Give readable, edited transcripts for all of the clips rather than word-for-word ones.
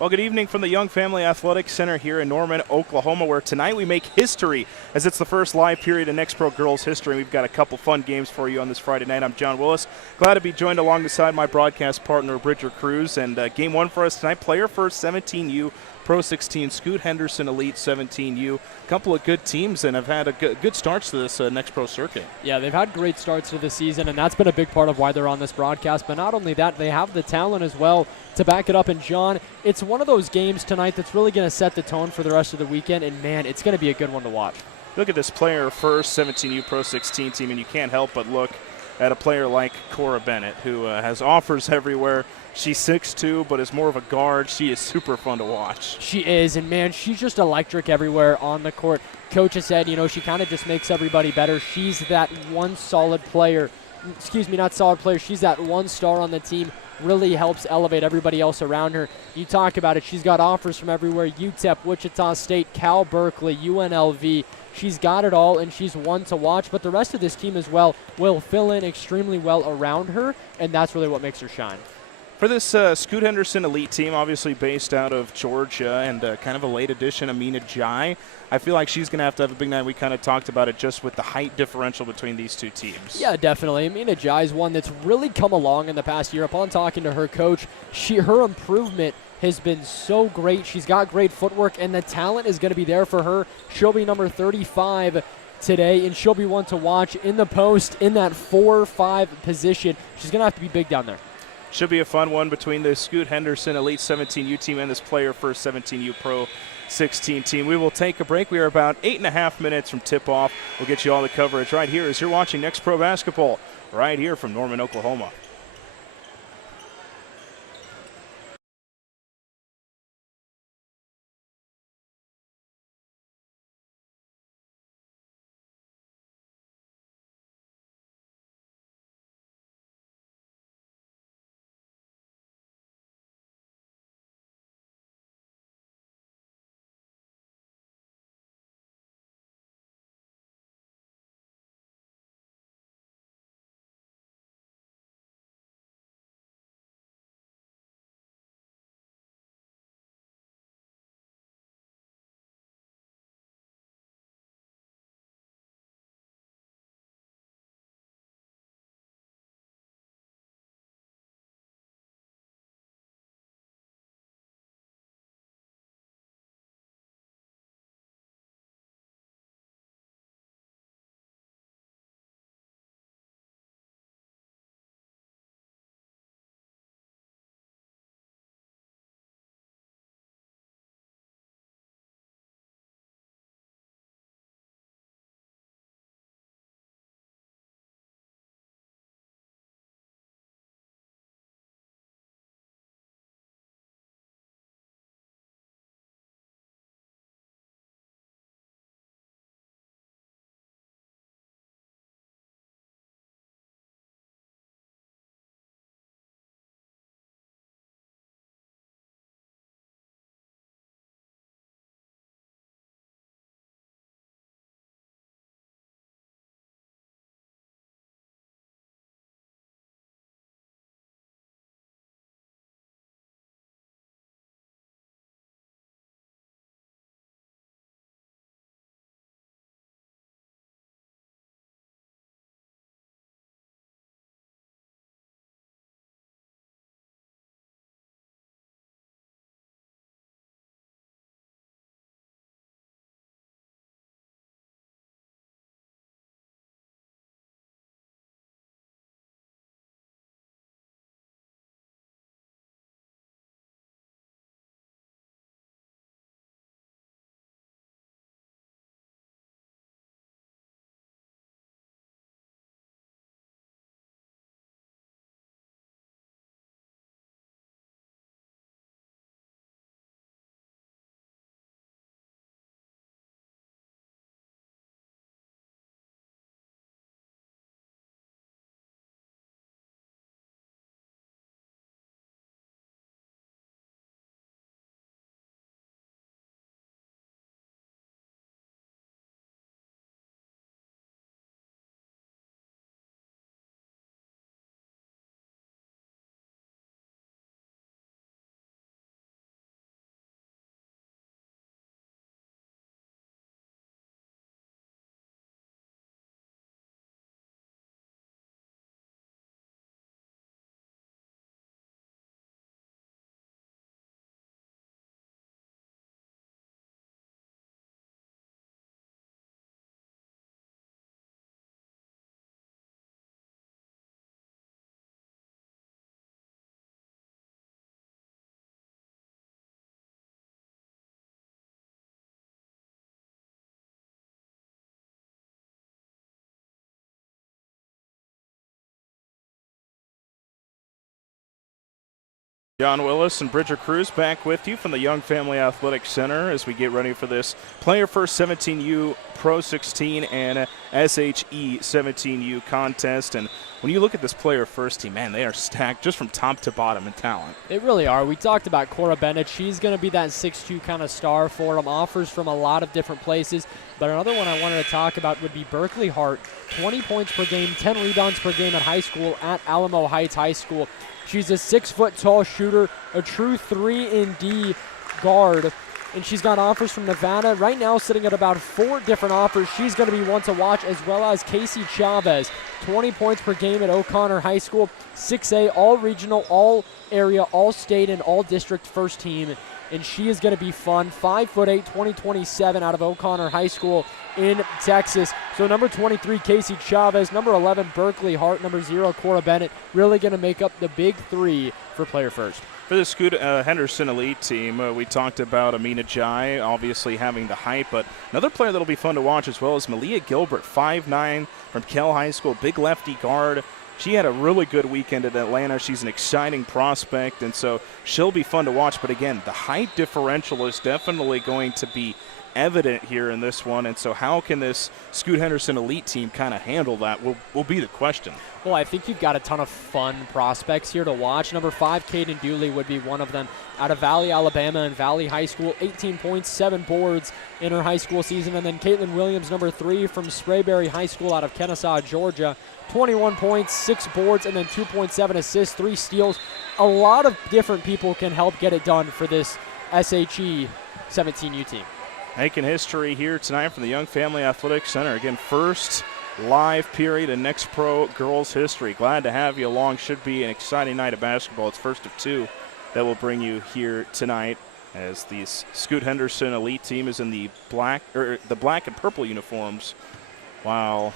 Well, good evening from the Young Family Athletic Center here in Norman, Oklahoma, where tonight we make history as it's the first live period in NXTPRO girls history. We've got a couple fun games for you on this Friday night. I'm John Willis. Glad to be joined alongside my broadcast partner, Bridger Cruz. And game one for us tonight, player first 17U, Pro 16, Scoot Henderson Elite 17U. A couple of good teams and have had a good starts to this NXTPRO circuit. Yeah, they've had great starts to the season, and that's been a big part of why they're on this broadcast. But not only that, they have the talent as well to back it up. And, John, it's one of those games tonight that's really going to set the tone for the rest of the weekend. And, man, it's going to be a good one to watch. Look at this player first 17U Pro 16 team, and you can't help but look at a player like Cora Bennett, who has offers everywhere. She's 6'2", but is more of a guard. She is super fun to watch. She is, and, man, she's just electric everywhere on the court. Coach has said, she kind of just makes everybody better. She's that one solid player. Excuse me, not solid player. She's that one star on the team. Really helps elevate everybody else around her. You talk about it. She's got offers from everywhere. UTEP, Wichita State, Cal Berkeley, UNLV. She's got it all, and she's one to watch. But the rest of this team as well will fill in extremely well around her, and that's really what makes her shine. For this Scoot Henderson Elite team, obviously based out of Georgia, and kind of a late addition, Amina Jai, I feel like she's going to have a big night. We kind of talked about it just with the height differential between these two teams. Yeah, definitely. Amina Jai is one that's really come along in the past year. Upon talking to her coach, her improvement has been so great. She's got great footwork, and the talent is going to be there for her. She'll be number 35 today, and she'll be one to watch in the post in that 4-5 position. She's going to have to be big down there. Should be a fun one between the Scoot Henderson Elite 17U team and this player first 17U Pro 16 team. We will take a break. We are about 8.5 minutes from tip-off. We'll get you all the coverage right here as you're watching NXTPRO basketball right here from Norman, Oklahoma. John Willis and Bridger Cruz back with you from the Young Family Athletic Center as we get ready for this Player First 17U Pro 16 and S.H.E 17U contest. And when you look at this Player First team, man, they are stacked just from top to bottom in talent. They really are. We talked about Cora Bennett. She's going to be that 6'2" kind of star for them, offers from a lot of different places. But another one I wanted to talk about would be Berkeley Hart, 20 points per game, 10 rebounds per game at high school at Alamo Heights High School. She's a 6-foot-tall shooter, a true 3-and-D guard, and she's got offers from Nevada. Right now sitting at about 4 different offers. She's going to be one to watch, as well as Casey Chavez, 20 points per game at O'Connor High School, 6A, all-regional, all-area, all-state, and all-district first team. And she is going to be fun. 5'8", 2027 out of O'Connor High School in Texas. So number 23, Casey Chavez. Number 11, Berkeley Hart. Number 0, Cora Bennett. Really going to make up the big 3 for Player First. For the Scoot Henderson Elite team, we talked about Amina Jai obviously having the height, but another player that will be fun to watch as well is Malia Gilbert, 5'9", from Kell High School, big lefty guard. She had a really good weekend at Atlanta. She's an exciting prospect, and so she'll be fun to watch. But again, the height differential is definitely going to be evident here in this one, and so how can this Scoot Henderson Elite team kind of handle that will be the question. Well, I think you've got a ton of fun prospects here to watch. Number 5, Caden Dooley would be one of them out of Valley, Alabama, and Valley High School. 18 points, 7 boards in her high school season. And then Caitlin Williams, number 3, from Sprayberry High School out of Kennesaw, Georgia. 21 points, 6 boards, and then 2.7 assists, 3 steals. A lot of different people can help get it done for this S.H.E 17U team. Making history here tonight from the Young Family Athletic Center. Again, first live period in NXTPRO girls history. Glad to have you along. Should be an exciting night of basketball. It's first of 2 that will bring you here tonight, as the Scoot Henderson Elite team is in the black and purple uniforms, while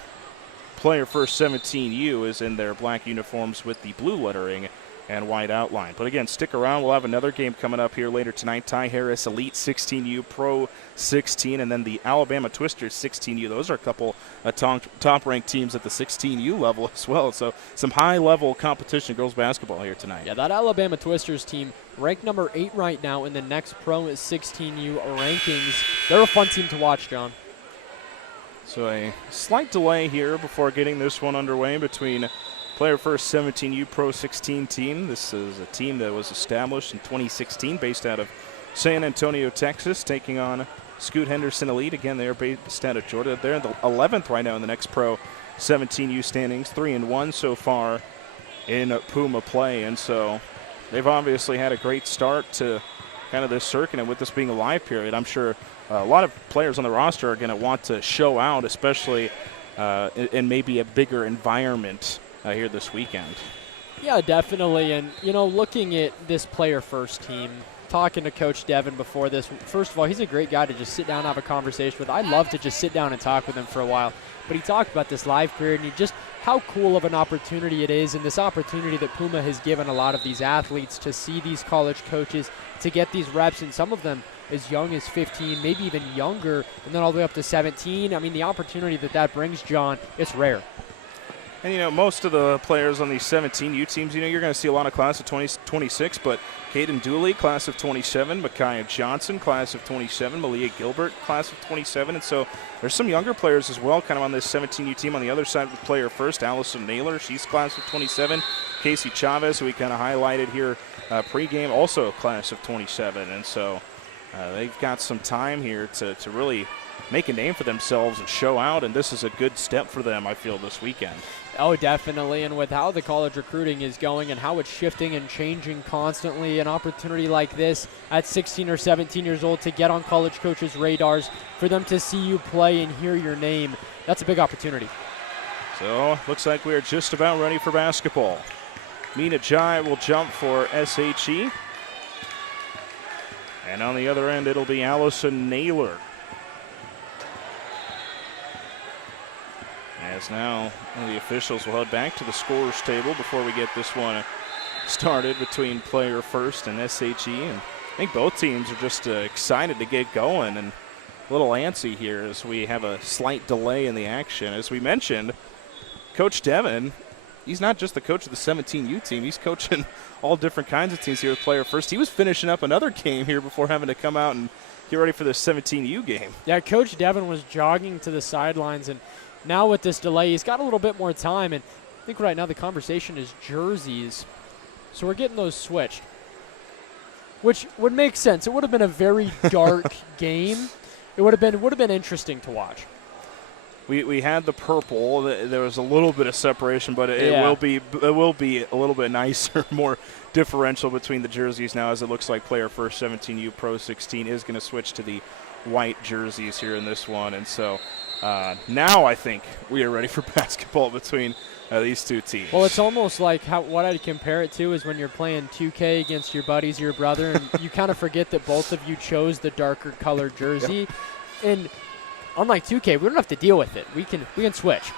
Player First 17U is in their black uniforms with the blue lettering and white outline. But again, stick around. We'll have another game coming up here later tonight. Ty Harris Elite 16U Pro 16, and then the Alabama Twisters 16U. Those are a couple of top-ranked teams at the 16U level as well. So some high-level competition girls basketball here tonight. Yeah, that Alabama Twisters team ranked number 8 right now in the NXTPRO 16U rankings. They're a fun team to watch, John. So a slight delay here before getting this one underway between Player First 17U Pro 16 team. This is a team that was established in 2016 based out of San Antonio, Texas, taking on Scoot Henderson Elite. Again, they're based out of Georgia. They're in the 11th right now in the NXTPRO 17U standings, 3-1 so far in Puma play. And so they've obviously had a great start to kind of this circuit. And with this being a live period, I'm sure a lot of players on the roster are going to want to show out, especially in maybe a bigger environment here this weekend. Yeah, definitely. And, you know, looking at this Player First team, talking to Coach Devin before this, first of all, he's a great guy to just sit down and have a conversation with. I'd love to just sit down and talk with him for a while. But he talked about this live period and just how cool of an opportunity it is, and this opportunity that Puma has given a lot of these athletes to see these college coaches, to get these reps, and some of them as young as 15, maybe even younger, and then all the way up to 17. I mean, the opportunity that brings, John, it's rare. And, you know, most of the players on these 17U teams, you know, you're going to see a lot of class of 26, but Caden Dooley, class of 27, Micaiah Johnson, class of 27, Malia Gilbert, class of 27. And so there's some younger players as well kind of on this 17U team. On the other side with Player First, Allison Naylor, she's class of 27. Casey Chavez, who we kind of highlighted here pregame, also class of 27. And so they've got some time here to really make a name for themselves and show out, and this is a good step for them, I feel, this weekend. Oh, definitely, and with how the college recruiting is going and how it's shifting and changing constantly, an opportunity like this at 16 or 17 years old to get on college coaches' radars, for them to see you play and hear your name, that's a big opportunity. So, looks like we are just about ready for basketball. Mina Jai will jump for S.H.E. And on the other end, it'll be Allison Naylor. As now the officials will head back to the scorer's table before we get this one started between Player First and S.H.E. And I think both teams are just excited to get going and a little antsy here as we have a slight delay in the action. As we mentioned, Coach Devin he's not just the coach of the 17U team. He's coaching all different kinds of teams here with player first. He was finishing up another game here before having to come out and get ready for the 17U game. Yeah, Coach Devin was jogging to the sidelines, and now with this delay, he's got a little bit more time. And I think right now the conversation is jerseys. So we're getting those switched, which would make sense. It would have been a very dark game. It would have been interesting to watch. We had the purple. There was a little bit of separation, but it will be a little bit nicer, more differential between the jerseys now, as it looks like player first 17U Pro 16 is going to switch to the white jerseys here in this one. And so now I think we are ready for basketball between these two teams. Well, it's almost like what I'd compare it to is when you're playing 2K against your buddies, your brother, and you kind of forget that both of you chose the darker colored jersey. Yep. And unlike 2K, we don't have to deal with it. We can switch.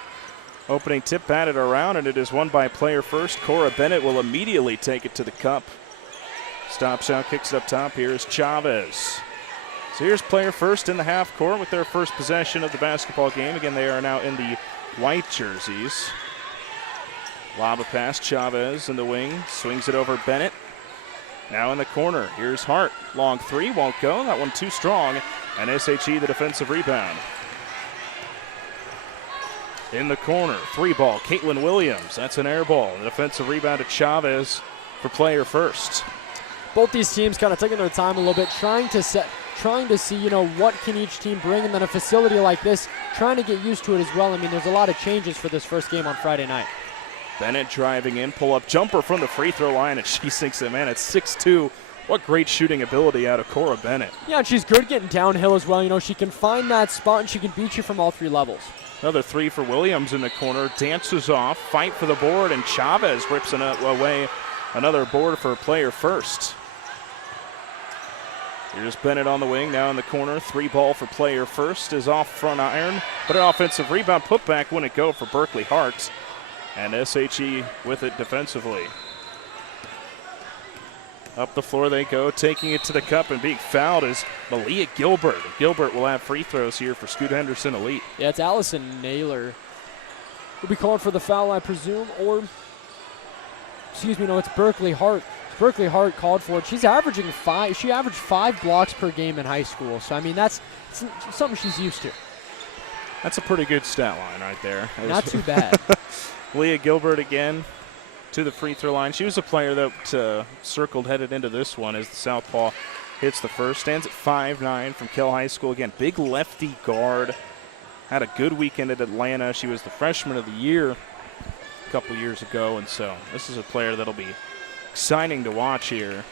Opening tip batted around, and it is won by player first. Cora Bennett will immediately take it to the cup. Stops out, kicks it up top. Here's Chavez. So here's player first in the half court with their first possession of the basketball game. Again, they are now in the white jerseys. Lob a pass, Chavez in the wing. Swings it over Bennett. Now in the corner, here's Hart. Long three, won't go. That one too strong. And S.H.E. the defensive rebound. In the corner, three ball, Caitlin Williams. That's an air ball. The defensive rebound to Chavez for player first. Both these teams kind of taking their time a little bit, trying to see, what can each team bring, and then a facility like this, trying to get used to it as well. I mean, there's a lot of changes for this first game on Friday night. Bennett driving in, pull-up jumper from the free throw line, and she sinks it. Man, it's 6'2". What great shooting ability out of Cora Bennett. Yeah, and she's good getting downhill as well. She can find that spot, and she can beat you from all three levels. Another three for Williams in the corner. Dances off, fight for the board, and Chavez rips away another board for player first. Here's Bennett on the wing, now in the corner. Three ball for player first is off front iron, but an offensive rebound putback wouldn't go for Berkeley Hart. And S.H.E. with it defensively. Up the floor they go, taking it to the cup, and being fouled is Malia Gilbert. Gilbert will have free throws here for Scoot Henderson Elite. Yeah, it's Allison Naylor. Will be called for the foul, I presume, or, it's Berkeley Hart. Berkeley Hart called for it. She averaged 5 blocks per game in high school. So, I mean, that's something she's used to. That's a pretty good stat line right there. Not too bad. Leah Gilbert again to the free throw line. She was a player that circled headed into this one as the southpaw hits the first. Stands at 5'9" from Kell High School. Again, big lefty guard. Had a good weekend at Atlanta. She was the freshman of the year a couple years ago, and so this is a player that'll be exciting to watch here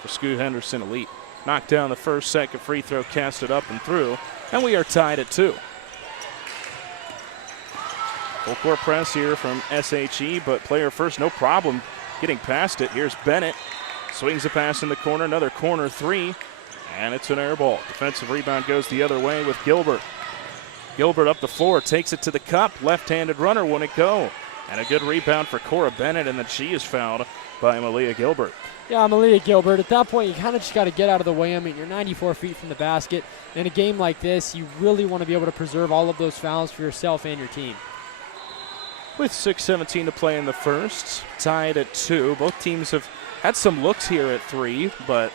for Scoot Henderson Elite. Knocked down the first, second free throw, cast it up and through, and we are tied at 2. Full court press here from S.H.E., but player first, no problem getting past it. Here's Bennett. Swings a pass in the corner, another corner three, and it's an air ball. Defensive rebound goes the other way with Gilbert. Gilbert up the floor, takes it to the cup. Left-handed runner, wouldn't go. And a good rebound for Cora Bennett, and then she is fouled by Malia Gilbert. Yeah, Malia Gilbert. At that point, you kind of just got to get out of the way. I mean, you're 94 feet from the basket. In a game like this, you really want to be able to preserve all of those fouls for yourself and your team. With 6:17 to play in the first, tied at 2. Both teams have had some looks here at 3, but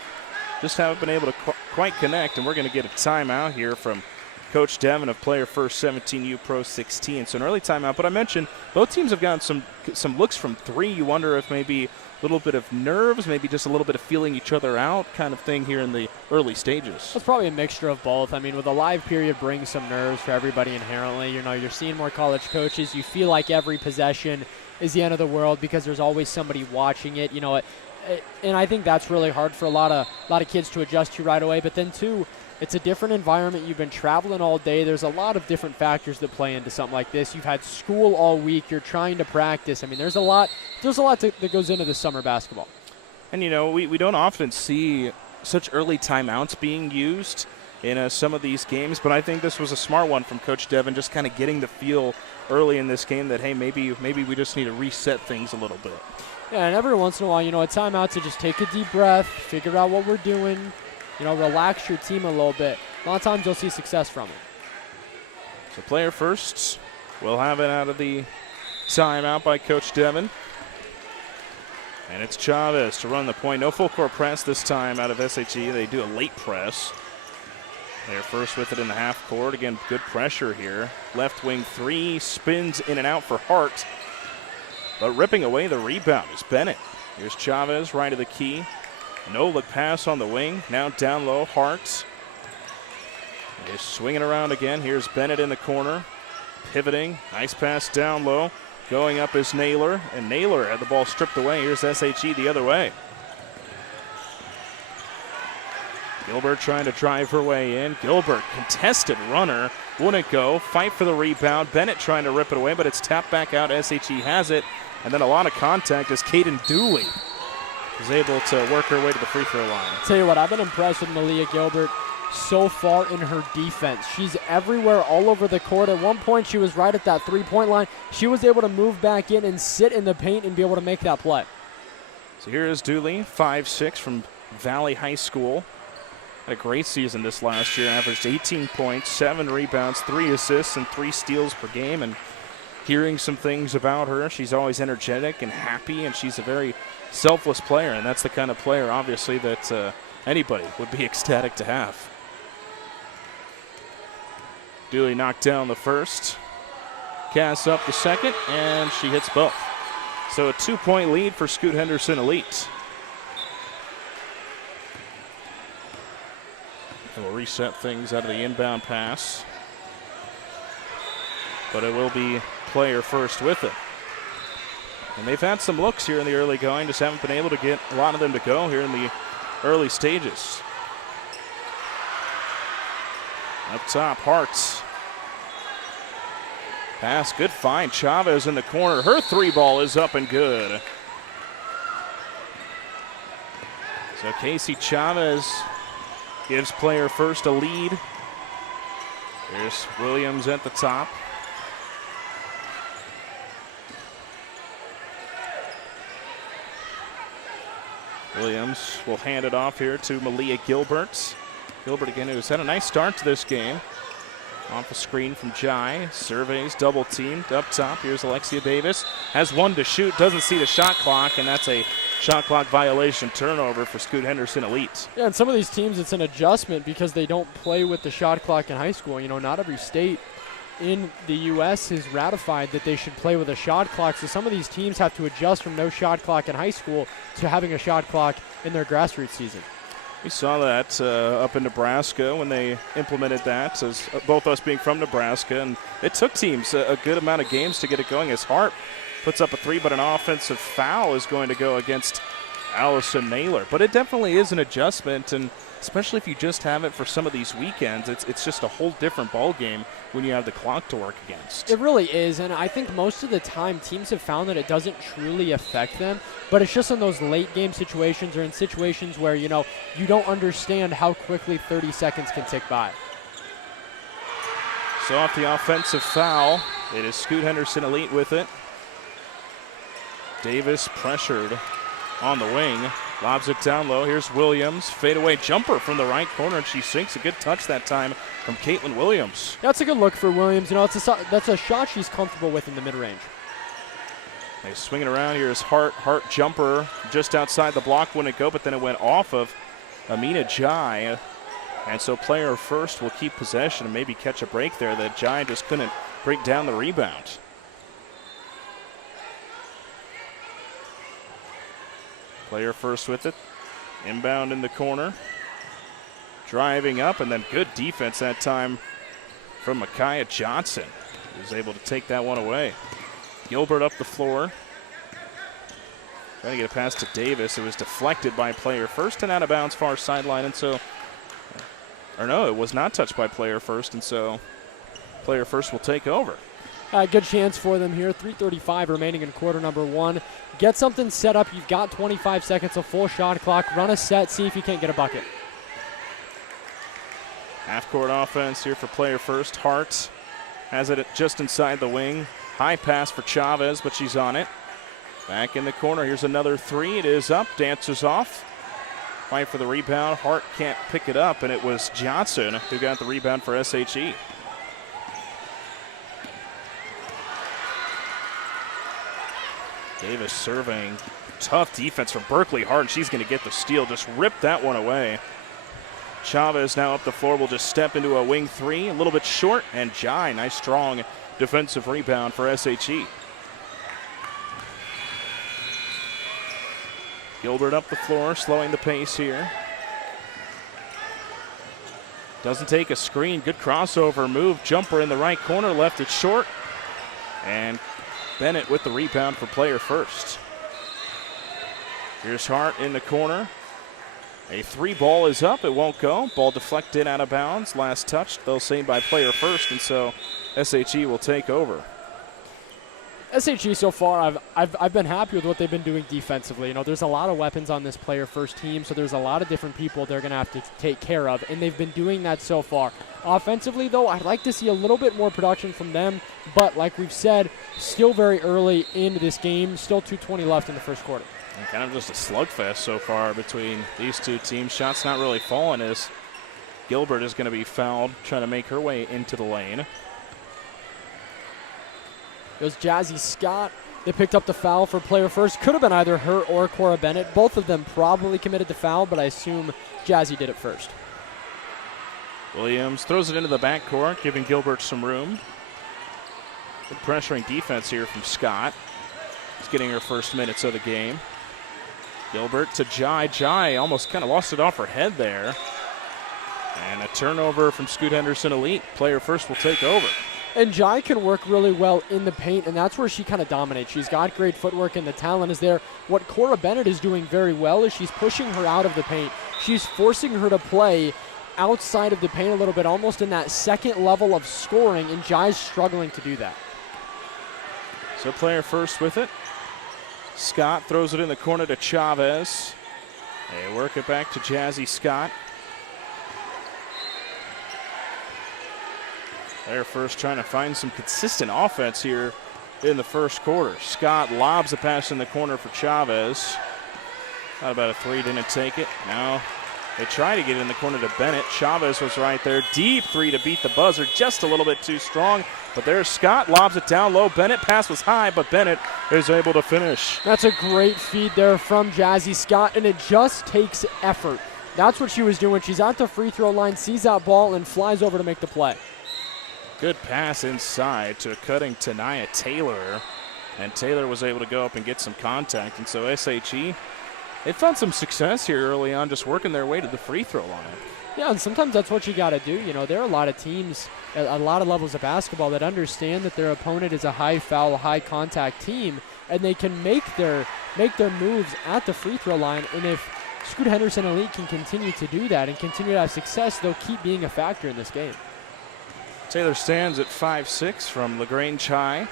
just haven't been able to quite connect, and we're going to get a timeout here from Coach Devin of player first 17U Pro 16. So an early timeout, but I mentioned both teams have gotten some looks from 3. You wonder if maybe a little bit of nerves, maybe just a little bit of feeling each other out kind of thing here in the early stages. It's probably a mixture of both. I mean, with a live period brings some nerves for everybody inherently. You're seeing more college coaches. You feel like every possession is the end of the world because there's always somebody watching it. And I think that's really hard for a lot of kids to adjust to right away. But then too, it's a different environment. You've been traveling all day. There's a lot of different factors that play into something like this. You've had school all week. You're trying to practice. I mean, there's a lot that goes into this summer basketball. And, we don't often see such early timeouts being used in some of these games, but I think this was a smart one from Coach Devin, just kind of getting the feel early in this game that, hey, maybe we just need to reset things a little bit. Yeah, and every once in a while, a timeout to just take a deep breath, figure out what we're doing, relax your team a little bit. A lot of times you'll see success from it. So player first will have it out of the Timeout by Coach Devon. And it's Chavez to run the point. No full court press this time out of S.H.E. They do a late press. They're first with it in the half court. Again, good pressure here. Left wing three, spins in and out for Hart. But ripping away the rebound is Bennett. Here's Chavez, right of the key. No look pass on the wing. Now down low, Hart. They're swinging around again. Here's Bennett in the corner. Pivoting, nice pass down low. Going up is Naylor, and Naylor had the ball stripped away. Here's S.H.E. the other way. Gilbert trying to drive her way in. Gilbert, contested runner, wouldn't go. Fight for the rebound. Bennett trying to rip it away, but it's tapped back out. S.H.E. has it, and then a lot of contact as Caden Dooley is able to work her way to the free throw line. I'll tell you what, I've been impressed with Malia Gilbert so far in her defense. She's everywhere, all over the court. At one point, she was right at that three-point line. She was able to move back in and sit in the paint and be able to make that play. So here is Dooley, 5'6", from Valley High School. Had a great season this last year, averaged 18 points, 7 rebounds, 3 assists, and 3 steals per game. And hearing some things about her, she's always energetic and happy, and she's a very selfless player, and that's the kind of player, obviously, that anybody would be ecstatic to have. Dooley knocked down the first. Cass up the second, and she hits both. So a 2-point lead for Scoot Henderson Elite. And we'll reset things out of the inbound pass. But it will be player first with it. And they've had some looks here in the early going, just haven't been able to get a lot of them to go here in the early stages. Up top, Hartz. Pass, good find. Chavez in the corner. Her three ball is up and good. So Casey Chavez gives player first a lead. There's Williams at the top. Williams will hand it off here to Malia Gilbert. Gilbert again, who's had a nice start to this game. Off a screen from Jai. Surveys, double teamed up top. Here's Alexia Davis. Has one to shoot, doesn't see the shot clock, and that's a shot clock violation turnover for Scoot Henderson Elite. Yeah, and some of these teams, it's an adjustment because they don't play with the shot clock in high school. You know, not every state in the U.S. has ratified that they should play with a shot clock, so some of these teams have to adjust from no shot clock in high school to having a shot clock in their grassroots season. We saw that up in Nebraska when they implemented that, as both us being from Nebraska, and it took teams a good amount of games to get it going as Hart puts up a three, but an offensive foul is going to go against Allison Naylor. But it definitely is an adjustment, and especially if you just have it for some of these weekends, it's just a whole different ball game when you have the clock to work against. It really is, and I think most of the time teams have found that it doesn't truly affect them, but it's just in those late game situations or in situations where, you know, you don't understand how quickly 30 seconds can tick by. So off the offensive foul, it is Scoot Henderson Elite with it. Davis pressured on the wing. Lobs it down low. Here's Williams. Fadeaway jumper from the right corner, and she sinks. A good touch that time from Caitlin Williams. That's a good look for Williams. You know, that's a shot she's comfortable with in the mid-range. They swing it around. Here's Hart. Hart jumper just outside the block. Wouldn't go, but then it went off of Amina Jai. And so player first will keep possession and maybe catch a break there. That Jai just couldn't break down the rebound. Player first with it. Inbound in the corner. Driving up, and then good defense that time from Micaiah Johnson. He was able to take that one away. Gilbert up the floor. Trying to get a pass to Davis. It was deflected by player first and out of bounds far sideline, and so, or no, it was not touched by player first, and so player first will take over. Good chance for them here. 3:35 remaining in quarter number one. Get something set up. You've got 25 seconds, a full shot clock. Run a set, see if you can't get a bucket. Half-court offense here for player first. Hart has it just inside the wing. High pass for Chavez, but she's on it. Back in the corner. Here's another three. It is up. Dances off. Fight for the rebound. Hart can't pick it up, and it was Johnson who got the rebound for S.H.E. Davis serving. Tough defense from Berkeley Hart. She's going to get the steal. Just ripped that one away. Chavez now up the floor. Will just step into a wing three. A little bit short. And Jai, nice strong defensive rebound for S.H.E. Gilbert up the floor, slowing the pace here. Doesn't take a screen. Good crossover move. Jumper in the right corner. Left it short. And Bennett with the rebound for player first. Here's Hart in the corner. A three ball is up. It won't go. Ball deflected out of bounds. Last touch, they'll say by player first, and so S.H.E. will take over. S.H.E. so far, I've been happy with what they've been doing defensively. You know, there's a lot of weapons on this player first team, so there's a lot of different people they're going to have to take care of, and they've been doing that so far. Offensively, though, I'd like to see a little bit more production from them, but like we've said, still very early into this game, still 2:20 left in the first quarter. And kind of just a slugfest so far between these two teams. Shots not really falling as Gilbert is going to be fouled, trying to make her way into the lane. Goes Jazzy Scott. They picked up the foul for player first. Could have been either her or Cora Bennett. Both of them probably committed the foul, but I assume Jazzy did it first. Williams throws it into the backcourt, giving Gilbert some room. Good pressuring defense here from Scott. He's getting her first minutes of the game. Gilbert to Jai. Jai almost kind of lost it off her head there. And a turnover from Scoot Henderson Elite. Player first will take over. And Jai can work really well in the paint, and that's where she kind of dominates. She's got great footwork, and the talent is there. What Cora Bennett is doing very well is she's pushing her out of the paint. She's forcing her to play outside of the paint a little bit, almost in that second level of scoring, and Jai's struggling to do that. So player first with it. Scott throws it in the corner to Chavez. They work it back to Jazzy Scott. They're first trying to find some consistent offense here in the first quarter. Scott lobs a pass in the corner for Chavez. Thought about a three, didn't take it. Now they try to get it in the corner to Bennett. Chavez was right there. Deep three to beat the buzzer. Just a little bit too strong. But there's Scott, lobs it down low. Bennett pass was high, but Bennett is able to finish. That's a great feed there from Jazzy Scott, and it just takes effort. That's what she was doing. She's at the free throw line, sees that ball, and flies over to make the play. Good pass inside to a cutting Tanaya Taylor. And Taylor was able to go up and get some contact. And so S.H.E., they found some success here early on, just working their way to the free throw line. Yeah, and sometimes that's what you got to do. You know, there are a lot of teams at a lot of levels of basketball that understand that their opponent is a high foul, high contact team, and they can make their moves at the free throw line. And if Scoot Henderson Elite can continue to do that and continue to have success, they'll keep being a factor in this game. Taylor stands at 5'6" from LaGrange High.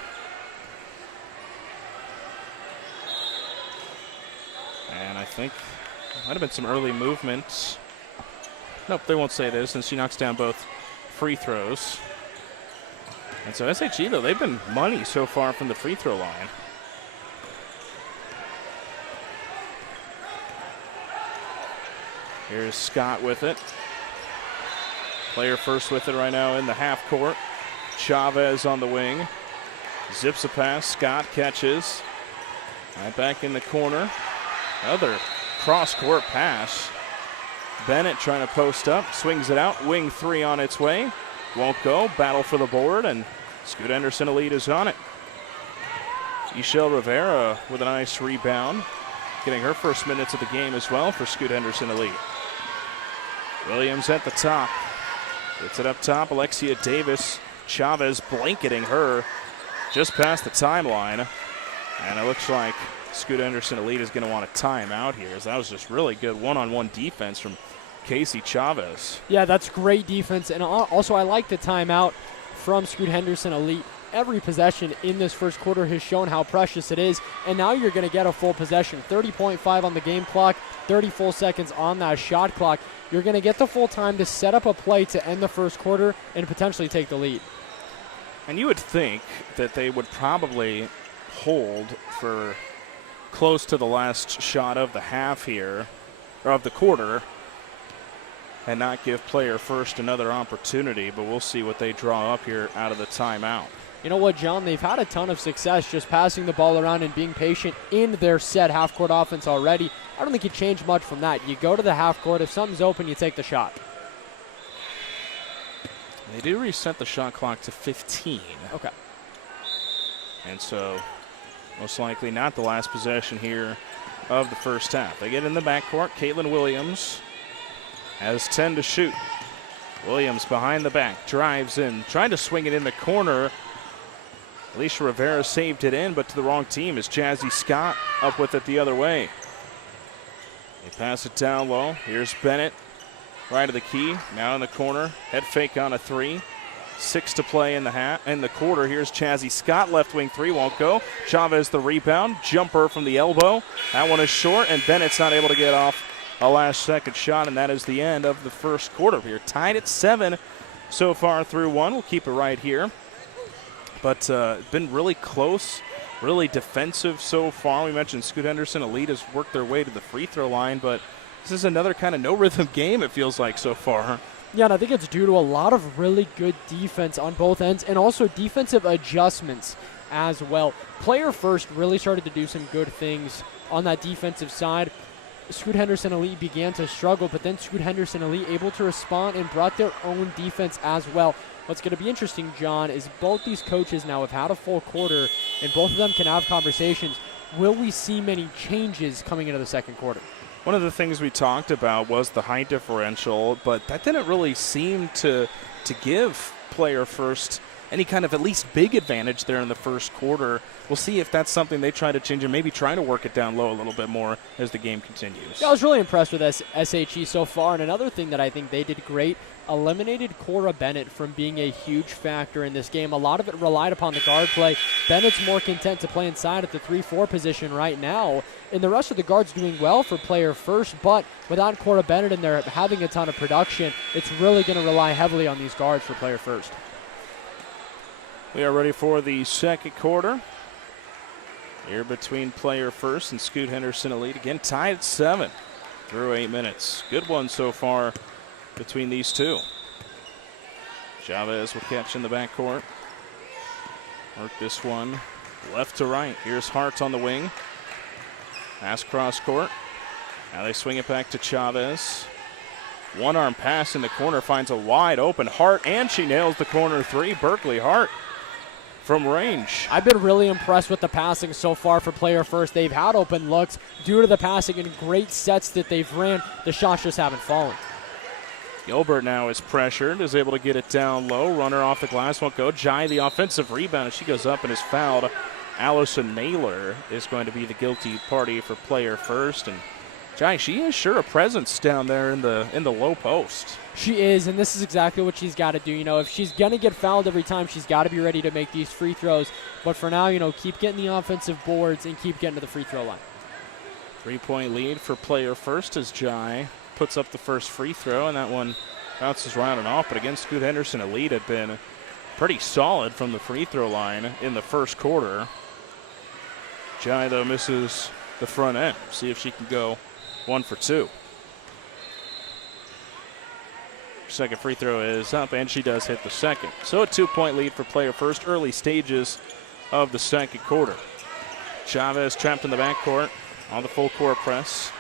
And I think might have been some early movements. Nope, they won't say this since she knocks down both free throws. And so S.H.E., though, they've been money so far from the free throw line. Here's Scott with it. Player first with it right now in the half court. Chavez on the wing. Zips a pass. Scott catches. Right back in the corner. Another cross-court pass. Bennett trying to post up. Swings it out. Wing three on its way. Won't go. Battle for the board, and Scoot Henderson Elite is on it. Ishel Rivera with a nice rebound. Getting her first minutes of the game as well for Scoot Henderson Elite. Williams at the top. Gets it up top. Alexia Davis. Chavez blanketing her just past the timeline. And it looks like Scoot Henderson Elite is going to want a timeout here, as that was just really good one-on-one defense from Casey Chavez. Yeah, that's great defense. And also, I like the timeout from Scoot Henderson Elite. Every possession in this first quarter has shown how precious it is. And now you're going to get a full possession. 30.5 on the game clock, 30 full seconds on that shot clock. You're going to get the full time to set up a play to end the first quarter and potentially take the lead. And you would think that they would probably hold for close to the last shot of the half here, or of the quarter, and not give player first another opportunity, but we'll see what they draw up here out of the timeout. you know what, John, they've had a ton of success just passing the ball around and being patient in their set half-court offense already. I don't think you change much from that. You go to the half-court. If something's open, you take the shot. They do reset the shot clock to 15. Okay. And so most likely not the last possession here of the first half. They get in the backcourt. Caitlin Williams has 10 to shoot. Williams behind the back, drives in, trying to swing it in the corner. Alicia Rivera saved it in, but to the wrong team as Jazzy Scott up with it the other way. They pass it down low. Here's Bennett, right of the key, now in the corner. Head fake on a three. 6 to play in the quarter. Here's Jazzy Scott, left wing three, won't go. Chavez the rebound, jumper from the elbow. That one is short, and Bennett's not able to get off a last-second shot, and that is the end of the first quarter. We're tied at 7 so far through 1. We'll keep it right here. But been really close, really defensive so far. We mentioned Scoot Henderson Elite has worked their way to the free throw line, but this is another kind of no-rhythm game, it feels like, so far. Yeah, and I think it's due to a lot of really good defense on both ends and also defensive adjustments as well. Player First really started to do some good things on that defensive side. Scoot Henderson Elite began to struggle, but then Scoot Henderson Elite able to respond and brought their own defense as well. What's going to be interesting, John, is both these coaches now have had a full quarter, and both of them can have conversations. Will we see many changes coming into the second quarter? One of the things we talked about was the height differential, but that didn't really seem to give Player First any kind of at least big advantage there in the first quarter. We'll see if that's something they try to change and maybe try to work it down low a little bit more as the game continues. Yeah, I was really impressed with S.H.E so far, and another thing that I think they did great, eliminated Cora Bennett from being a huge factor in this game. A lot of it relied upon the guard play. Bennett's more content to play inside at the 3-4 position right now, and the rest of the guards doing well for Player First, but without Cora Bennett in there having a ton of production, it's really going to rely heavily on these guards for Player First. We are ready for the second quarter. Here between Player First and Scoot Henderson Elite. Again, tied at 7 through 8 minutes. Good one so far between these two. Chavez will catch in the backcourt. Work this one left to right. Here's Hart on the wing. Pass cross court. Now they swing it back to Chavez. One-arm pass in the corner finds a wide open Hart, and she nails the corner three. Berkeley Hart from range. I've been really impressed with the passing so far for Player First. They've had open looks due to the passing and great sets that they've ran. The shots just haven't fallen. Gilbert now is pressured, is able to get it down low. Runner off the glass, won't go. Jai, the offensive rebound, she goes up and is fouled. Allison Naylor is going to be the guilty party for Player First. And Jai, she is sure a presence down there in the low post. She is, and this is exactly what she's got to do. You know, if she's going to get fouled every time, she's got to be ready to make these free throws. But for now, you know, keep getting the offensive boards and keep getting to the free throw line. 3-point lead for Player First as Jai puts up the first free throw, and that one bounces around and off. But again, Scoot Henderson Elite had been pretty solid from the free throw line in the first quarter. Jai, though, misses the front end. See if she can go 1 for 2. Second free throw is up, and she does hit the second. So a 2-point lead for Player First, early stages of the second quarter. Chavez trapped in the backcourt on the full court press.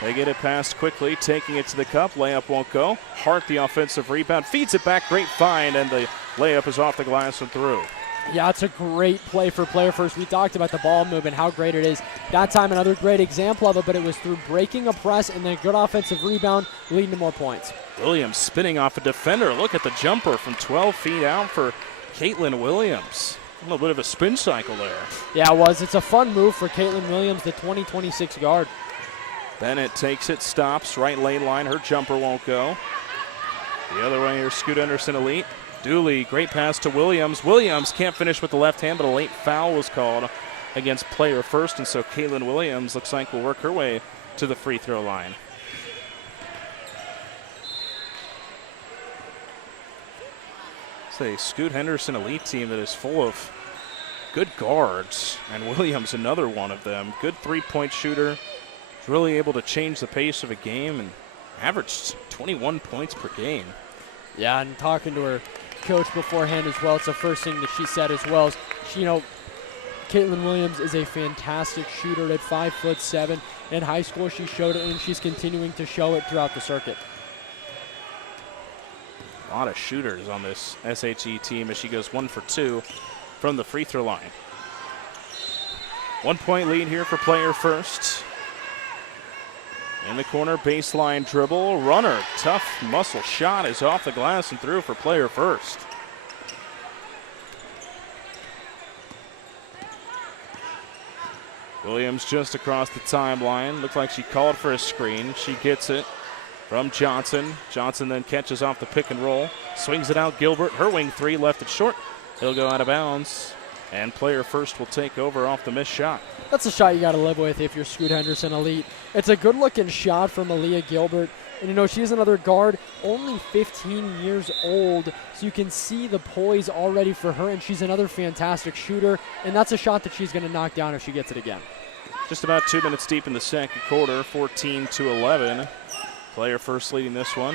They get it passed quickly, taking it to the cup. Layup won't go. Hart, the offensive rebound, feeds it back. Great find, and the layup is off the glass and through. Yeah, it's a great play for Player First. We talked about the ball movement, how great it is. That time, another great example of it, but it was through breaking a press and then a good offensive rebound, leading to more points. Williams spinning off a defender. Look at the jumper from 12 feet out for Caitlin Williams. A little bit of a spin cycle there. Yeah, it was. It's a fun move for Caitlin Williams, the 2026 guard. Bennett takes it, stops, right lane line. Her jumper won't go. The other way, here's Scoot Henderson Elite. Dooley, great pass to Williams. Williams can't finish with the left hand, but a late foul was called against Player First, and so Caitlin Williams looks like will work her way to the free throw line. It's a Scoot Henderson Elite team that is full of good guards, and Williams another one of them. Good three-point shooter. Is really able to change the pace of a game and averaged 21 points per game. Yeah, and talking to her coach beforehand as well. It's the first thing that she said as well. Caitlin Williams is a fantastic shooter at 5'7". In high school, she showed it, and she's continuing to show it throughout the circuit. A lot of shooters on this S.H.E team as she goes 1 for 2 from the free throw line. 1 point lead here for player first. In the corner, baseline dribble, runner, tough muscle shot is off the glass and through for player first. Williams just across the timeline. Looked like she called for a screen. She gets it from Johnson. Johnson then catches off the pick and roll. Swings it out. Gilbert, her wing three, left it short. It'll go out of bounds. And player first will take over off the missed shot. That's a shot you got to live with if you're Scoot Henderson Elite. It's a good-looking shot from Aaliyah Gilbert. And, she's another guard, only 15 years old, so you can see the poise already for her, and she's another fantastic shooter, and that's a shot that she's going to knock down if she gets it again. Just about 2 minutes deep in the second quarter, 14-11. Player first leading this one.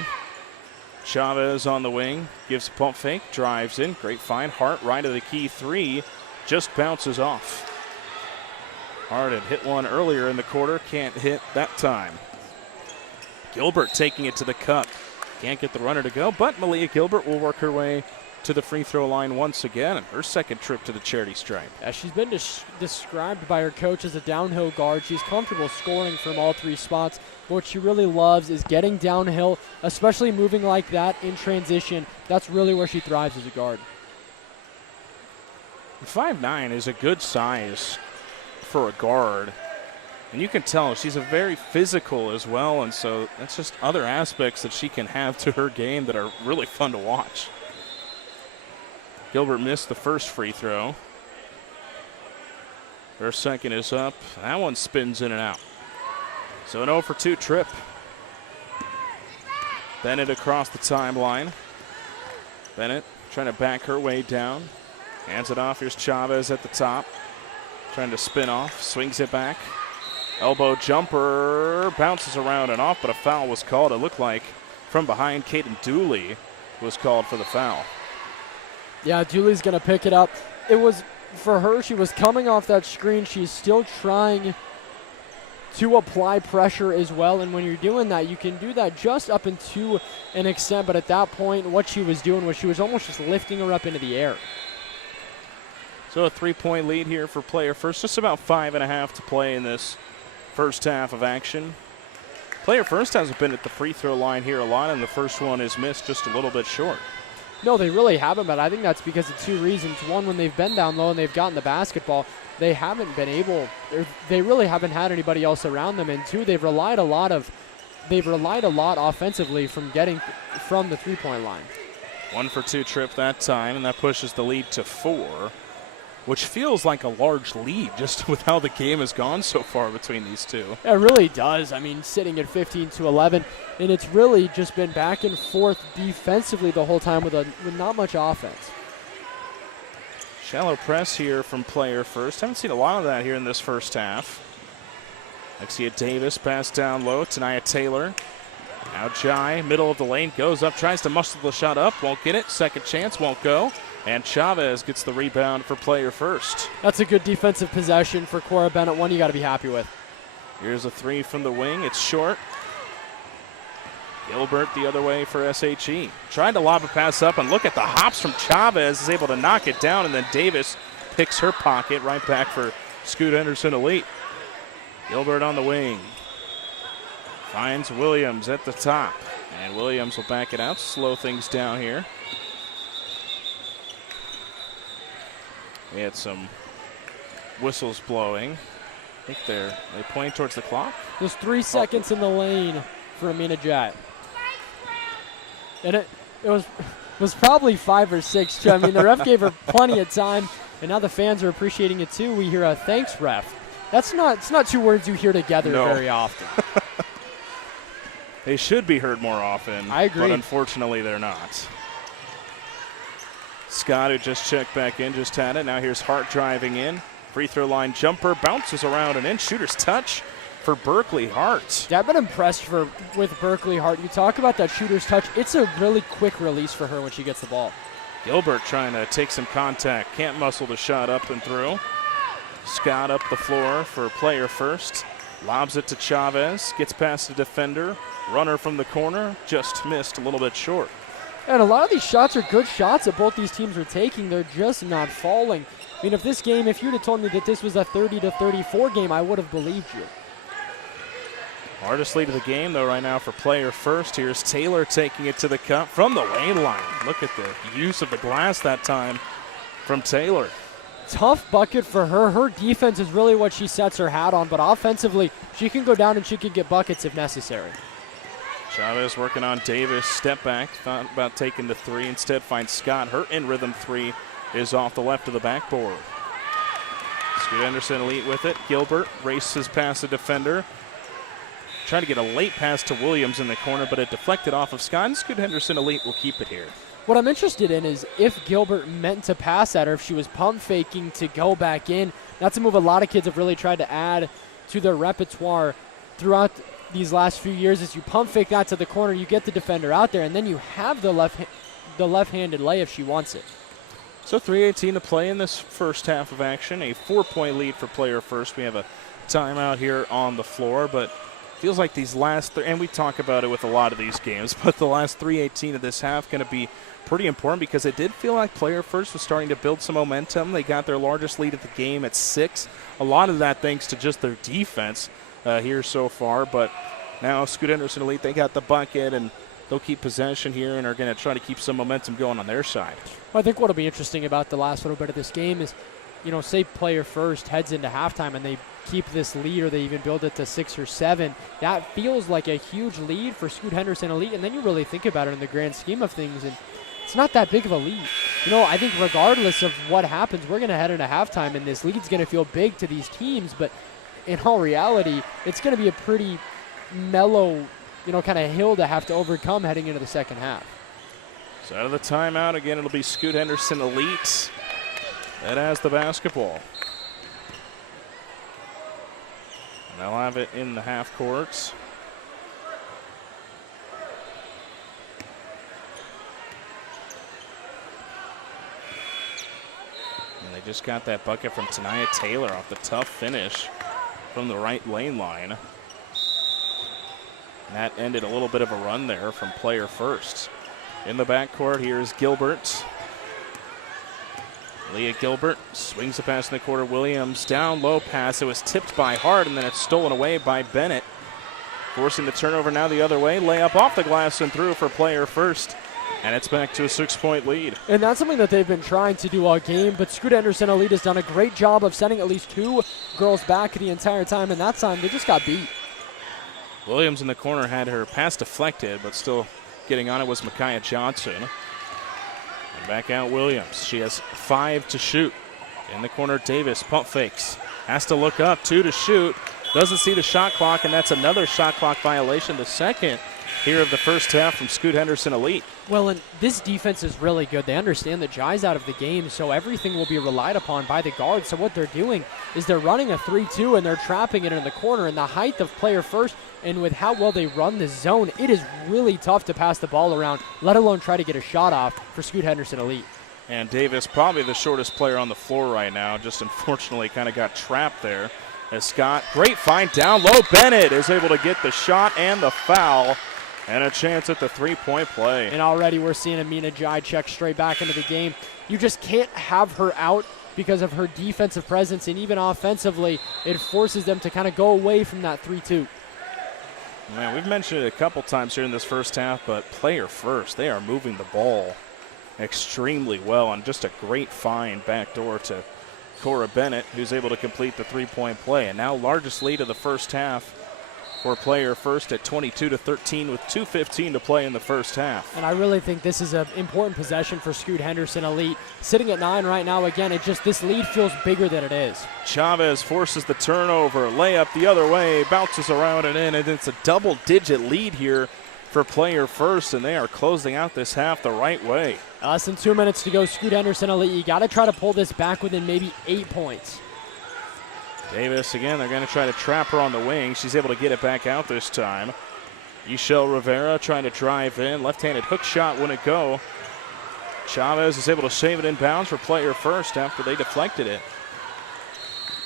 Chavez on the wing, gives a pump fake, drives in, great find. Hart right of the key three, just bounces off. Hart had hit one earlier in the quarter, can't hit that time. Gilbert taking it to the cup. Can't get the runner to go, but Malia Gilbert will work her way to the free throw line once again. Her second trip to the charity stripe. Yeah, she's been described by her coach as a downhill guard. She's comfortable scoring from all three spots. But what she really loves is getting downhill, especially moving like that in transition. That's really where she thrives as a guard. 5'9" is a good size for a guard. And you can tell she's a very physical as well, and so that's just other aspects that she can have to her game that are really fun to watch. Gilbert missed the first free throw. Her second is up. That one spins in and out. So an 0 for 2 trip. Bennett across the timeline. Bennett trying to back her way down. Hands it off. Here's Chavez at the top. Trying to spin off. Swings it back. Elbow jumper, bounces around and off, but a foul was called. It looked like from behind, Caden Dooley was called for the foul. Yeah, Dooley's going to pick it up. It was, for her, she was coming off that screen. She's still trying to apply pressure as well, and when you're doing that, you can do that just up into an extent, but at that point, what she was doing was she was almost just lifting her up into the air. So a 3-point lead here for player first. Just about 5.5 to play in this first half of action. Player first hasn't been at the free throw line here a lot, and the first one is missed just a little bit short. No, they really haven't, but I think that's because of two reasons. One, when they've been down low and they've gotten the basketball, they haven't been able, they really haven't had anybody else around them. And two, they've relied a lot offensively from getting from the three-point line. 1 for 2 trip that time, and that pushes the lead to 4. Which feels like a large lead just with how the game has gone so far between these two. It really does. I mean, sitting at 15-11, and it's really just been back and forth defensively the whole time with not much offense. Shallow press here from player first. Haven't seen a lot of that here in this first half. Alexia Davis pass down low. Tania Taylor. Now Jai, middle of the lane, goes up, tries to muscle the shot up, won't get it. Second chance, won't go. And Chavez gets the rebound for player first. That's a good defensive possession for Cora Bennett, one you got to be happy with. Here's a three from the wing. It's short. Gilbert the other way for S.H.E. Trying to lob a pass up, and look at the hops from Chavez. Is able to knock it down, and then Davis picks her pocket right back for Scoot Henderson Elite. Gilbert on the wing. Finds Williams at the top. And Williams will back it out, slow things down here. We had some whistles blowing. I think they're pointing towards the clock. There's 3 seconds in the lane for Amina Jat. And it was probably 5 or 6 too. I mean, the ref gave her plenty of time, and now the fans are appreciating it too. We hear a thanks, ref. It's not 2 words you hear together very often. They should be heard more often. I agree. But unfortunately, they're not. Scott, who just checked back in, just had it. Now here's Hart driving in. Free throw line jumper, bounces around and in. Shooter's touch for Berkeley Hart. Yeah, I've been impressed with Berkeley Hart. You talk about that shooter's touch. It's a really quick release for her when she gets the ball. Gilbert trying to take some contact. Can't muscle the shot up and through. Scott up the floor for player first. Lobs it to Chavez. Gets past the defender. Runner from the corner. Just missed a little bit short. And a lot of these shots are good shots that both these teams are taking. They're just not falling. I mean, if you'd have told me that this was a 30-34 game, I would have believed you. Hardest lead of the game, though, right now for player first. Here's Taylor taking it to the cup from the lane line. Look at the use of the glass that time from Taylor. Tough bucket for her. Her defense is really what she sets her hat on, but offensively, she can go down and she can get buckets if necessary. Chavez working on Davis. Step back. Thought about taking the three. Instead finds Scott. Her in-rhythm three is off the left of the backboard. Scoot Henderson Elite with it. Gilbert races past the defender. Trying to get a late pass to Williams in the corner, but it deflected off of Scott, and Scoot Henderson Elite will keep it here. What I'm interested in is if Gilbert meant to pass at her, if she was pump faking to go back in. That's a move a lot of kids have really tried to add to their repertoire throughout these last few years. Is you pump fake that to the corner, you get the defender out there, and then you have the left-handed lay if she wants it. So 3:18 to play in this first half of action. A 4-point lead for player first. We have a timeout here on the floor, but feels like these last and we talk about it with a lot of these games, but the last 3:18 of this half going to be pretty important because it did feel like player first was starting to build some momentum. They got their largest lead of the game at 6. A lot of that thanks to just their defense here so far, but now Scoot Henderson Elite, they got the bucket and they'll keep possession here and are going to try to keep some momentum going on their side. Well, I think what will be interesting about the last little bit of this game is, say player first heads into halftime and they keep this lead or they even build it to 6 or 7. That feels like a huge lead for Scoot Henderson Elite, and then you really think about it in the grand scheme of things, and it's not that big of a lead. I think regardless of what happens, we're going to head into halftime, and this lead's going to feel big to these teams, but in all reality, it's going to be a pretty mellow, kind of hill to have to overcome heading into the second half. So out of the timeout, again, it'll be Scoot Henderson Elite that has the basketball. And they'll have it in the half courts. And they just got that bucket from Tania Taylor off the tough finish from the right lane line. And that ended a little bit of a run there from player first. In the backcourt, here's Gilbert. Leah Gilbert swings the pass in the corner. Williams down low pass. It was tipped by Hart, and then it's stolen away by Bennett. Forcing the turnover now the other way. Layup off the glass and through for player first. And it's back to a 6-point lead. And that's something that they've been trying to do all game, but Scoot Henderson Elite has done a great job of sending at least 2 girls back the entire time, and that time they just got beat. Williams in the corner had her pass deflected, but still getting on it was Micaiah Johnson. And back out Williams. She has 5 to shoot. In the corner, Davis pump fakes. Has to look up, 2 to shoot. Doesn't see the shot clock, and that's another shot clock violation. The second here of the first half from Scoot Henderson Elite. Well, and this defense is really good. They understand that Jai's out of the game, so everything will be relied upon by the guards. So what they're doing is they're running a 3-2, and they're trapping it in the corner. And the height of player first, and with how well they run the zone, it is really tough to pass the ball around, let alone try to get a shot off for Scoot Henderson Elite. And Davis, probably the shortest player on the floor right now, just unfortunately kind of got trapped there. As Scott, great find down low. Bennett is able to get the shot and the foul. And a chance at the 3-point play. And already we're seeing Amina Jai check straight back into the game. You just can't have her out because of her defensive presence, and even offensively, it forces them to kind of go away from that 3-2. Man, we've mentioned it a couple times here in this first half, but player first, they are moving the ball extremely well, and just a great find backdoor to Cora Bennett, who's able to complete the 3-point play. And now largest lead of the first half for player first at 22-13 with 2:15 to play in the first half. And I really think this is an important possession for Scoot Henderson Elite. Sitting at 9 right now, again, this lead feels bigger than it is. Chavez forces the turnover, layup the other way, bounces around and in, and it's a double-digit lead here for player first, and they are closing out this half the right way. Less than 2 minutes to go, Scoot Henderson Elite. You got to try to pull this back within maybe 8 points. Davis, again, they're going to try to trap her on the wing. She's able to get it back out this time. Ishel Rivera trying to drive in. Left-handed hook shot wouldn't go. Chavez is able to save it in bounds for player first after they deflected it.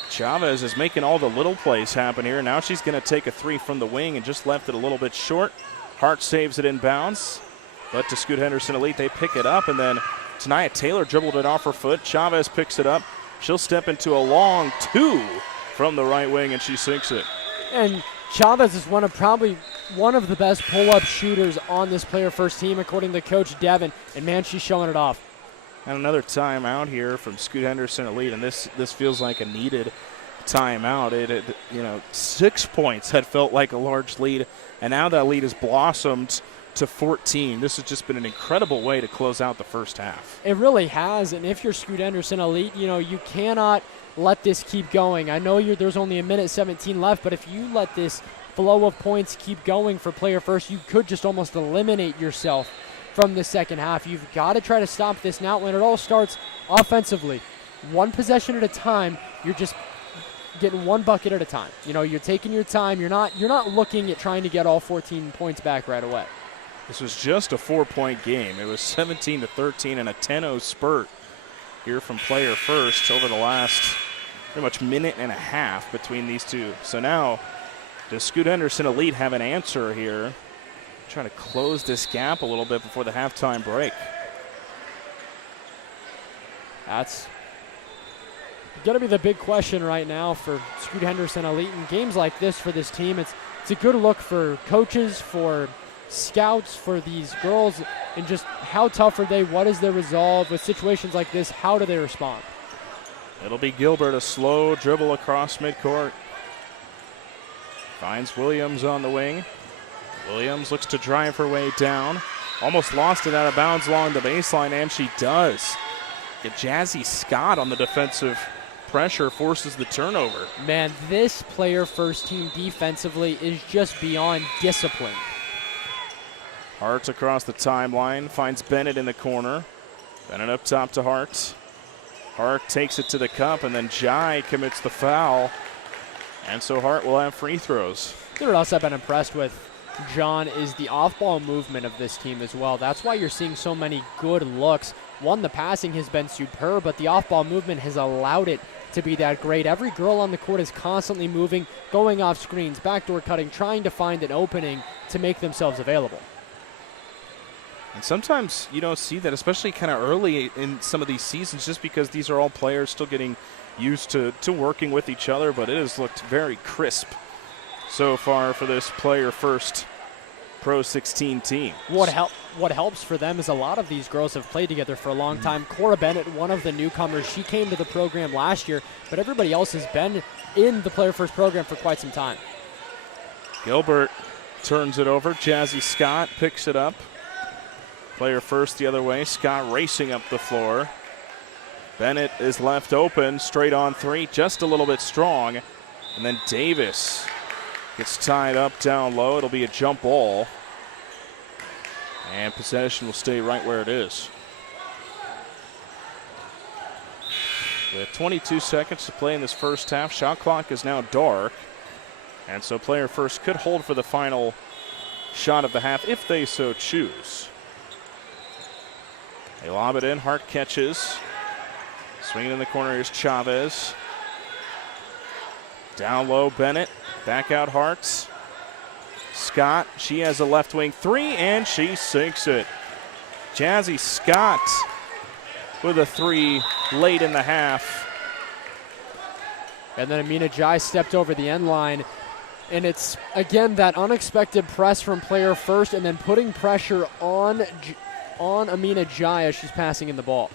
Chavez is making all the little plays happen here. Now she's going to take a three from the wing and just left it a little bit short. Hart saves it in bounds, but to Scoot Henderson Elite, they pick it up, and then Tania Taylor dribbled it off her foot. Chavez picks it up. She'll step into a long two from the right wing, and she sinks it. And Chavez is probably one of the best pull-up shooters on this player first team, according to Coach Devin, and man, she's showing it off. And another timeout here from Scoot Henderson Elite, and this feels like a needed timeout. It 6 points had felt like a large lead, and now that lead has blossomed to 14. This has just been an incredible way to close out the first half. It really has, and if you're Scoot Henderson Elite, you cannot let this keep going. I know there's only a minute 17 left, but if you let this flow of points keep going for player first, you could just almost eliminate yourself from the second half. You've got to try to stop this now, when it all starts offensively. One possession at a time, you're just getting one bucket at a time. You're taking your time. You're not looking at trying to get all 14 points back right away. This was just a 4-point game. It was 17-13 and a 10-0 spurt here from player first over the last pretty much minute and a half between these two. So now, does Scoot Henderson Elite have an answer here? Trying to close this gap a little bit before the halftime break. That's going to be the big question right now for Scoot Henderson Elite. In games like this for this team, it's a good look for coaches, for scouts, for these girls, and just how tough are they? What is their resolve with situations like this? How do they respond? It'll be Gilbert, a slow dribble across midcourt. Finds Williams on the wing. Williams looks to drive her way down. Almost lost it out of bounds along the baseline, and she does. Get Jazzy Scott on the defensive pressure, forces the turnover. Man, this player first team defensively is just beyond discipline. Hart across the timeline, finds Bennett in the corner. Bennett up top to Hart. Hart takes it to the cup, and then Jai commits the foul. And so Hart will have free throws. What else I've been impressed with, John, is the off-ball movement of this team as well. That's why you're seeing so many good looks. One, the passing has been superb, but the off-ball movement has allowed it to be that great. Every girl on the court is constantly moving, going off screens, backdoor cutting, trying to find an opening to make themselves available. And sometimes you don't see that, especially kind of early in some of these seasons, just because these are all players still getting used to working with each other, but it has looked very crisp so far for this player first Pro 16 team. What helps for them is a lot of these girls have played together for a long time. Cora Bennett, one of the newcomers, she came to the program last year, but everybody else has been in the player first program for quite some time. Gilbert turns it over. Jazzy Scott picks it up. Player first the other way. Scott racing up the floor. Bennett is left open, straight on three, just a little bit strong. And then Davis gets tied up down low. It'll be a jump ball. And possession will stay right where it is. With 22 seconds to play in this first half, shot clock is now dark. And so player first could hold for the final shot of the half if they so choose. They lob it in. Hart catches. Swinging in the corner is Chavez. Down low, Bennett. Back out, Hart. Scott, she has a left wing three, and she sinks it. Jazzy Scott with a three late in the half. And then Amina Jai stepped over the end line. And it's, again, that unexpected press from player first and then putting pressure on Amina Jai as she's passing in the ball.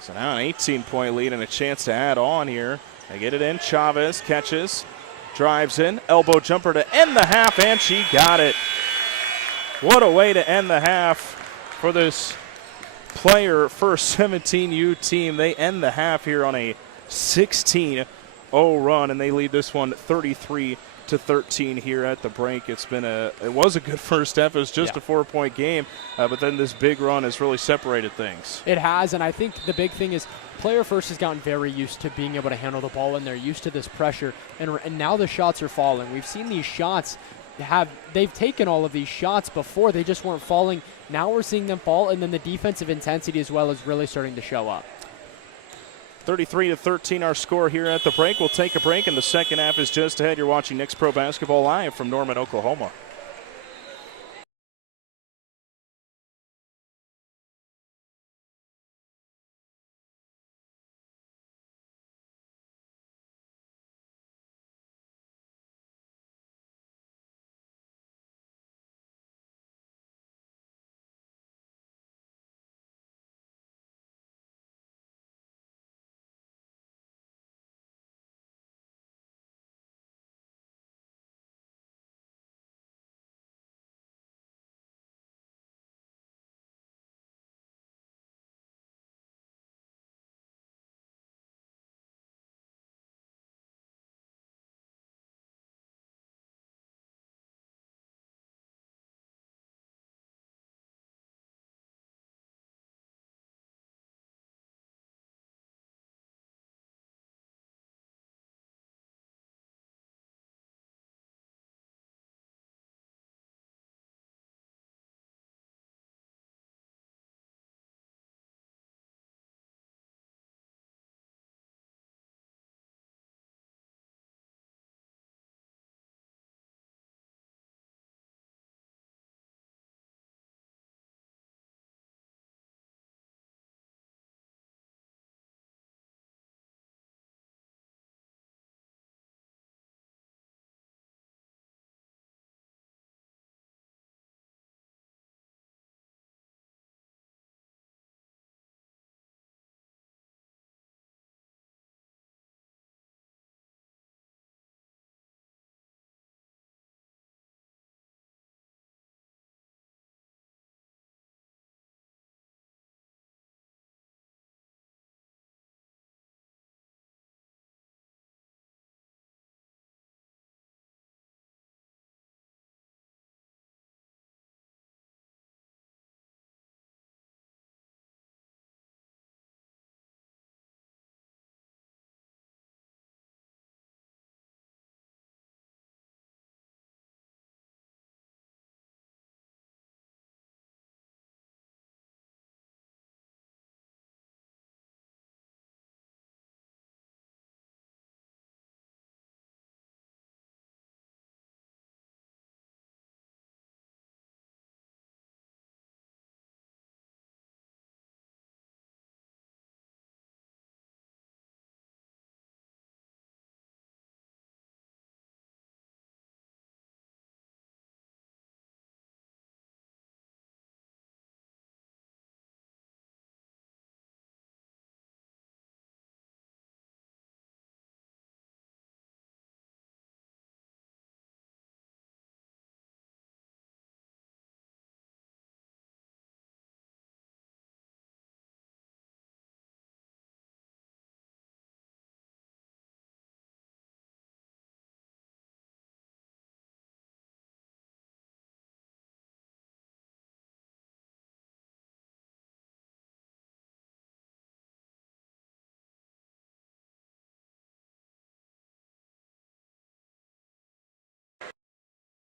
So now an 18-point lead and a chance to add on here. They get it in. Chavez catches, drives in, elbow jumper to end the half, and she got it. What a way to end the half for this player first 17U team. They end the half here on a 16-0 run, and they lead this one 33-13 here at the break. It was a good first half. It was just a 4-point game, but then this big run has really separated things. It has, and I think the big thing is player first has gotten very used to being able to handle the ball, and they're used to this pressure, and now the shots are falling. We've seen these shots they've taken all of these shots before. They just weren't falling. Now we're seeing them fall, and then the defensive intensity as well is really starting to show up. 33-13 our score here at the break. We'll take a break, and the second half is just ahead. You're watching NXTPRO Basketball live from Norman, Oklahoma.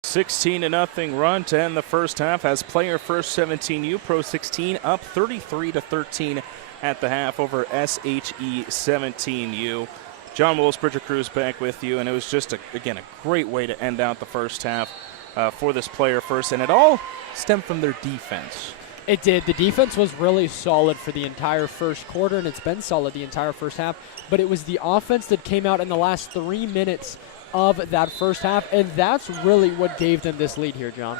(16-0) run to end the first half as player first 17U, Pro 16 up 33-13 at the half over S.H.E 17U. John Willis, Bridger Cruz back with you, and it was just, again, a great way to end out the first half for this player first, and it all stemmed from their defense. It did. The defense was really solid for the entire first quarter, and it's been solid the entire first half, but it was the offense that came out in the last 3 minutes of that first half, and that's really what gave them this lead here, John.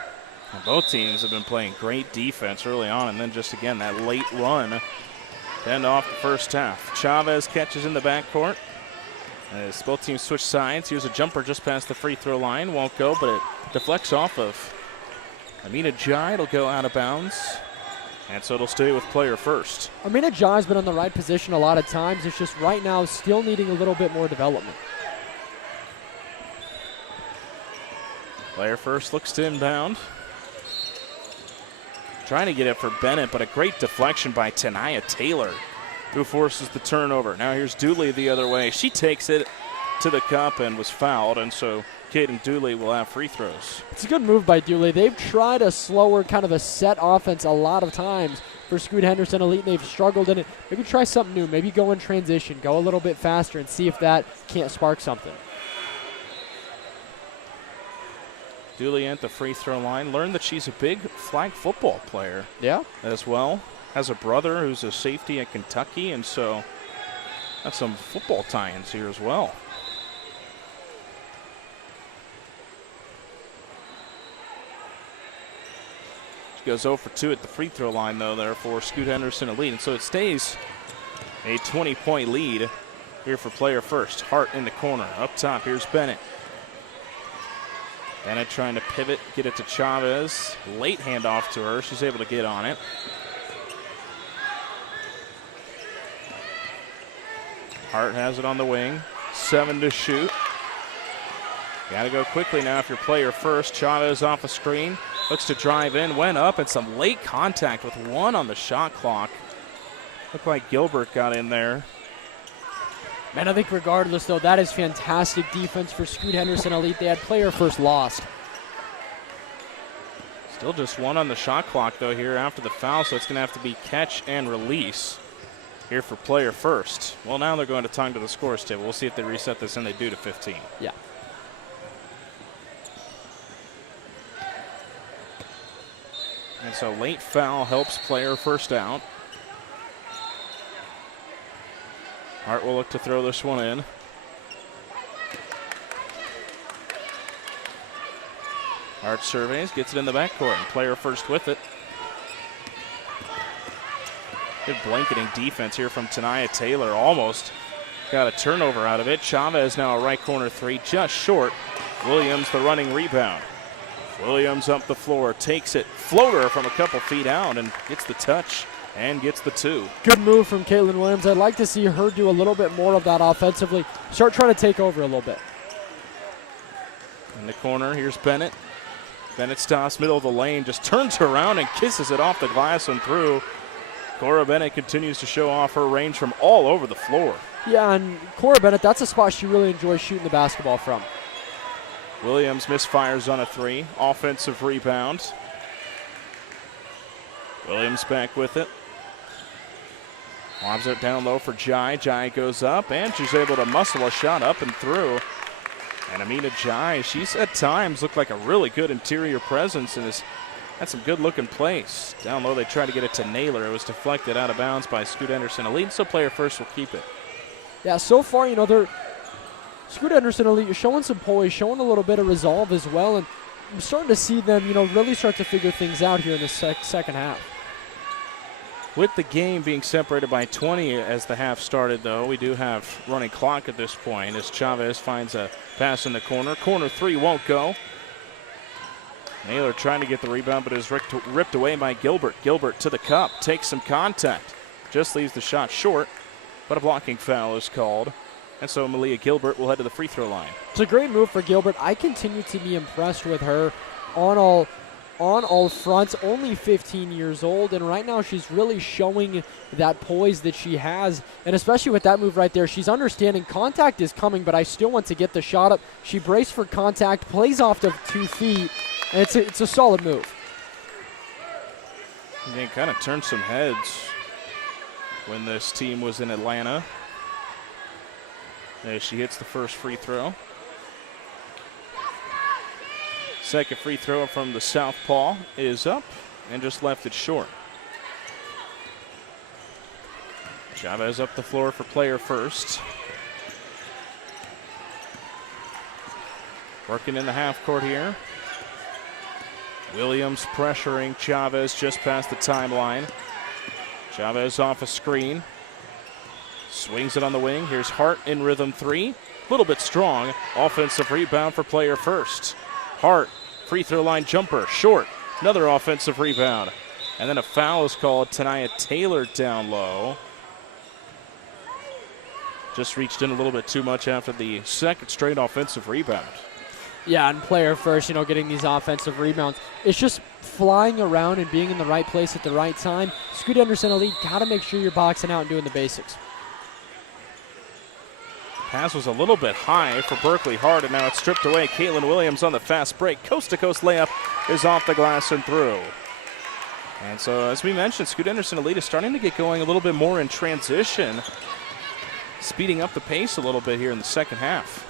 Well, both teams have been playing great defense early on, and then just, again, that late run to end off the first half. Chavez catches in the backcourt as both teams switch sides. Here's a jumper just past the free throw line. Won't go, but it deflects off of Amina Jai. It'll go out of bounds, and so it'll stay with player first. Amina Jai's been on the right position a lot of times. It's just right now still needing a little bit more development. Player first looks to inbound. Trying to get it for Bennett, but a great deflection by Tanaya Taylor, who forces the turnover. Now here's Dooley the other way. She takes it to the cup and was fouled, and so Caden Dooley will have free throws. It's a good move by Dooley. They've tried a slower kind of a set offense a lot of times for Scoot Henderson Elite, and they've struggled in it. Maybe try something new. Maybe go in transition. Go a little bit faster and see if that can't spark something. Dooley at the free throw line. Learned that she's a big flag football player. Yeah. As well. Has a brother who's a safety at Kentucky, and so that's some football tie-ins here as well. She goes 0 for 2 at the free throw line, though, there for Scoot Henderson Elite. And so it stays a 20-point lead here for player first. Hart in the corner. Up top, here's Bennett. Bennett trying to pivot, get it to Chavez. Late handoff to her. She's able to get on it. Hart has it on the wing. 7 to shoot. Got to go quickly now if you're player first. Chavez off a screen. Looks to drive in. Went up, and some late contact with 1 on the shot clock. Looked like Gilbert got in there. Man, I think regardless, though, that is fantastic defense for Scoot Henderson Elite. They had player first lost. Still just 1 on the shot clock, though, here after the foul, so it's going to have to be catch and release here for player first. Well, now they're going to time to the scores table. We'll see if they reset this, and they do to 15. Yeah. And so late foul helps player first out. Hart will look to throw this one in. Hart surveys, gets it in the backcourt, and player first with it. Good blanketing defense here from Tania Taylor. Almost got a turnover out of it. Chavez now a right corner 3, just short. Williams the running rebound. Williams up the floor, takes it, floater from a couple feet out, and gets the touch and gets the 2. Good move from Caitlin Williams. I'd like to see her do a little bit more of that offensively. Start trying to take over a little bit. In the corner, here's Bennett. Bennett stops middle of the lane, just turns around and kisses it off the glass and through. Cora Bennett continues to show off her range from all over the floor. Yeah, and Cora Bennett, that's a spot she really enjoys shooting the basketball from. Williams misfires on a 3. Offensive rebound. Williams back with it. Lobs it down low for Jai. Jai goes up, and she's able to muscle a shot up and through. And Amina Jai, she's at times looked like a really good interior presence and has had some good-looking plays. Down low, they tried to get it to Naylor. It was deflected out of bounds by Scoot Henderson Elite, so player first will keep it. Yeah, so far, they're Scoot Henderson Elite showing some poise, showing a little bit of resolve as well, and I'm starting to see them, really start to figure things out here in the second half. With the game being separated by 20 as the half started, though, we do have running clock at this point as Chavez finds a pass in the corner. Corner 3 won't go. Naylor trying to get the rebound, but is ripped away by Gilbert. Gilbert to the cup, takes some contact. Just leaves the shot short, but a blocking foul is called. And so Malia Gilbert will head to the free throw line. It's a great move for Gilbert. I continue to be impressed with her on all fronts. Only 15 years old, and right now she's really showing that poise that she has. And especially with that move right there, she's understanding contact is coming, but I still want to get the shot up. She braced for contact, plays off to 2 feet, and it's a solid move. They kind of turned some heads when this team was in Atlanta. As she hits the first free throw. Second free throw from the southpaw is up and just left it short. Chavez up the floor for player first. Working in the half court here. Williams pressuring Chavez just past the timeline. Chavez off a screen. Swings it on the wing. Here's Hart in rhythm 3. A little bit strong. Offensive rebound for player first. Hart, free throw line jumper, short. Another offensive rebound. And then a foul is called. Tania Taylor down low. Just reached in a little bit too much after the second straight offensive rebound. Yeah, and player first, getting these offensive rebounds. It's just flying around and being in the right place at the right time. Scoot Henderson Elite, got to make sure you're boxing out and doing the basics. Pass was a little bit high for Berkeley Hart, and now it's stripped away. Caitlin Williams on the fast break. Coast-to-coast layup is off the glass and through. And so, as we mentioned, Scoot Henderson Elite is starting to get going a little bit more in transition, speeding up the pace a little bit here in the second half.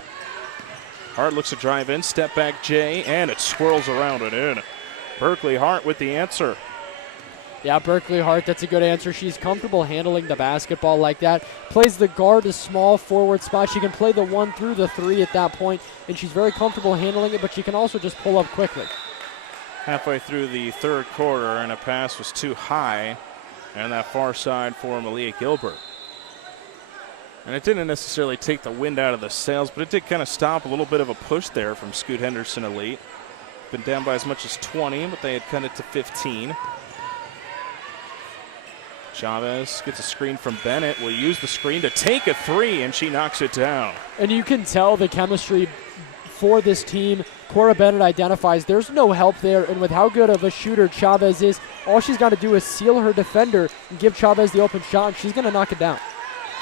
Hart looks to drive in, step back Jay, and it swirls around and in. Berkeley Hart with the answer. Yeah, Berkeley Hart, that's a good answer. She's comfortable handling the basketball like that. Plays the guard a small forward spot. She can play the 1 through the 3 at that point, and she's very comfortable handling it, but she can also just pull up quickly. Halfway through the third quarter, and a pass was too high, and that far side for Malia Gilbert. And it didn't necessarily take the wind out of the sails, but it did kind of stop a little bit of a push there from Scoot Henderson Elite. Been down by as much as 20, but they had cut it to 15. Chavez gets a screen from Bennett, will use the screen to take a 3, and she knocks it down. And you can tell the chemistry for this team. Cora Bennett identifies there's no help there, and with how good of a shooter Chavez is, all she's got to do is seal her defender and give Chavez the open shot, and she's going to knock it down.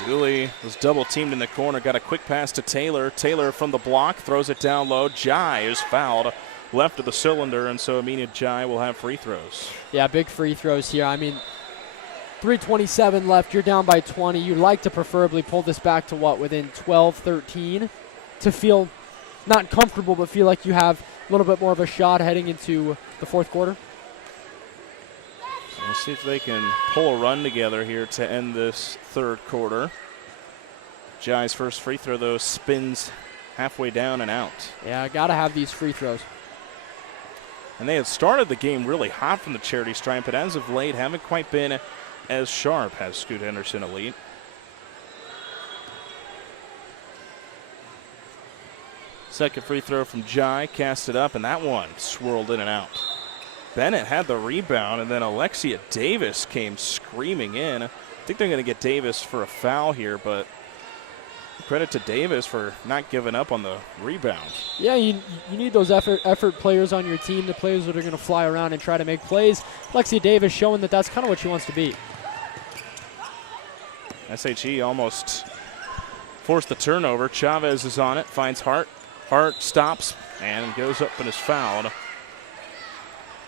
Dooley was double teamed in the corner, got a quick pass to Taylor. Taylor from the block throws it down low. Jai is fouled left of the cylinder, and so Amina Jai will have free throws. Yeah, big free throws here. I mean, 3:27 left, you're down by 20. You'd like to preferably pull this back to within 12, 13 to feel not comfortable, but feel like you have a little bit more of a shot heading into the fourth quarter. So we'll see if they can pull a run together here to end this third quarter. Jai's first free throw, though, spins halfway down and out. Yeah, got to have these free throws. And they had started the game really hot from the charity stripe, but as of late haven't quite been as sharp, has Scoot Henderson Elite. Second free throw from Jai, cast it up, and that one swirled in and out. Bennett had the rebound, and then Alexia Davis came screaming in. I think they're going to get Davis for a foul here, but credit to Davis for not giving up on the rebound. Yeah, you need those effort players on your team, the players that are going to fly around and try to make plays. Alexia Davis showing that that's kind of what she wants to be. S.H.E almost forced the turnover. Chavez is on it, finds Hart. Hart stops and goes up and is fouled.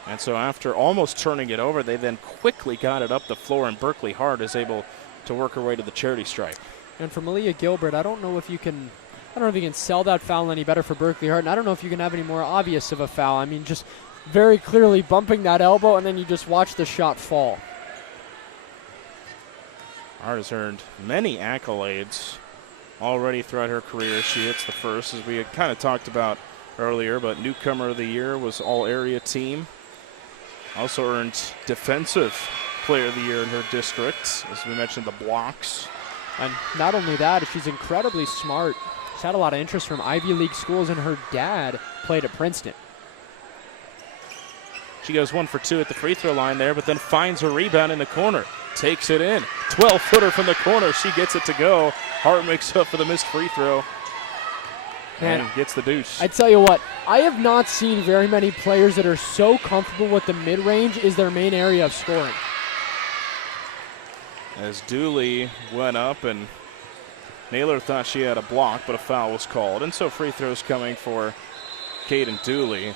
And so after almost turning it over, they then quickly got it up the floor, and Berkeley Hart is able to work her way to the charity stripe. And for Malia Gilbert, I don't know if you can sell that foul any better for Berkeley Hart, and I don't know if you can have any more obvious of a foul. I mean, just very clearly bumping that elbow, and then you just watch the shot fall. Hart has earned many accolades already throughout her career. She hits the first, as we had kind of talked about earlier, but Newcomer of the Year was All-Area Team. Also earned Defensive Player of the Year in her district, as we mentioned, the blocks. And not only that, she's incredibly smart. She's had a lot of interest from Ivy League schools, and her dad played at Princeton. She goes 1 for 2 at the free throw line there, but then finds a rebound in the corner. Takes it in. 12-footer from the corner. She gets it to go. Hart makes up for the missed free throw. And gets the deuce. I tell you what, I have not seen very many players that are so comfortable with the mid-range is their main area of scoring. As Dooley went up, and Naylor thought she had a block, but a foul was called. And so free throws coming for Caden Dooley.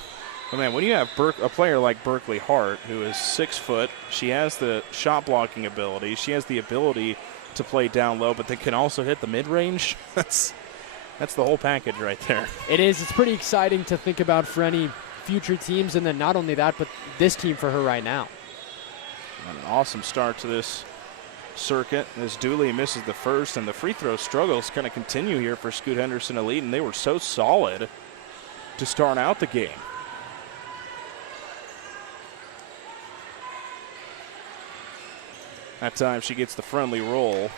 But man, when you have a player like Berkeley Hart, who is 6 foot, she has the shot blocking ability, she has the ability to play down low, but they can also hit the mid-range. That's the whole package right there. It is. It's pretty exciting to think about for any future teams, and then not only that, but this team for her right now. An awesome start to this circuit as Dooley misses the first, and the free throw struggles kind of continue here for Scoot Henderson Elite, and they were so solid to start out the game. That time she gets the friendly roll.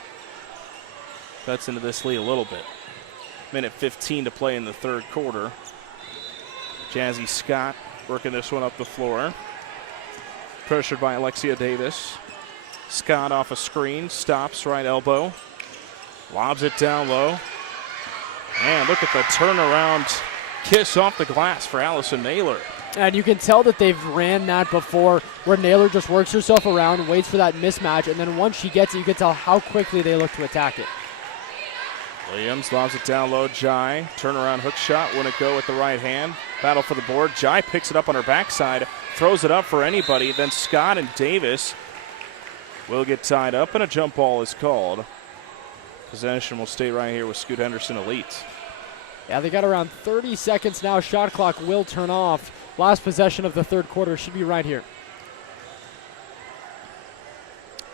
Cuts into this lead a little bit. Minute 15 to play in the third quarter. Jazzy Scott working this one up the floor. Pressured by Alexia Davis. Scott off a screen, stops right elbow. Lobs it down low. And look at the turnaround kiss off the glass for Allison Naylor. And you can tell that they've ran that before, where Naylor just works herself around and waits for that mismatch, and then once she gets it, you can tell how quickly they look to attack it. Williams lobs it down low. Jai, turnaround hook shot. Wouldn't go with the right hand. Battle for the board. Jai picks it up on her backside, throws it up for anybody. Then Scott and Davis will get tied up, and a jump ball is called. Possession will stay right here with Scoot Henderson Elite. Yeah, they got around 30 seconds now. Shot clock will turn off. Last possession of the third quarter should be right here.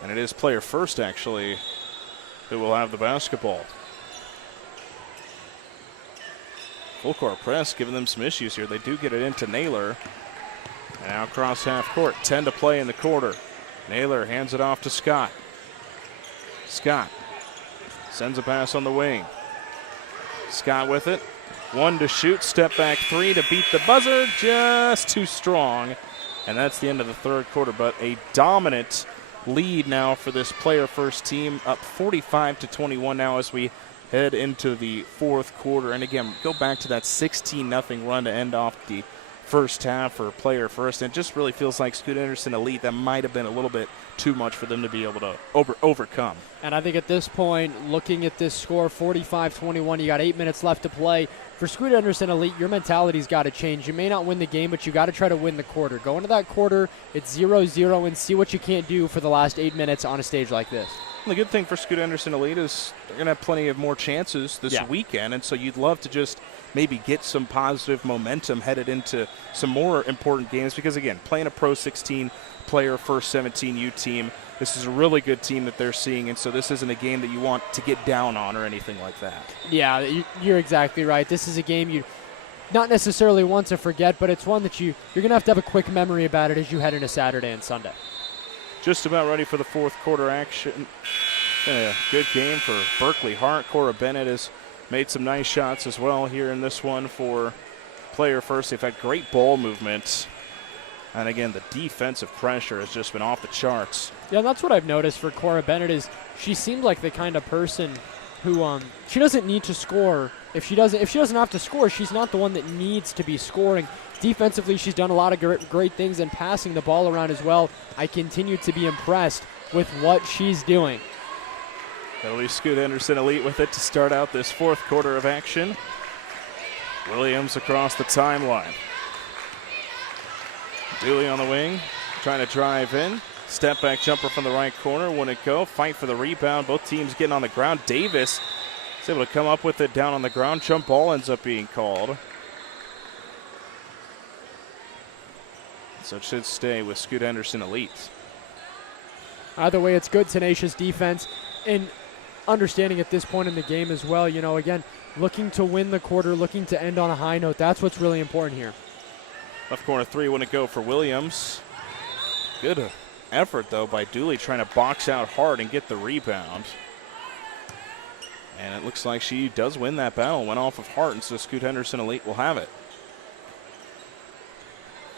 And it is player first, actually, who will have the basketball. Full court press, giving them some issues here. They do get it into Naylor. And now across half court, 10 to play in the quarter. Naylor hands it off to Scott. Scott sends a pass on the wing. Scott with it. One to shoot, step back three to beat the buzzer. Just too strong. And that's the end of the third quarter, but a dominant lead now for this player first team, up 45-21 now as we head into the fourth quarter. And again, go back to that 16-0 run to end off the first half for player first. And it just really feels like Scoot Henderson Elite, that might have been a little bit too much for them to be able to overcome. And I think at this point, looking at this score, 45-21, you got 8 minutes left to play. For Scoot Henderson Elite, your mentality's got to change. You may not win the game, but you got to try to win the quarter. Go into that quarter, it's 0-0, and see what you can't do for the last 8 minutes on a stage like this. The good thing for Scoot Henderson Elite is they're going to have plenty of more chances this weekend, and so you'd love to just maybe get some positive momentum headed into some more important games because, again, playing a Pro 16 player first 17U team, this is a really good team that they're seeing, and so this isn't a game that you want to get down on or anything like that. Yeah, you're exactly right. This is a game you not necessarily want to forget, but it's one that you're going to have a quick memory about it as you head into Saturday and Sunday. Just about ready for the fourth quarter action. A good game for Berkeley Hart. Cora Bennett has made some nice shots as well here in this one for player first. They've had great ball movement. And again, the defensive pressure has just been off the charts. Yeah, that's what I've noticed for Cora Bennett is she seems like the kind of person who she doesn't need to score. If she doesn't have to score, she's not the one that needs to be scoring. Defensively, she's done a lot of great things and passing the ball around as well. I continue to be impressed with what she's doing. That'll be Scoot Henderson Elite with it to start out this fourth quarter of action. Williams across the timeline. Dooley on the wing, trying to drive in. Step back jumper from the right corner. Wouldn't go. Fight for the rebound. Both teams getting on the ground. Davis is able to come up with it down on the ground. Jump ball ends up being called. So it should stay with Scoot Henderson Elite. Either way, it's good, tenacious defense. And understanding at this point in the game as well, again, looking to win the quarter, looking to end on a high note. That's what's really important here. Left corner three, wouldn't go for Williams. Good effort, though, by Dooley trying to box out hard and get the rebound. And it looks like she does win that battle. Went off of Hart, and so Scoot Henderson Elite will have it.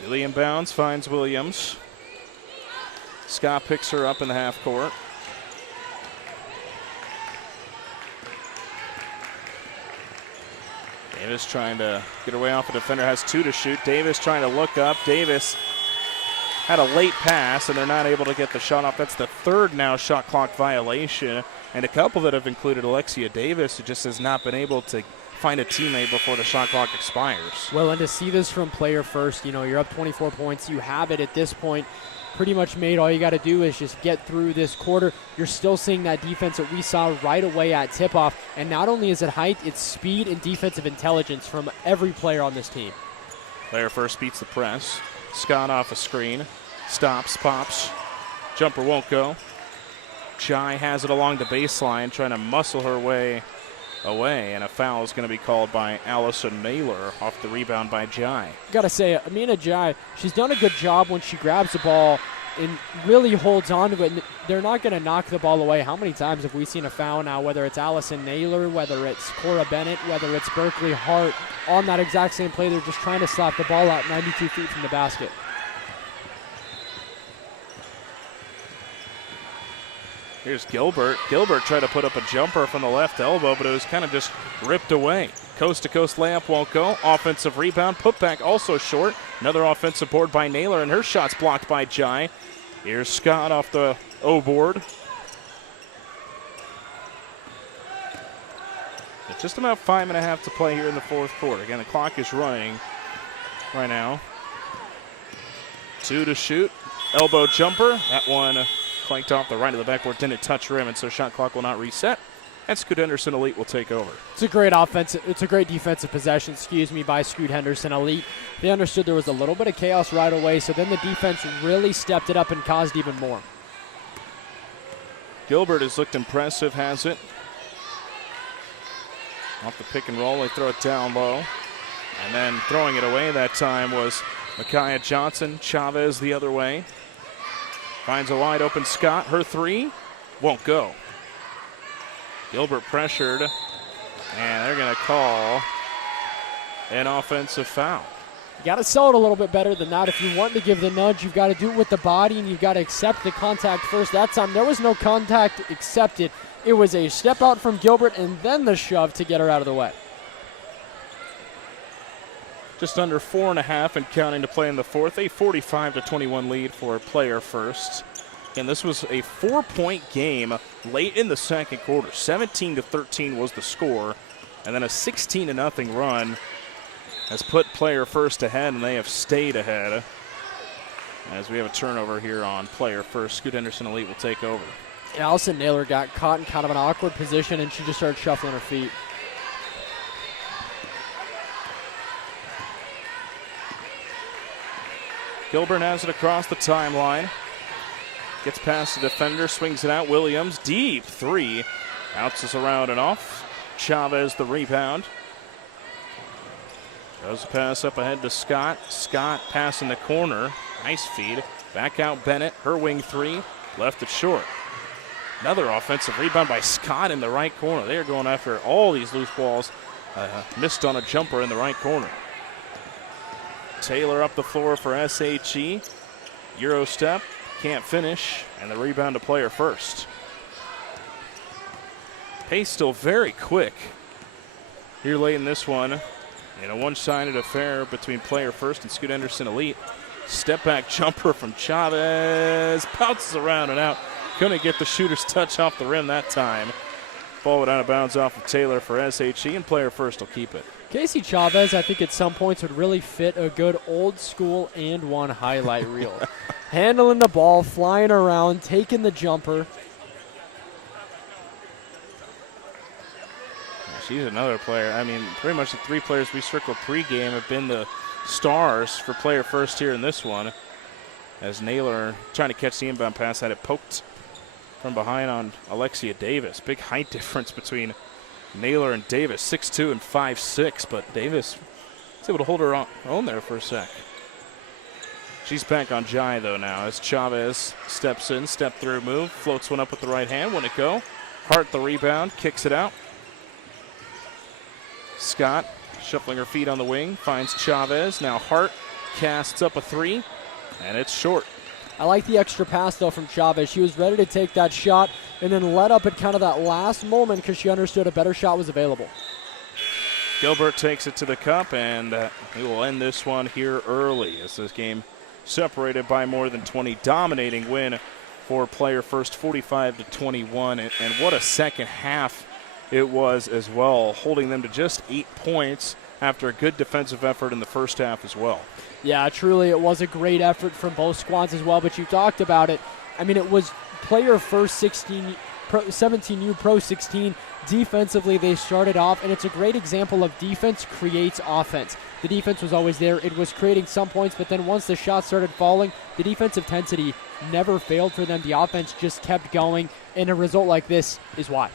Dooley inbounds, finds Williams. Scott picks her up in the half court. Davis trying to get away off a defender, has two to shoot. Davis trying to look up. Davis had a late pass, and they're not able to get the shot off. That's the third now shot clock violation, and a couple that have included Alexia Davis, who just has not been able to find a teammate before the shot clock expires. Well, and to see this from player first, you're up 24 points. You have it at this point pretty much made. All you got to do is just get through this quarter. You're still seeing that defense that we saw right away at tip-off. And not only is it height, it's speed and defensive intelligence from every player on this team. Player first beats the press. Scott off a screen. Stops, pops. Jumper won't go. Jai has it along the baseline, trying to muscle her way away, and a foul is going to be called by Allison Naylor off the rebound by Jai. Got to say, Amina Jai, she's done a good job when she grabs the ball and really holds on to it. And they're not going to knock the ball away. How many times have we seen a foul now, whether it's Allison Naylor, whether it's Cora Bennett, whether it's Berkeley Hart, on that exact same play, they're just trying to slap the ball out 92 feet from the basket. Here's Gilbert. Gilbert tried to put up a jumper from the left elbow, but it was kind of just ripped away. Coast-to-coast layup won't go. Offensive rebound. Putback also short. Another offensive board by Naylor, and her shot's blocked by Jai. Here's Scott off the O board. With just about 5.5 to play here in the fourth quarter. Again, the clock is running right now. 2 to shoot. Elbow jumper. That one clanked off the right of the backboard. Didn't touch rim, and so shot clock will not reset. And Scoot Henderson Elite will take over. It's a great defensive possession, by Scoot Henderson Elite. They understood there was a little bit of chaos right away, so then the defense really stepped it up and caused even more. Gilbert has looked impressive, has it? Off the pick and roll, they throw it down low. And then throwing it away that time was Micaiah Johnson. Chavez the other way. Finds a wide open Scott. Her three won't go. Gilbert pressured, and they're going to call an offensive foul. You got to sell it a little bit better than that. If you want to give the nudge, you've got to do it with the body, and you've got to accept the contact first. That time, there was no contact accepted. It was a step out from Gilbert and then the shove to get her out of the way. Just under 4.5 and counting to play in the fourth. A 45-21 lead for player first. And this was a 4-point game late in the second quarter. 17-13 was the score. And then a 16-0 run has put player first ahead, and they have stayed ahead. As we have a turnover here on player first. Scoot Henderson Elite will take over. Allison Naylor got caught in kind of an awkward position, and she just started shuffling her feet. Gilbert has it across the timeline. Gets past the defender, swings it out. Williams, deep three. Bounces around and off. Chavez the rebound. Goes the pass up ahead to Scott. Scott pass in the corner. Nice feed. Back out Bennett. Her wing three. Left it short. Another offensive rebound by Scott in the right corner. They are going after all these loose balls. Missed on a jumper in the right corner. Taylor up the floor for S.H.E. Euro step. Can't finish. And the rebound to player first. Pace still very quick here late in this one. In a one-sided affair between player first and Scoot Henderson Elite. Step back jumper from Chavez. Bounces around and out. Couldn't get the shooter's touch off the rim that time. Ball went out of bounds off of Taylor for S.H.E. and player first will keep it. Casey Chavez, I think at some points would really fit a good old school and one highlight reel. Handling the ball, flying around, taking the jumper. She's another player. I mean, pretty much the three players we circled pregame have been the stars for player first here in this one. As Naylor trying to catch the inbound pass, had it poked from behind on Alexia Davis. Big height difference between Naylor and Davis, 6'2" and 5'6", but Davis is able to hold her own there for a sec. She's back on Jai, though, now, as Chavez steps in, step through move, floats one up with the right hand, wouldn't it go? Hart the rebound, kicks it out. Scott shuffling her feet on the wing, finds Chavez. Now Hart casts up a three, and it's short. I like the extra pass, though, from Chavez. She was ready to take that shot and then let up at kind of that last moment because she understood a better shot was available. Gilbert takes it to the cup, and he will end this one here early as this game separated by more than 20. Dominating win for player first, 45-21, and what a second half it was as well, holding them to just 8 points after a good defensive effort in the first half as well. Yeah, truly, it was a great effort from both squads as well, but you talked about it. I mean, it was player first 17U, pro 16. Defensively, they started off, and it's a great example of defense creates offense. The defense was always there. It was creating some points, but then once the shots started falling, the defensive intensity never failed for them. The offense just kept going, and a result like this is why.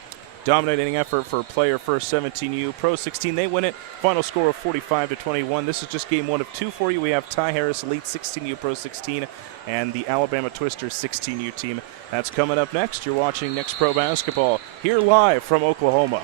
Dominating effort for player first 17U, pro 16. They win it. Final score of 45-21. This is just game one of two for you. We have Ty Harris Elite 16U, pro 16, and the Alabama Twisters 16U team. That's coming up next. You're watching NXTPRO Basketball here live from Oklahoma.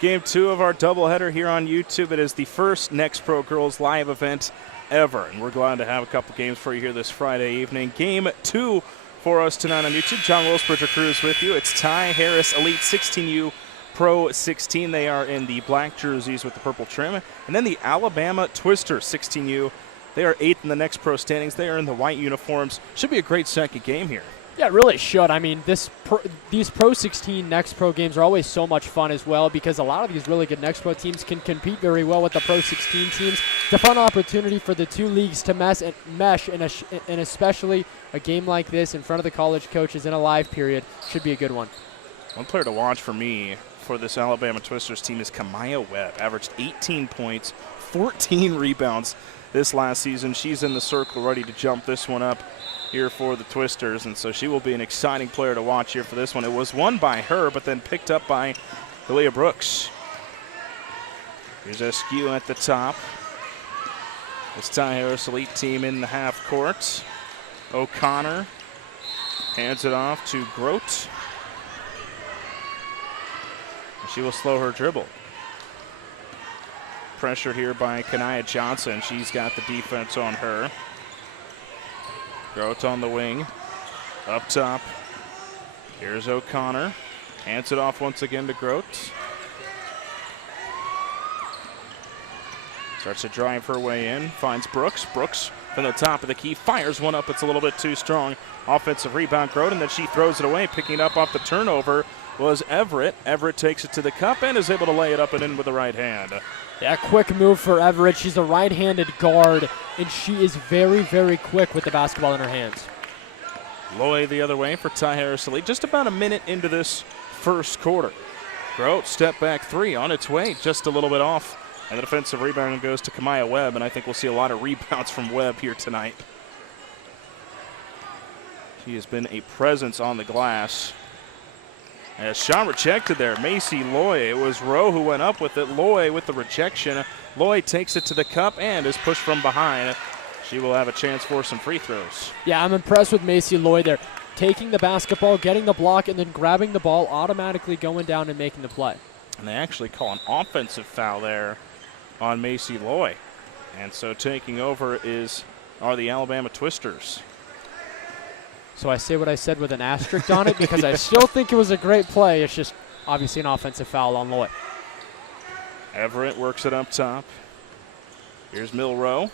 Game 2 of our doubleheader here on YouTube. It is the first NXTPRO Girls live event ever, and we're glad to have a couple games for you here this Friday evening. Game 2 for us tonight on YouTube. John Willis, Bridger Cruz with you. It's Ty Harris Elite 16U Pro 16. They are in the black jerseys with the purple trim. And then the Alabama Twister 16U. They are 8th in the NXTPRO standings. They are in the white uniforms. Should be a great second game here. Yeah, it really should. I mean, these Pro 16 NXTPRO games are always so much fun as well because a lot of these really good NXTPRO teams can compete very well with the Pro 16 teams. It's a fun opportunity for the two leagues to mesh, and especially a game like this in front of the college coaches in a live period should be a good one. One player to watch for me for this Alabama Twisters team is Kamaya Webb. Averaged 18 points, 14 rebounds this last season. She's in the circle ready to jump this one up here for the Twisters, and so she will be an exciting player to watch here for this one. It was won by her, but then picked up by Leah Brooks. Here's S.H.E at the top. This Ty Harris Elite team in the half court. O'Connor hands it off to Grote. She will slow her dribble. Pressured here by Kanaya Johnson. She's got the defense on her. Grote on the wing. Up top. Here's O'Connor. Hands it off once again to Grote. Starts to drive her way in. Finds Brooks. Brooks from the top of the key. Fires one up. It's a little bit too strong. Offensive rebound, Grote, and then she throws it away. Picking it up off the turnover was Everett. Everett takes it to the cup and is able to lay it up and in with the right hand. Yeah, quick move for Everett. She's a right-handed guard, and she is very, very quick with the basketball in her hands. Loy the other way for Ty Harris Elite. Just about a minute into this first quarter. Grote, step back three on its way, just a little bit off. And the defensive rebound goes to Kamaya Webb, and I think we'll see a lot of rebounds from Webb here tonight. She has been a presence on the glass. A shot rejected there. Macy Loy. It was Rowe who went up with it. Loy with the rejection. Loy takes it to the cup and is pushed from behind. She will have a chance for some free throws. Yeah, I'm impressed with Macy Loy there. Taking the basketball, getting the block, and then grabbing the ball, automatically going down and making the play. And they actually call an offensive foul there on Macy Loy. And so taking over are the Alabama Twisters. So I say what I said with an asterisk on it because I still think it was a great play. It's just obviously an offensive foul on Loy. Everett works it up top. Here's Milroe.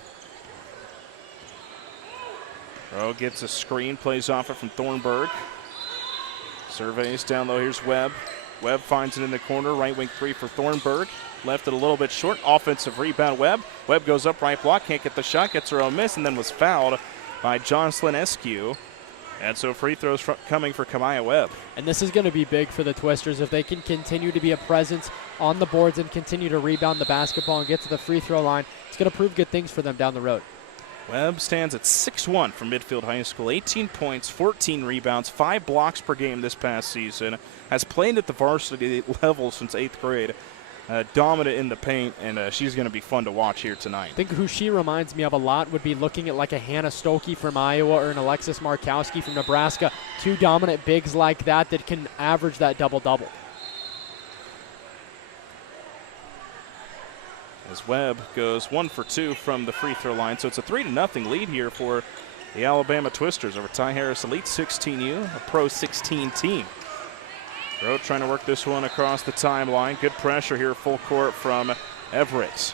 Rowe gets a screen, plays off it from Thornburg. Surveys down low. Here's Webb. Webb finds it in the corner. Right wing three for Thornburg. Left it a little bit short. Offensive rebound, Webb. Webb goes up right block, can't get the shot, gets her own miss, and then was fouled by Jocelyn S.H.E. And so free throws coming for Kamaya Webb. And this is going to be big for the Twisters if they can continue to be a presence on the boards and continue to rebound the basketball and get to the free throw line. It's going to prove good things for them down the road. Webb stands at 6'1" from Midfield High School, 18 points, 14 rebounds, 5 blocks per game this past season. Has played at the varsity level since 8th grade. Dominant in the paint, and she's going to be fun to watch here tonight. I think who she reminds me of a lot would be looking at like a Hannah Stokey from Iowa or an Alexis Markowski from Nebraska. Two dominant bigs like that can average that double-double. As Webb goes 1 for 2 from the free throw line, so it's a 3-0 lead here for the Alabama Twisters over Ty Harris Elite 16U, a Pro 16 team. Grote trying to work this one across the timeline. Good pressure here, full court from Everett.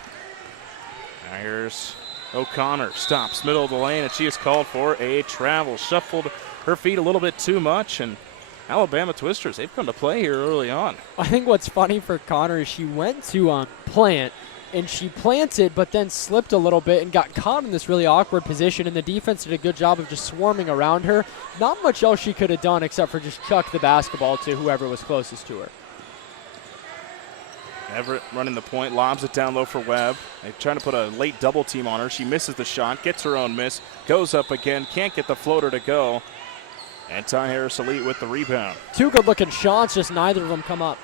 Now here's O'Connor. Stops middle of the lane, and she is called for a travel. Shuffled her feet a little bit too much, and Alabama Twisters, they've come to play here early on. I think what's funny for Connor is she went to plant, and she planted but then slipped a little bit and got caught in this really awkward position, and the defense did a good job of just swarming around her. Not much else she could have done except for just chuck the basketball to whoever was closest to her. Everett running the point, lobs it down low for Webb. They're trying to put a late double team on her. She misses the shot, gets her own miss, goes up again, can't get the floater to go. And Ty Harris Elite with the rebound. Two good-looking shots, just neither of them come up.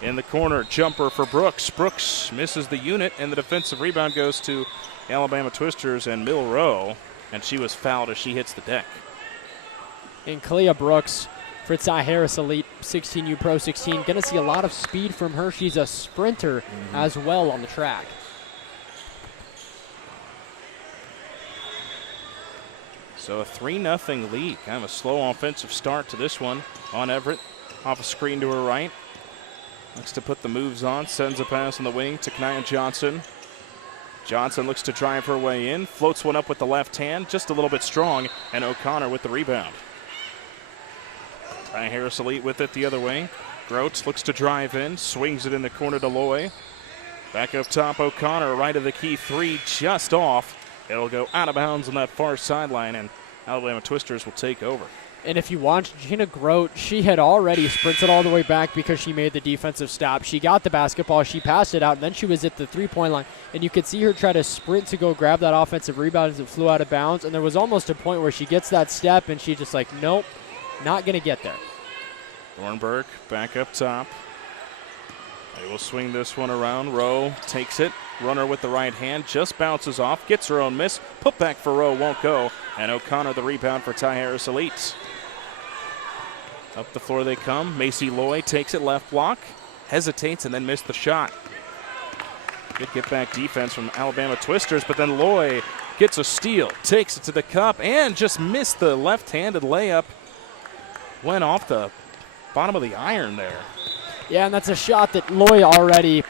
In the corner, jumper for Brooks. Brooks misses the unit, and the defensive rebound goes to Alabama Twisters and Milroe, and she was fouled as she hits the deck. And Kalia Brooks, for Ty Harris Elite 16U Pro 16. Going to see a lot of speed from her. She's a sprinter as well on the track. So a 3-0 lead. Kind of a slow offensive start to this one on Everett. Off a screen to her right. Looks to put the moves on. Sends a pass on the wing to Kania Johnson. Johnson looks to drive her way in. Floats one up with the left hand. Just a little bit strong. And O'Connor with the rebound. Ty Harris Elite with it the other way. Groats looks to drive in. Swings it in the corner to Loy. Back up top, O'Connor. Right of the key three. Just off. It'll go out of bounds on that far sideline, and Alabama Twisters will take over. And if you watch Gina Grote, she had already sprinted all the way back because she made the defensive stop. She got the basketball, she passed it out, and then she was at the three-point line. And you could see her try to sprint to go grab that offensive rebound as it flew out of bounds. And there was almost a point where she gets that step, and she just like, nope, not going to get there. Thornburg back up top. They will swing this one around. Rowe takes it. Runner with the right hand, just bounces off, gets her own miss. Put back for Rowe, won't go. And O'Connor the rebound for Ty Harris Elite. Up the floor they come. Macy Loy takes it left block, hesitates, and then missed the shot. Good get-back defense from Alabama Twisters, but then Loy gets a steal, takes it to the cup, and just missed the left-handed layup. Went off the bottom of the iron there. Yeah, and that's a shot that Loy already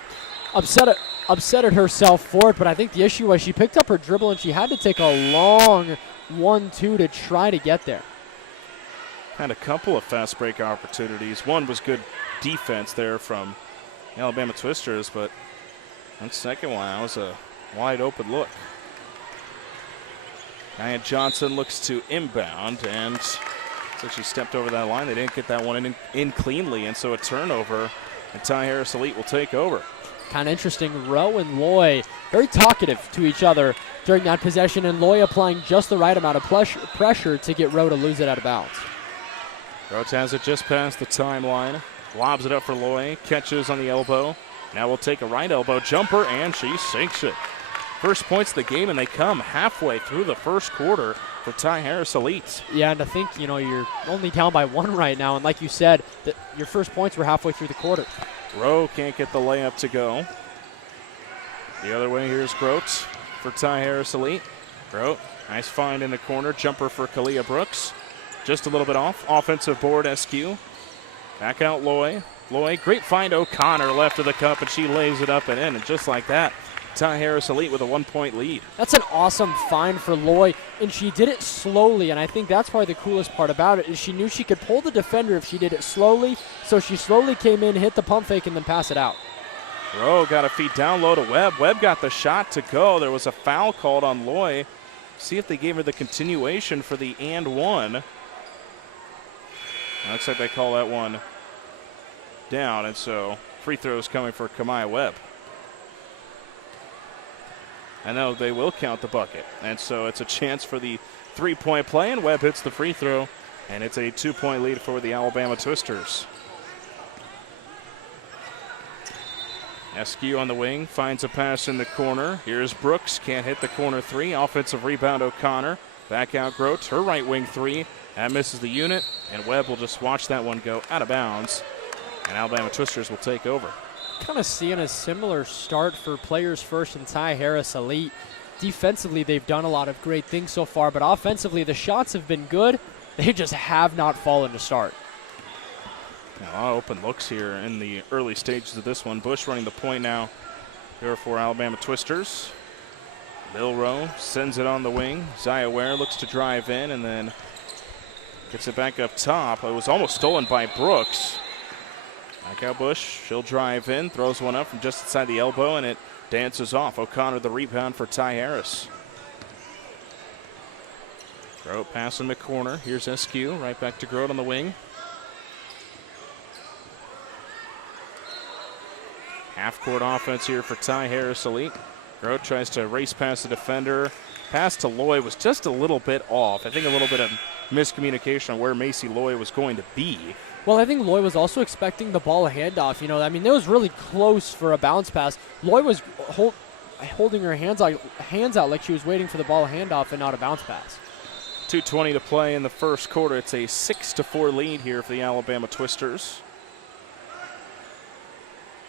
upsetted herself for it, but I think the issue was she picked up her dribble and she had to take a long 1-2 to try to get there. Had a couple of fast break opportunities. One was good defense there from Alabama Twisters, but that second one, that was a wide open look. Nia Johnson looks to inbound, and so she stepped over that line. They didn't get that one in cleanly, and so a turnover, and Ty Harris Elite will take over. Kind of interesting. Rowe and Loy very talkative to each other during that possession, and Loy applying just the right amount of pressure to get Rowe to lose it out of bounds. Roach has it just past the timeline. Lobs it up for Loy. Catches on the elbow. Now we'll take a right elbow jumper, and she sinks it. First points of the game, and they come halfway through the first quarter for Ty Harris Elite. Yeah, and to think, you're only down by one right now, and like you said, that your first points were halfway through the quarter. Rowe can't get the layup to go. The other way, here's Grote for Ty Harris Elite. Grote, nice find in the corner. Jumper for Kalia Brooks. Just a little bit off. Offensive board, S.H.E. Back out Loy. Loy, great find. O'Connor left of the cup, and she lays it up and in. And just like that, Ty Harris Elite with a 1-point lead. That's an awesome find for Loy, and she did it slowly, and I think that's probably the coolest part about it is she knew she could pull the defender if she did it slowly, so she slowly came in, hit the pump fake, and then pass it out. Rowe got a feed down low to Webb. Webb got the shot to go. There was a foul called on Loy. See if they gave her the continuation for the and one. Looks like they call that one down, and so free throws coming for Kamaya Webb. And now they will count the bucket. And so it's a chance for the three-point play, and Webb hits the free throw, and it's a 2-point lead for the Alabama Twisters. S.H.E. on the wing, finds a pass in the corner. Here's Brooks, can't hit the corner three. Offensive rebound, O'Connor. Back out Grote, her right wing three. That misses the unit, and Webb will just watch that one go out of bounds, and Alabama Twisters will take over. Kind of seeing a similar start for players first and Ty Harris Elite. Defensively, they've done a lot of great things so far, but offensively, the shots have been good. They just have not fallen to start. Now, a lot of open looks here in the early stages of this one. Bush running the point now here for Alabama Twisters. Milroe sends it on the wing. Zaya Ware looks to drive in and then gets it back up top. It was almost stolen by Brooks. Back out Bush. She'll drive in, throws one up from just inside the elbow, and it dances off. O'Connor the rebound for Ty Harris. Grote pass in the corner. Here's S.H.E. right back to Grote on the wing. Half-court offense here for Ty Harris Elite. Grote tries to race past the defender. Pass to Loy was just a little bit off. I think a little bit of miscommunication on where Macy Loy was going to be. Well, I think Loy was also expecting the ball handoff. It was really close for a bounce pass. Loy was holding her hands out like she was waiting for the ball handoff and not a bounce pass. 2:20 to play in the first quarter. It's a 6-4 lead here for the Alabama Twisters.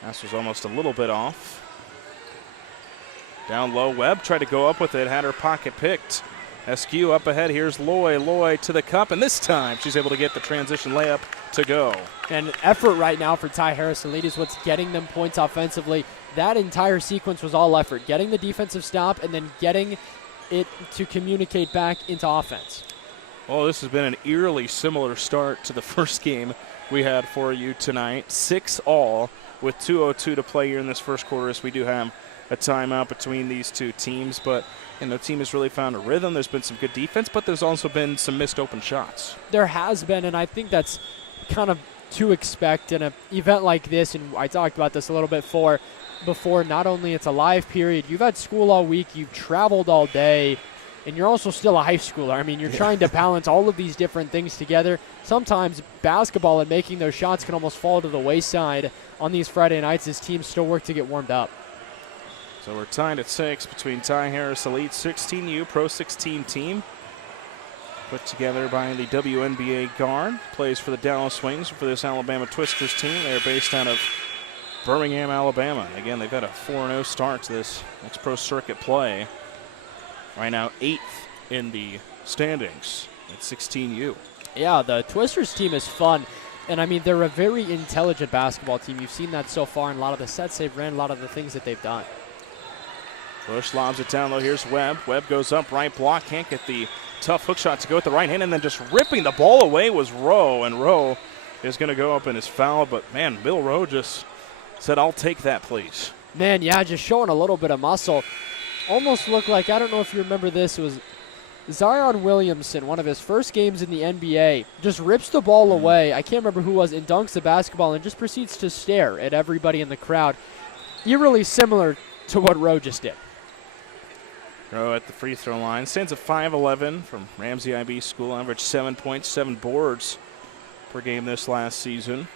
Pass was almost a little bit off. Down low, Webb tried to go up with it, had her pocket picked. S.H.E up ahead, here's Loy. Loy to the cup, and this time she's able to get the transition layup to go. And effort right now for Ty Harris-Elite is what's getting them points offensively. That entire sequence was all effort, getting the defensive stop and then getting it to communicate back into offense. Well, this has been an eerily similar start to the first game we had for you tonight. 6-all with 2:02 to play here in this first quarter, as we do have a timeout between these two teams. But the team has really found a rhythm. There's been some good defense, but there's also been some missed open shots. There has been, and I think that's kind of to expect in an event like this, and I talked about this a little bit before. Not only it's a live period, you've had school all week, you've traveled all day, and you're also still a high schooler. I mean, you're trying to balance all of these different things together. Sometimes basketball and making those shots can almost fall to the wayside on these Friday nights as teams still work to get warmed up. So we're tied at 6 between Ty Harris-Elite 16U Pro 16 team, put together by the WNBA guard, plays for the Dallas Wings for this Alabama Twisters team. They're based out of Birmingham, Alabama. Again, they've had a 4-0 start to this NXTPRO circuit play. Right now, 8th in the standings at 16U. Yeah, the Twisters team is fun. And, I mean, they're a very intelligent basketball team. You've seen that so far in a lot of the sets they've ran, a lot of the things that they've done. Bush lobs it down low. Here's Webb. Webb goes up, right block. Can't get the tough hook shot to go with the right hand. And then just ripping the ball away was Rowe. And Rowe is going to go up and is fouled. But, man, Bill Rowe just said, "I'll take that, please." Man, yeah, just showing a little bit of muscle. Almost looked like, I don't know if you remember this, it was Zion Williamson, one of his first games in the NBA, just rips the ball away. I can't remember who it was, and dunks the basketball and just proceeds to stare at everybody in the crowd. Eerily similar to what Rowe just did. Rowe at the free throw line. Stands at 5'11" from Ramsey IB School. Averaged 7 points, 7 boards per game this last season.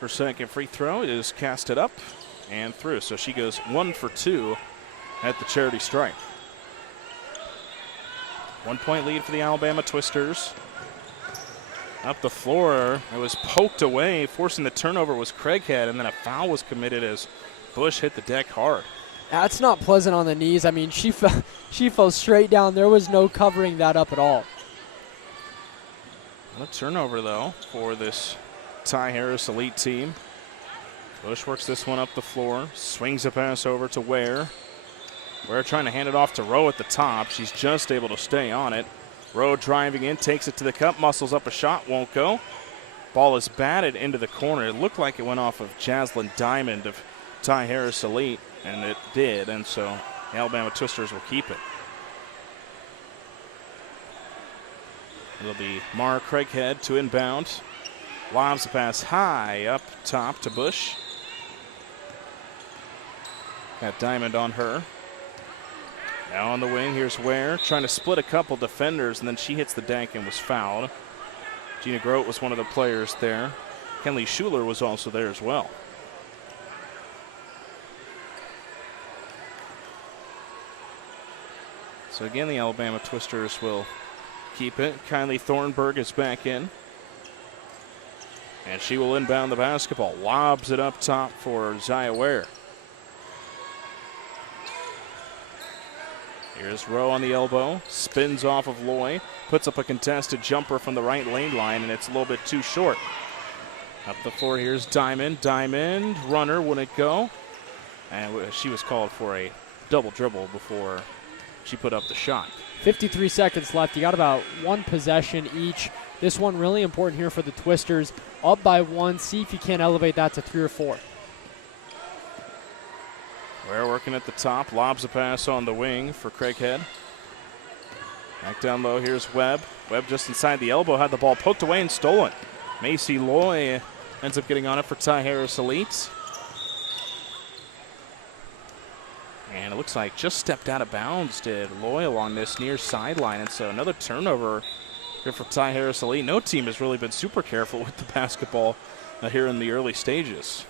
Her second free throw is casted up and through. So she goes 1 for 2 at the charity stripe. 1 point lead for the Alabama Twisters. Up the floor, it was poked away. Forcing the turnover was Craighead, and then a foul was committed as Bush hit the deck hard. That's not pleasant on the knees. I mean, she fell straight down. There was no covering that up at all. A turnover, though, for this Ty Harris-Elite team. Bush works this one up the floor, swings a pass over to Ware. Ware trying to hand it off to Rowe at the top. She's just able to stay on it. Rowe driving in, takes it to the cup, muscles up a shot, won't go. Ball is batted into the corner. It looked like it went off of Jaslyn Diamond of Ty Harris-Elite, and it did, and so the Alabama Twisters will keep it. It'll be Mara Craighead to inbound. Lobs the pass high up top to Bush. Got Diamond on her. Now on the wing, here's Ware trying to split a couple defenders, and then she hits the deck and was fouled. Gina Grote was one of the players there. Kenley Schuler was also there as well. So again, the Alabama Twisters will keep it. Kylie Thornburg is back in. And she will inbound the basketball. Lobs it up top for Zaya Ware. Here's Rowe on the elbow. Spins off of Loy. Puts up a contested jumper from the right lane line, and it's a little bit too short. Up the floor, here's Diamond. Diamond, runner, wouldn't go. And she was called for a double dribble before she put up the shot. 53 seconds left. You got about one possession each. This one really important here for the Twisters. Up by 1. See if you can't elevate that to 3 or 4. Ware working at the top. Lobs a pass on the wing for Craighead. Back down low. Here's Webb. Webb just inside the elbow. Had the ball poked away and stolen. Macy Loy ends up getting on it for Ty Harris-Elite. And it looks like just stepped out of bounds did Loy along this near sideline. And so another turnover here for Ty Harris-Elite. No team has really been super careful with the basketball here in the early stages.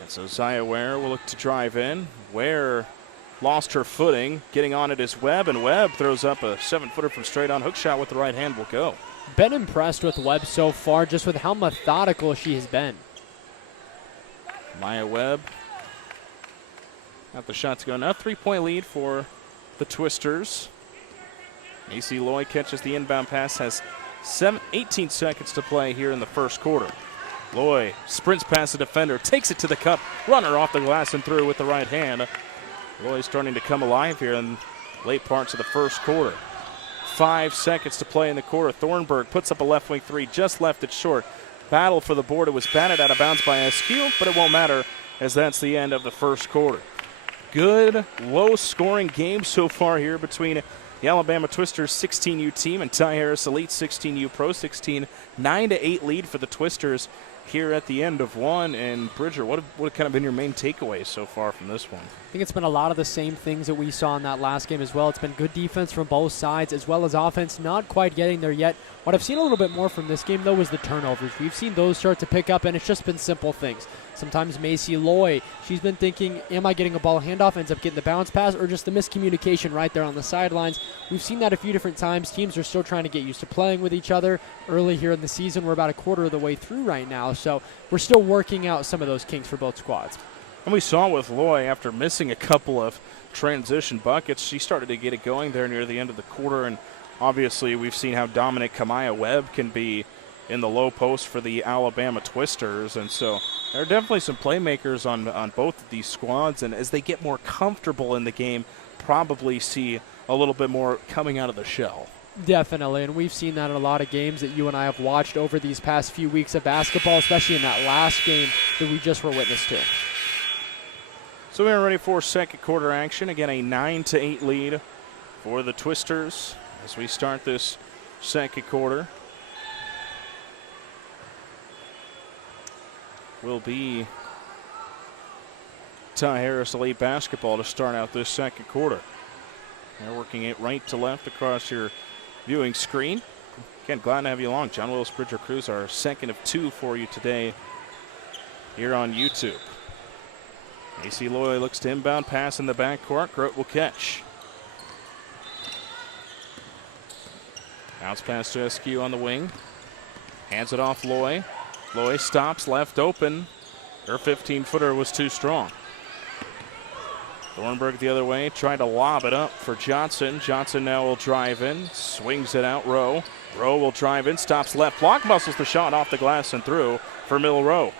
And so Zaya Ware will look to drive in. Ware lost her footing. Getting on it is Webb, and Webb throws up a 7-footer from straight on. Hook shot with the right hand will go. Been impressed with Webb so far, just with how methodical she has been. Maya Webb got the shot to go. Now 3-point lead for the Twisters. Macy Loy catches the inbound pass, has 18 seconds to play here in the first quarter. Loy sprints past the defender, takes it to the cup, runner off the glass and through with the right hand. Loy starting to come alive here in late parts of the first quarter. 5 seconds to play in the quarter. Thornburg puts up a left wing three, just left it short. Battle for the board. It was batted out of bounds by S.H.E, but it won't matter as that's the end of the first quarter. Good, low-scoring game so far here between the Alabama Twisters 16U team and Ty Harris Elite 16U Pro 16. 9-8 lead for the Twisters here at the end of one. And Bridger, what have kind of been your main takeaways so far from this one? I think it's been a lot of the same things that we saw in that last game as well. It's been good defense from both sides as well as offense, not quite getting there yet. What I've seen a little bit more from this game, though, was the turnovers. We've seen those start to pick up, and it's just been simple things. Sometimes Macy Loy, she's been thinking, am I getting a ball handoff, ends up getting the bounce pass, or just the miscommunication right there on the sidelines. We've seen that a few different times. Teams are still trying to get used to playing with each other. Early here in the season, we're about a quarter of the way through right now, so we're still working out some of those kinks for both squads. And we saw with Loy, after missing a couple of transition buckets, she started to get it going there near the end of the quarter. And obviously, we've seen how dominant Kamaya Webb can be in the low post for the Alabama Twisters. And so there are definitely some playmakers on both of these squads. And as they get more comfortable in the game, probably see a little bit more coming out of the shell. Definitely, and we've seen that in a lot of games that you and I have watched over these past few weeks of basketball, especially in that last game that we just were witness to. So we're ready for second quarter action. Again, a 9-8 lead for the Twisters as we start this second quarter. Will be Ty Harris Elite basketball to start out this second quarter. They're working it right to left across your viewing screen. Again, glad to have you along. John Willis Bridger Cruz, our second of two for you today here on YouTube. Macy Loy looks to inbound pass in the backcourt. Grote will catch. Bounce pass to S.H.E on the wing. Hands it off Loy. Loy stops, left open. Her 15-footer was too strong. Thornburg the other way, trying to lob it up for Johnson. Johnson now will drive in, swings it out Rowe. Rowe will drive in, stops left block, muscles the shot off the glass and through for Mill Rowe.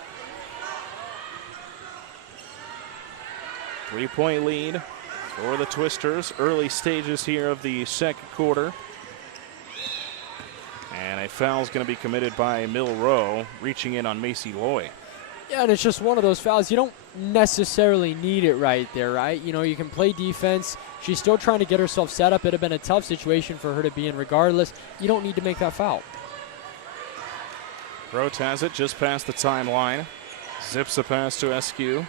3-point lead for the Twisters. Early stages here of the second quarter. And a foul is going to be committed by Mill Rowe, reaching in on Macy Loy. Yeah, and it's just one of those fouls. You don't necessarily need it right there, right? You know, you can play defense. She's still trying to get herself set up. It would have been a tough situation for her to be in regardless. You don't need to make that foul. Grote has it just past the timeline. Zips a pass to S.H.E.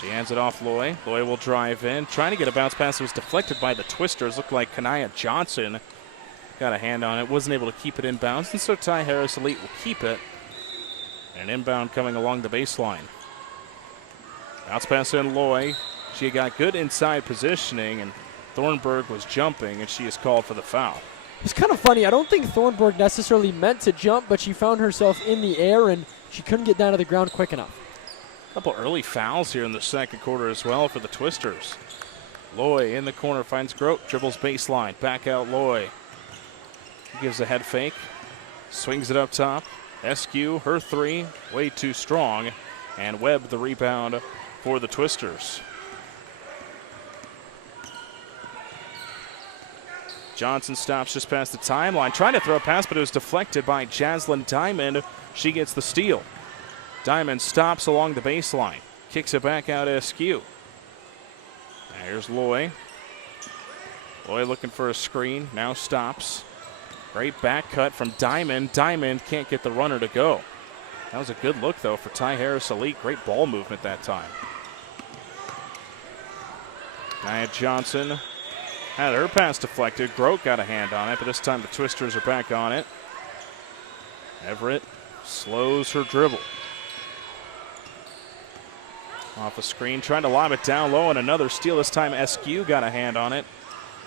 She hands it off Loy. Loy will drive in. Trying to get a bounce pass. It was deflected by the Twisters. Looked like Kanaya Johnson got a hand on it. Wasn't able to keep it in bounds. And so Ty Harris Elite will keep it. An inbound coming along the baseline. Bounce pass in Loy. She got good inside positioning, and Thornburg was jumping, and she is called for the foul. It's kind of funny. I don't think Thornburg necessarily meant to jump, but she found herself in the air, and she couldn't get down to the ground quick enough. A couple early fouls here in the second quarter as well for the Twisters. Loy in the corner finds Grote, dribbles baseline, back out Loy. Gives a head fake, swings it up top. S.H.E, her three, way too strong, and Webb the rebound for the Twisters. Johnson stops just past the timeline, trying to throw a pass, but it was deflected by Jaslyn Diamond. She gets the steal. Diamond stops along the baseline, kicks it back out to S.H.E. Here's Loy. Loy looking for a screen, now stops. Great back cut from Diamond. Diamond can't get the runner to go. That was a good look, though, for Ty Harris Elite. Great ball movement that time. Nia Johnson had her pass deflected. Grote got a hand on it, but this time the Twisters are back on it. Everett slows her dribble. Off a screen, trying to lob it down low, and another steal. This time S.H.E got a hand on it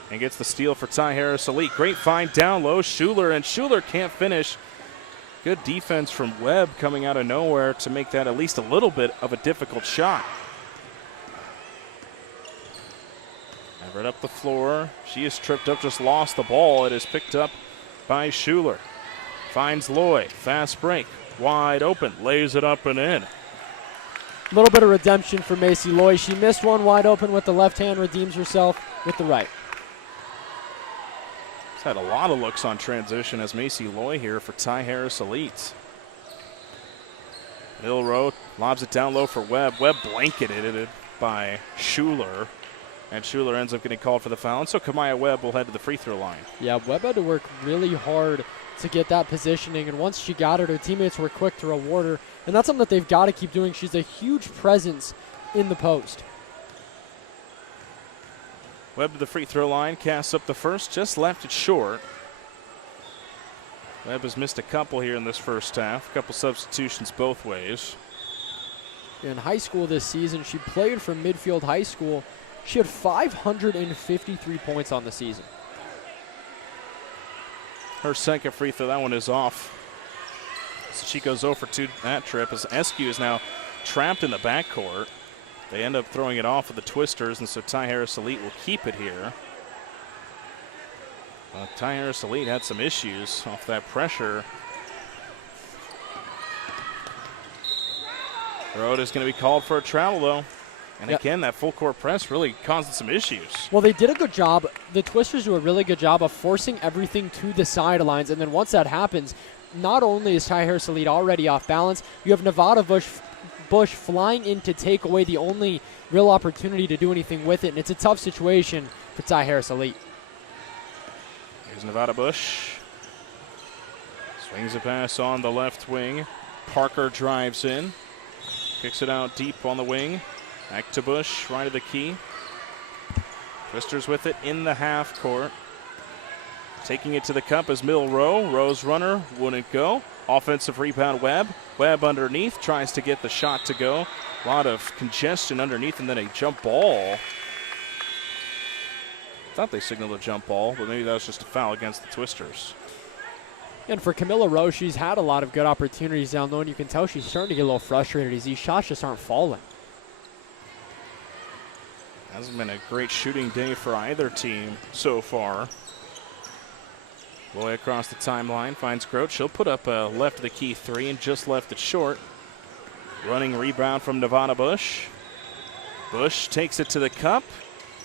and gets the steal for Ty Harris-Elite. Great find down low, Schuler, and Schuler can't finish. Good defense from Webb coming out of nowhere to make that at least a little bit of a difficult shot. Everett up the floor. She is tripped up, just lost the ball. It is picked up by Schuler. Finds Loy, fast break, wide open, lays it up and in. A little bit of redemption for Macy Loy. She missed one wide open with the left hand, redeems herself with the right. She's had a lot of looks on transition as Macy Loy here for Ty Harris-Elite. Milrow lobs it down low for Webb. Webb blanketed by Schuler. And Schuler ends up getting called for the foul. And so Kamaya Webb will head to the free throw line. Yeah, Webb had to work really hard to get that positioning. And once she got it, her teammates were quick to reward her. And that's something that they've got to keep doing. She's a huge presence in the post. Webb to the free throw line, casts up the first, just left it short. Webb has missed a couple here in this first half, a couple substitutions both ways. In high school this season, she played for Midfield High School. She had 553 points on the season. Her second free throw, that one is off. So she goes 0 for 2 that trip as S.H.E is now trapped in the backcourt. They end up throwing it off with the Twisters, and so Ty Harris-Elite will keep it here. Ty Harris-Elite had some issues off that pressure. Road is going to be called for a travel, though. And again, that full court press really caused some issues. Well, they did a good job. The Twisters do a really good job of forcing everything to the sidelines, and then once that happens, not only is Ty Harris-Elite already off balance, you have Nevada Bush flying in to take away the only real opportunity to do anything with it, and it's a tough situation for Ty Harris-Elite. Here's Nevada Bush. Swings a pass on the left wing. Parker drives in. Kicks it out deep on the wing. Back to Bush, right of the key. Twisters with it in the half court. Taking it to the cup is Milrow. Rose runner wouldn't go. Offensive rebound Webb. Webb underneath, tries to get the shot to go. A lot of congestion underneath and then a jump ball. Thought they signaled a jump ball, but maybe that was just a foul against the Twisters. And for Camilla Rowe, she's had a lot of good opportunities down low, and you can tell she's starting to get a little frustrated as these shots just aren't falling. Hasn't been a great shooting day for either team so far. Loy across the timeline, finds Grote. She'll put up a left of the key three and just left it short. Running rebound from Nevada Bush. Bush takes it to the cup.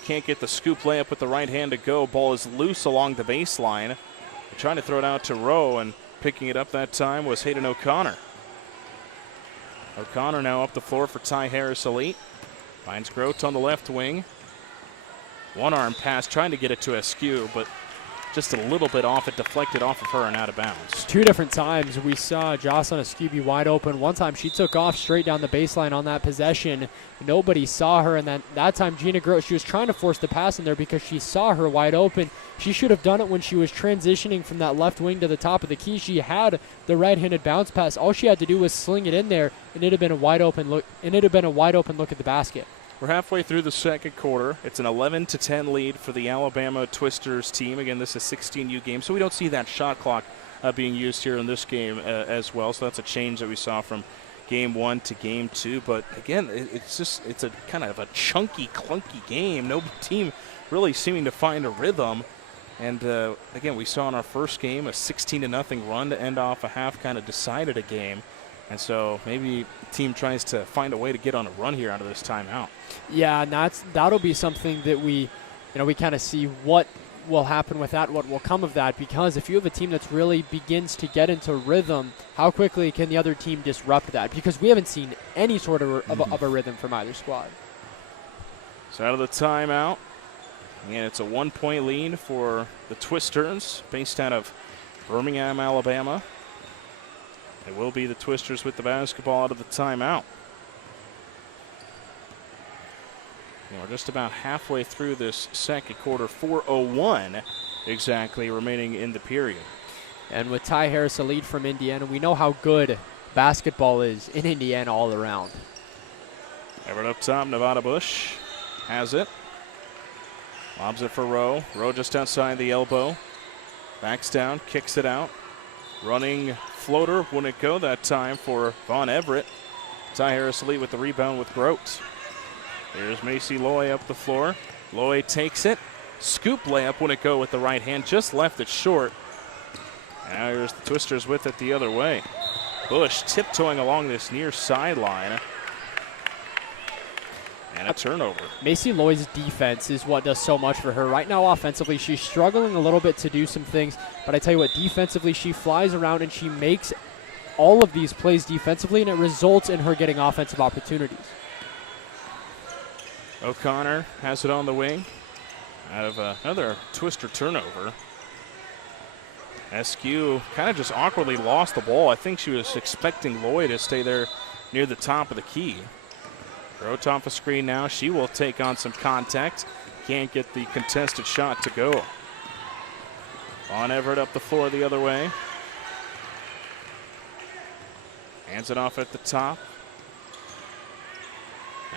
Can't get the scoop layup with the right hand to go. Ball is loose along the baseline. They're trying to throw it out to Rowe, and picking it up that time was Hayden O'Connor. O'Connor now up the floor for Ty Harris-Elite. Finds Grote on the left wing. One arm pass, trying to get it to S.H.E, but just a little bit off. It deflected off of her and out of bounds. Two different times we saw Jocelyn S.H.E be wide open. One time she took off straight down the baseline on that possession. Nobody saw her, and then that time Gina Grote, she was trying to force the pass in there because she saw her wide open. She should have done it when she was transitioning from that left wing to the top of the key. She had the right-handed bounce pass. All she had to do was sling it in there, and it'd have been a wide open look. And it'd have been a wide open look at the basket. We're halfway through the second quarter. It's an 11-10 lead for the Alabama Twisters team. Again, this is a 16U game, so we don't see that shot clock being used here in this game as well. So that's a change that we saw from game one to game two. But again, it's a kind of a chunky, clunky game. No team really seeming to find a rhythm. And again, we saw in our first game a 16-0 run to end off a half, kind of decided a game. And so maybe the team tries to find a way to get on a run here out of this timeout. Yeah, and that'll be something that we kind of see what will happen with that, what will come of that. Because if you have a team that's really begins to get into rhythm, how quickly can the other team disrupt that? Because we haven't seen any sort of a rhythm from either squad. So out of the timeout, and it's a 1-point lead for the Twisters, based out of Birmingham, Alabama. It will be the Twisters with the basketball out of the timeout. And we're just about halfway through this second quarter, 4:01 exactly remaining in the period. And with Ty Harris-Elite from Indiana, we know how good basketball is in Indiana all around. Everett up top, Nevada Bush has it. Lobs it for Rowe. Rowe just outside the elbow. Backs down, kicks it out. Running floater, wouldn't go that time for Vaughn Everett. Ty Harris-Elite with the rebound with Grote. Here's Macy Loy up the floor. Loy takes it. Scoop layup, wouldn't go with the right hand, just left it short. Now here's the Twisters with it the other way. Bush tiptoeing along this near sideline. And a turnover. Macy Loy's defense is what does so much for her. Right now, offensively, she's struggling a little bit to do some things. But I tell you what, defensively, she flies around and she makes all of these plays defensively, and it results in her getting offensive opportunities. O'Connor has it on the wing. Out of another Twister turnover. S.H.E kind of just awkwardly lost the ball. I think she was expecting Loy to stay there near the top of the key. Grote off a screen now. She will take on some contact. Can't get the contested shot to go. On Everett up the floor the other way. Hands it off at the top.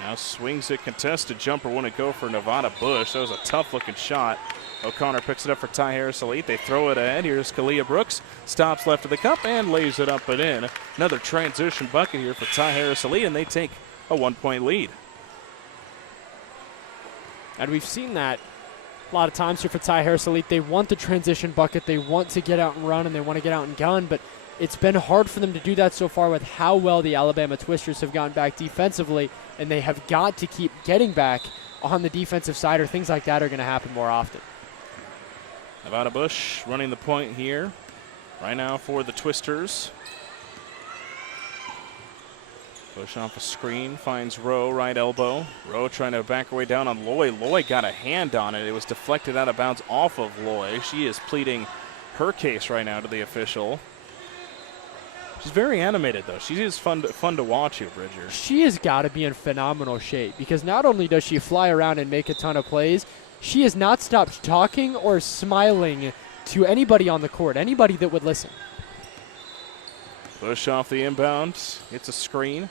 Now swings it, contested jumper, wouldn't go for Nevada Bush. That was a tough looking shot. O'Connor picks it up for Ty Harris-Elite. They throw it ahead. Here's Kalia Brooks. Stops left of the cup and lays it up and in. Another transition bucket here for Ty Harris-Elite, and they take a 1-point lead. And we've seen that a lot of times here for Ty Harris-Elite. They want the transition bucket. They want to get out and run, and they want to get out and gun, but it's been hard for them to do that so far with how well the Alabama Twisters have gotten back defensively, and they have got to keep getting back on the defensive side, or things like that are going to happen more often. Nevada Bush running the point here right now for the Twisters. Bush off a screen, finds Rowe, right elbow. Rowe trying to back her way down on Loy. Loy got a hand on it. It was deflected out of bounds off of Loy. She is pleading her case right now to the official. She's very animated, though. She is fun to watch here, Bridger. She has got to be in phenomenal shape, because not only does she fly around and make a ton of plays, she has not stopped talking or smiling to anybody on the court, anybody that would listen. Bush off the inbound. It's a screen.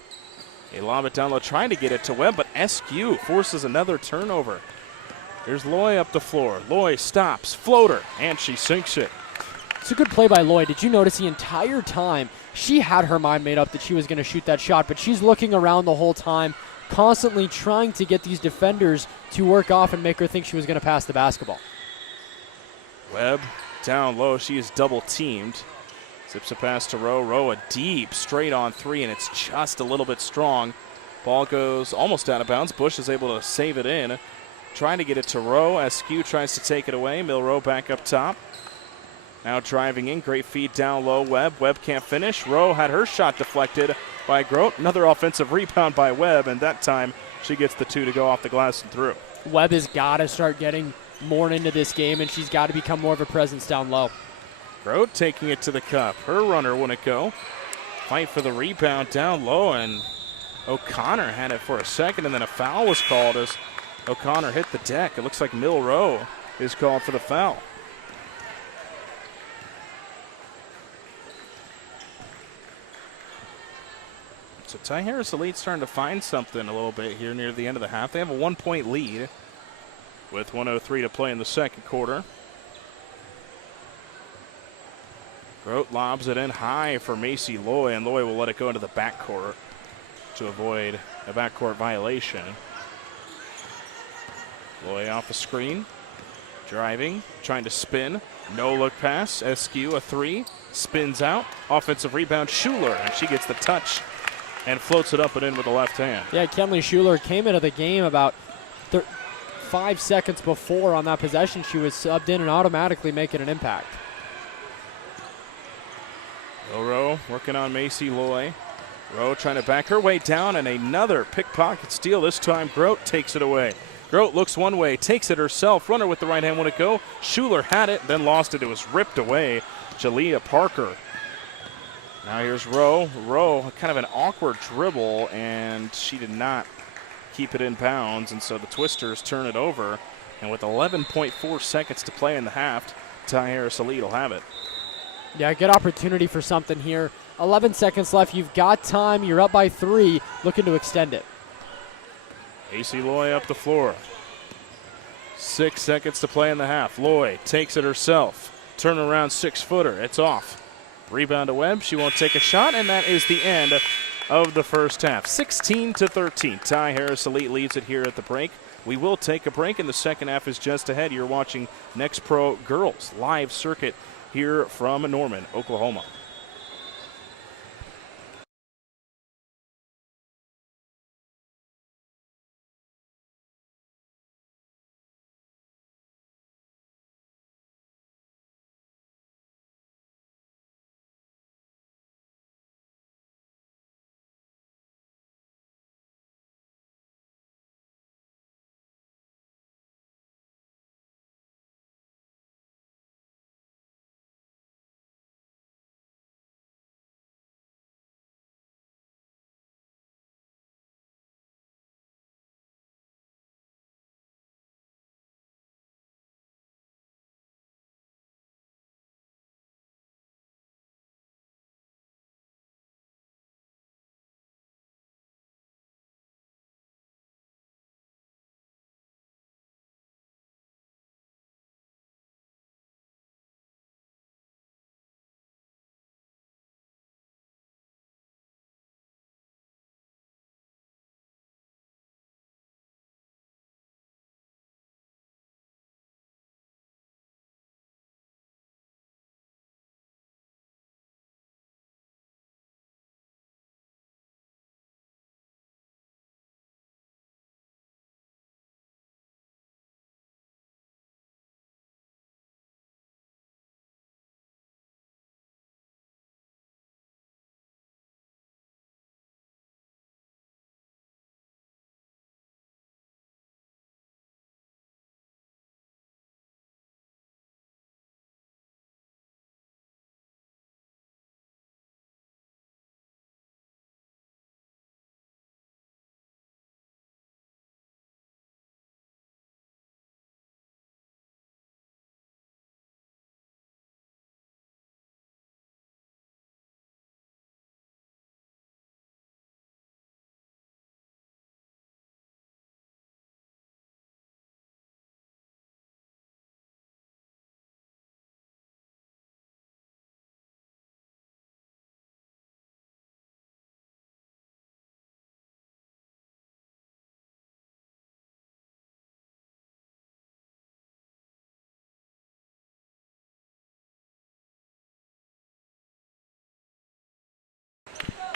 They lob it down low, trying to get it to Webb, but S.H.E forces another turnover. Here's Loy up the floor. Loy stops, floater, and she sinks it. It's a good play by Loy. Did you notice the entire time she had her mind made up that she was going to shoot that shot, but she's looking around the whole time, constantly trying to get these defenders to work off and make her think she was going to pass the basketball. Webb down low. She is double teamed. Zips a pass to Rowe. Rowe a deep straight on three, and it's just a little bit strong. Ball goes almost out of bounds. Bush is able to save it in. Trying to get it to Rowe. S.H.E tries to take it away. Milroe back up top. Now driving in. Great feed down low. Webb. Webb can't finish. Rowe had her shot deflected by Grote. Another offensive rebound by Webb, and that time she gets the two to go off the glass and through. Webb has got to start getting more into this game, and she's got to become more of a presence down low. Grote taking it to the cup. Her runner wouldn't go. Fight for the rebound down low, and O'Connor had it for a second, and then a foul was called as O'Connor hit the deck. It looks like Milroe is called for the foul. So Ty Harris-Elite starting to find something a little bit here near the end of the half. They have a 1-point lead with 1:03 to play in the second quarter. Grote lobs it in high for Macy Loy, and Loy will let it go into the backcourt to avoid a backcourt violation. Loy off a screen, driving, trying to spin. No look pass. S.H.E a three, spins out. Offensive rebound, Schuler, and she gets the touch and floats it up and in with the left hand. Yeah, Kenley Schuler came into the game about 5 seconds before on that possession. She was subbed in and automatically making an impact. Rowe working on Macy Loy. Rowe trying to back her way down, and another pickpocket steal. This time Grote takes it away. Grote looks one way, takes it herself. Runner with the right hand, wouldn't go. Schuler had it, then lost it. It was ripped away. Jalea Parker. Now here's Rowe. Rowe, kind of an awkward dribble, and she did not keep it in bounds, and so the Twisters turn it over. And with 11.4 seconds to play in the half, Ty Harris-Elite will have it. Yeah, good opportunity for something here. 11 seconds left. You've got time. You're up by 3. Looking to extend it. AC Loy up the floor. 6 seconds to play in the half. Loy takes it herself. Turnaround 6-footer. It's off. Rebound to Webb. She won't take a shot, and that is the end of the first half. 16-13. Ty Harris Elite leads it here at the break. We will take a break, and the second half is just ahead. You're watching NXTPRO Girls live circuit here from Norman, Oklahoma.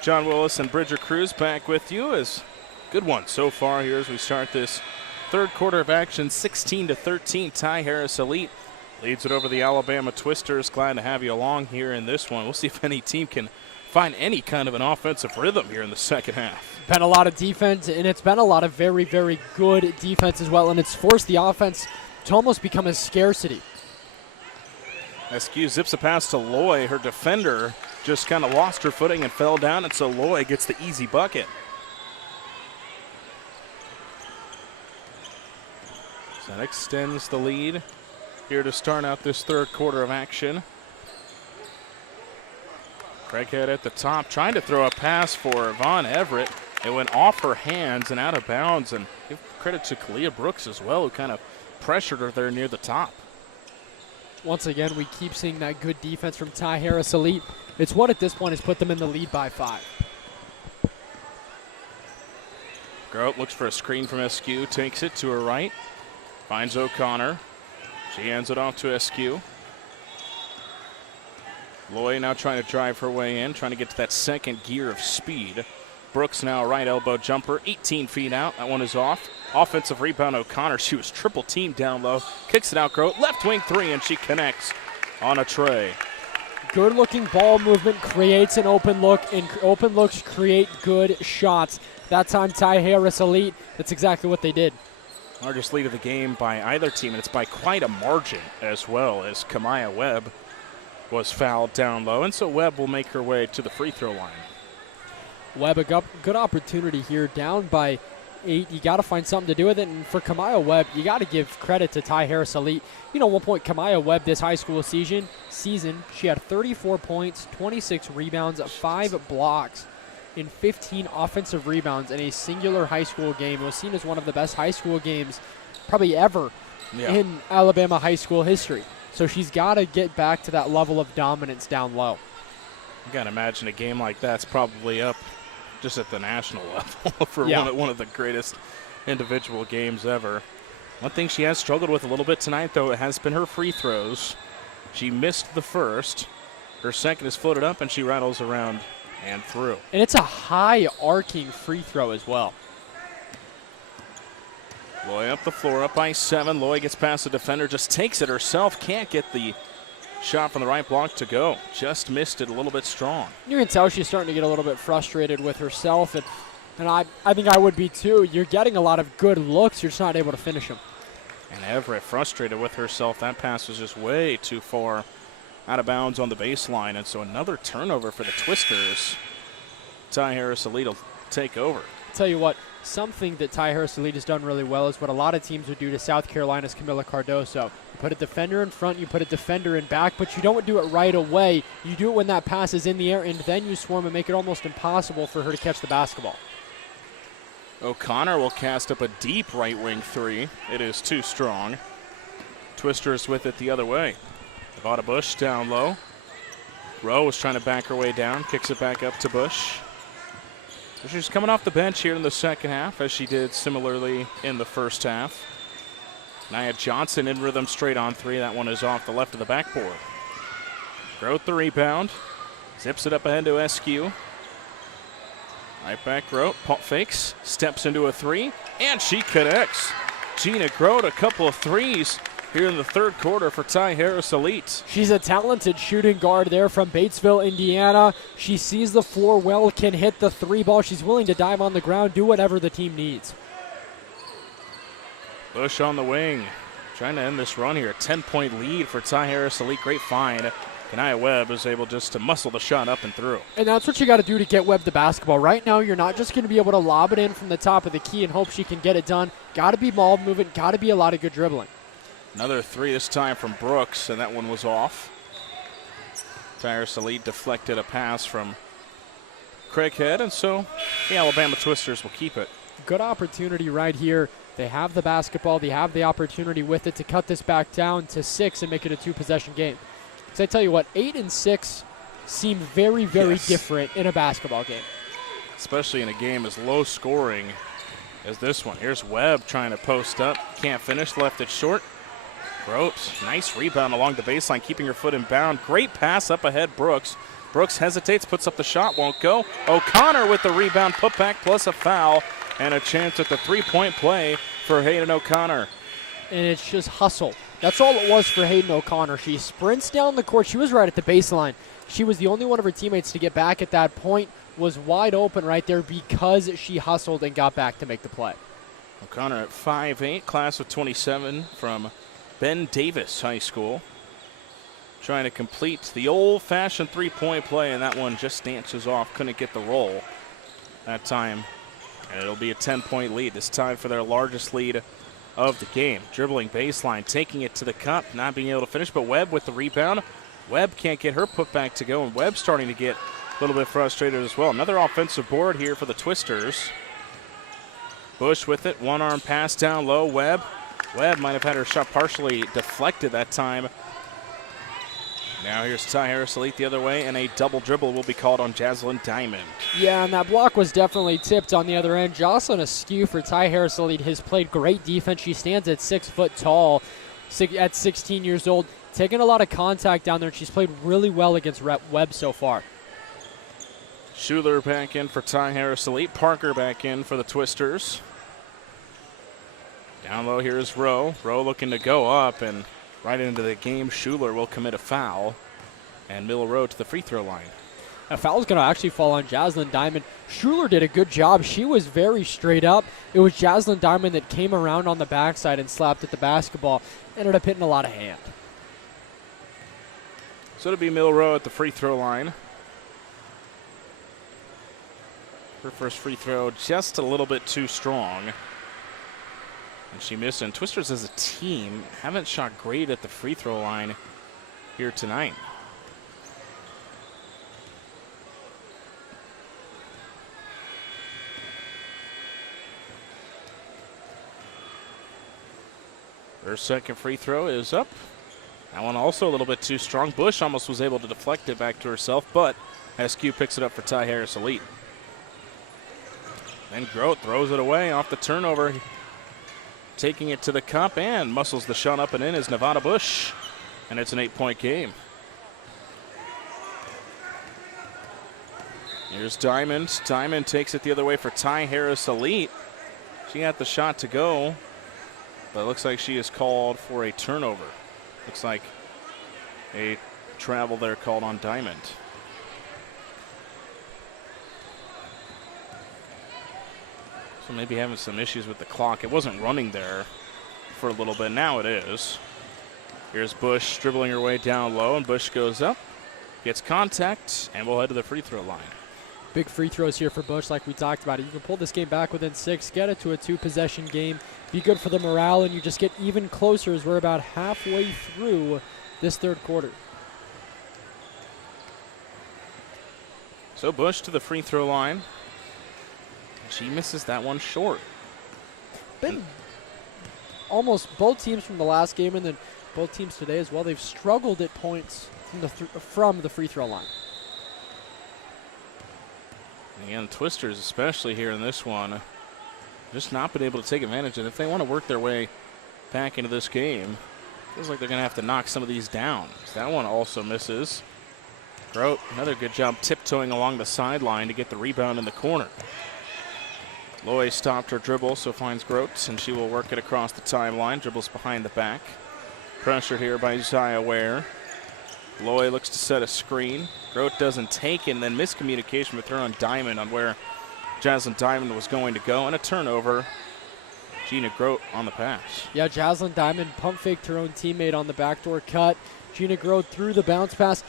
John Willis and Bridger Cruz back with you. As good one so far here as we start this third quarter of action. 16-13. Ty Harris Elite leads it over the Alabama Twisters. Glad to have you along here in this one. We'll see if any team can find any kind of an offensive rhythm here in the second half. Been a lot of defense, and it's been a lot of very, very good defense as well, and it's forced the offense to almost become a scarcity. S.H.E zips a pass to Loy. Her defender just kind of lost her footing and fell down, and so Loy gets the easy bucket. So that extends the lead here to start out this third quarter of action. Craighead at the top, trying to throw a pass for Vaughn Everett. It went off her hands and out of bounds, and give credit to Kalia Brooks as well, who kind of pressured her there near the top. Once again, we keep seeing that good defense from Ty Harris Elite. It's what at this point has put them in the lead by 5. Grote looks for a screen from S.H.E, takes it to her right, finds O'Connor. She hands it off to S.H.E. Loy now trying to drive her way in, trying to get to that second gear of speed. Brooks now right elbow jumper, 18 feet out. That one is off. Offensive rebound, O'Connor. She was triple teamed down low. Kicks it out, Grote. Left wing three, and she connects on a tray. Good looking ball movement creates an open look, and open looks create good shots. That time, Ty Harris Elite, that's exactly what they did. Largest lead of the game by either team, and it's by quite a margin as well, as Kamaya Webb was fouled down low, and so Webb will make her way to the free throw line. Webb, a good opportunity here, down by 8. You got to find something to do with it, and for Kamaya Webb, you got to give credit to Ty Harris Elite. You know, at one point, Kamaya Webb this high school season, she had 34 points, 26 rebounds, 5 blocks. and 15 offensive rebounds in a singular high school game. It was seen as one of the best high school games probably ever in Alabama high school history. So she's got to get back to that level of dominance down low. You got to imagine a game like that's probably up just at the national level for one of the greatest individual games ever. One thing she has struggled with a little bit tonight, though, it has been her free throws. She missed the first. Her second is floated up, and she rattles around and through. And it's a high arcing free throw as well. Loy up the floor, up by 7. Loy gets past the defender, just takes it herself. Can't get the shot from the right block to go. Just missed it a little bit strong. You can tell she's starting to get a little bit frustrated with herself, and I think I would be too. You're getting a lot of good looks. You're just not able to finish them. And Everett frustrated with herself. That pass was just way too far out of bounds on the baseline. And so another turnover for the Twisters. Ty Harris-Elite will take over. Tell you what, something that Ty Harris-Elite has done really well is what a lot of teams would do to South Carolina's Camila Cardoso. You put a defender in front, you put a defender in back, but you don't do it right away. You do it when that pass is in the air, and then you swarm and make it almost impossible for her to catch the basketball. O'Connor will cast up a deep right wing three. It is too strong. Twisters with it the other way. Nevada Bush down low. Rowe was trying to back her way down, kicks it back up to Bush. She's coming off the bench here in the second half, as she did similarly in the first half. Nia Johnson in rhythm straight on three. That one is off the left of the backboard. Grote the rebound. Zips it up ahead to S.H.E. Right back Grote, pump fakes, steps into a three, and she connects. Gina Grote, a couple of threes here in the third quarter for Ty Harris-Elite. She's a talented shooting guard there from Batesville, Indiana. She sees the floor well, can hit the three ball. She's willing to dive on the ground, do whatever the team needs. Bush on the wing, trying to end this run here. A 10-point lead for Ty Harris-Elite. Great find. Kania Webb is able just to muscle the shot up and through. And that's what you got to do to get Webb the basketball. Right now, you're not just going to be able to lob it in from the top of the key and hope she can get it done. Got to be ball movement, got to be a lot of good dribbling. Another three this time from Brooks, and that one was off. Ty Harris-Elite deflected a pass from Craighead, and so the Alabama Twisters will keep it. Good opportunity right here. They have the basketball. They have the opportunity with it to cut this back down to 6 and make it a 2-possession game. Because I tell you what, 8 and 6 seem very, very different in a basketball game. Especially in a game as low scoring as this one. Here's Webb trying to post up. Can't finish, left it short. Grote, nice rebound along the baseline, keeping her foot in bound. Great pass up ahead, Brooks. Brooks hesitates, puts up the shot, won't go. O'Connor with the rebound, put back plus a foul, and a chance at the three-point play for Hayden O'Connor. And it's just hustle. That's all it was for Hayden O'Connor. She sprints down the court. She was right at the baseline. She was the only one of her teammates to get back at that point, was wide open right there because she hustled and got back to make the play. O'Connor at 5'8", class of 27 from Ben Davis High School. Trying to complete the old-fashioned three-point play, and that one just dances off. Couldn't get the roll that time. And it'll be a 10-point lead, this time for their largest lead of the game. Dribbling baseline, taking it to the cup, not being able to finish, but Webb with the rebound. Webb can't get her putback to go, and Webb starting to get a little bit frustrated as well. Another offensive board here for the Twisters. Bush with it, one-arm pass down low, Webb. Webb might have had her shot partially deflected that time. Now here's Ty Harris-Elite the other way, and a double dribble will be called on Jaslyn Diamond. Yeah, and that block was definitely tipped on the other end. Jocelyn Askew for Ty Harris-Elite has played great defense. She stands at 6 foot tall at 16 years old, taking a lot of contact down there, and she's played really well against Webb so far. Schuler back in for Ty Harris-Elite. Parker back in for the Twisters. Down low, here's Rowe. Rowe looking to go up, and right into the game, Schuler will commit a foul, and Mill Rowe to the free throw line. A foul is going to actually fall on Jaslyn Diamond. Schuler did a good job. She was very straight up. It was Jaslyn Diamond that came around on the backside and slapped at the basketball. Ended up hitting a lot of hand. So it'll be Mill Rowe at the free throw line. Her first free throw just a little bit too strong. And she missed. And Twisters as a team haven't shot great at the free throw line here tonight. Her second free throw is up. That one also a little bit too strong. Bush almost was able to deflect it back to herself, but S.H.E picks it up for Ty Harris Elite. Then Grote throws it away off the turnover. Taking it to the cup and muscles the shot up and in is Nevada Bush. And it's an 8-point game. Here's Diamond. Diamond takes it the other way for Ty Harris Elite. She got the shot to go, but it looks like she is called for a turnover. Looks like a travel there called on Diamond. So maybe having some issues with the clock. It wasn't running there for a little bit. Now it is. Here's Bush dribbling her way down low, and Bush goes up, gets contact, and we'll head to the free throw line. Big free throws here for Bush, like we talked about. You can pull this game back within 6, get it to a 2-possession game, be good for the morale, and you just get even closer as we're about halfway through this third quarter. So Bush to the free throw line. She misses that one short. Been almost both teams from the last game and then both teams today as well. They've struggled at points from the free throw line. Again, Twisters, especially here in this one, just not been able to take advantage. And if they want to work their way back into this game, feels like they're going to have to knock some of these down. That one also misses. Grote, another good job tiptoeing along the sideline to get the rebound in the corner. Loy stopped her dribble, so finds Grote, and she will work it across the timeline. Dribbles behind the back. Pressured here by Zaya Ware. Loy looks to set a screen. Grote doesn't take it, and then miscommunication with her on Diamond on where Jaslyn Diamond was going to go, and a turnover. Gina Grote on the pass. Yeah, Jaslyn Diamond pump faked her own teammate on the backdoor cut. Gina Grote threw the bounce pass.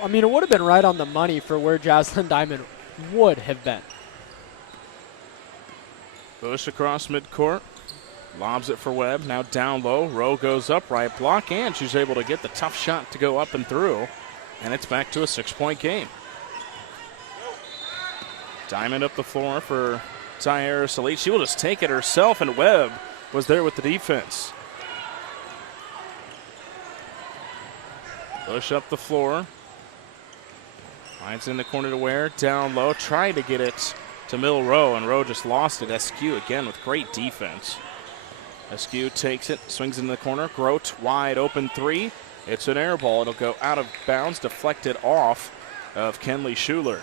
I mean, it would have been right on the money for where Jaslyn Diamond would have been. Bush across midcourt. Lobs it for Webb. Now down low. Rowe goes up, right block, and she's able to get the tough shot to go up and through. And it's back to a 6-point game. Diamond up the floor for Ty Harris Elite. She will just take it herself, and Webb was there with the defense. Bush up the floor. Finds in the corner to Ware. Down low. Tried to get it to Mill Rowe, and Rowe just lost it. S.H.E again with great defense. S.H.E takes it, swings in the corner. Grote, wide open three. It's an air ball. It'll go out of bounds, deflected off of Kenley Schuler.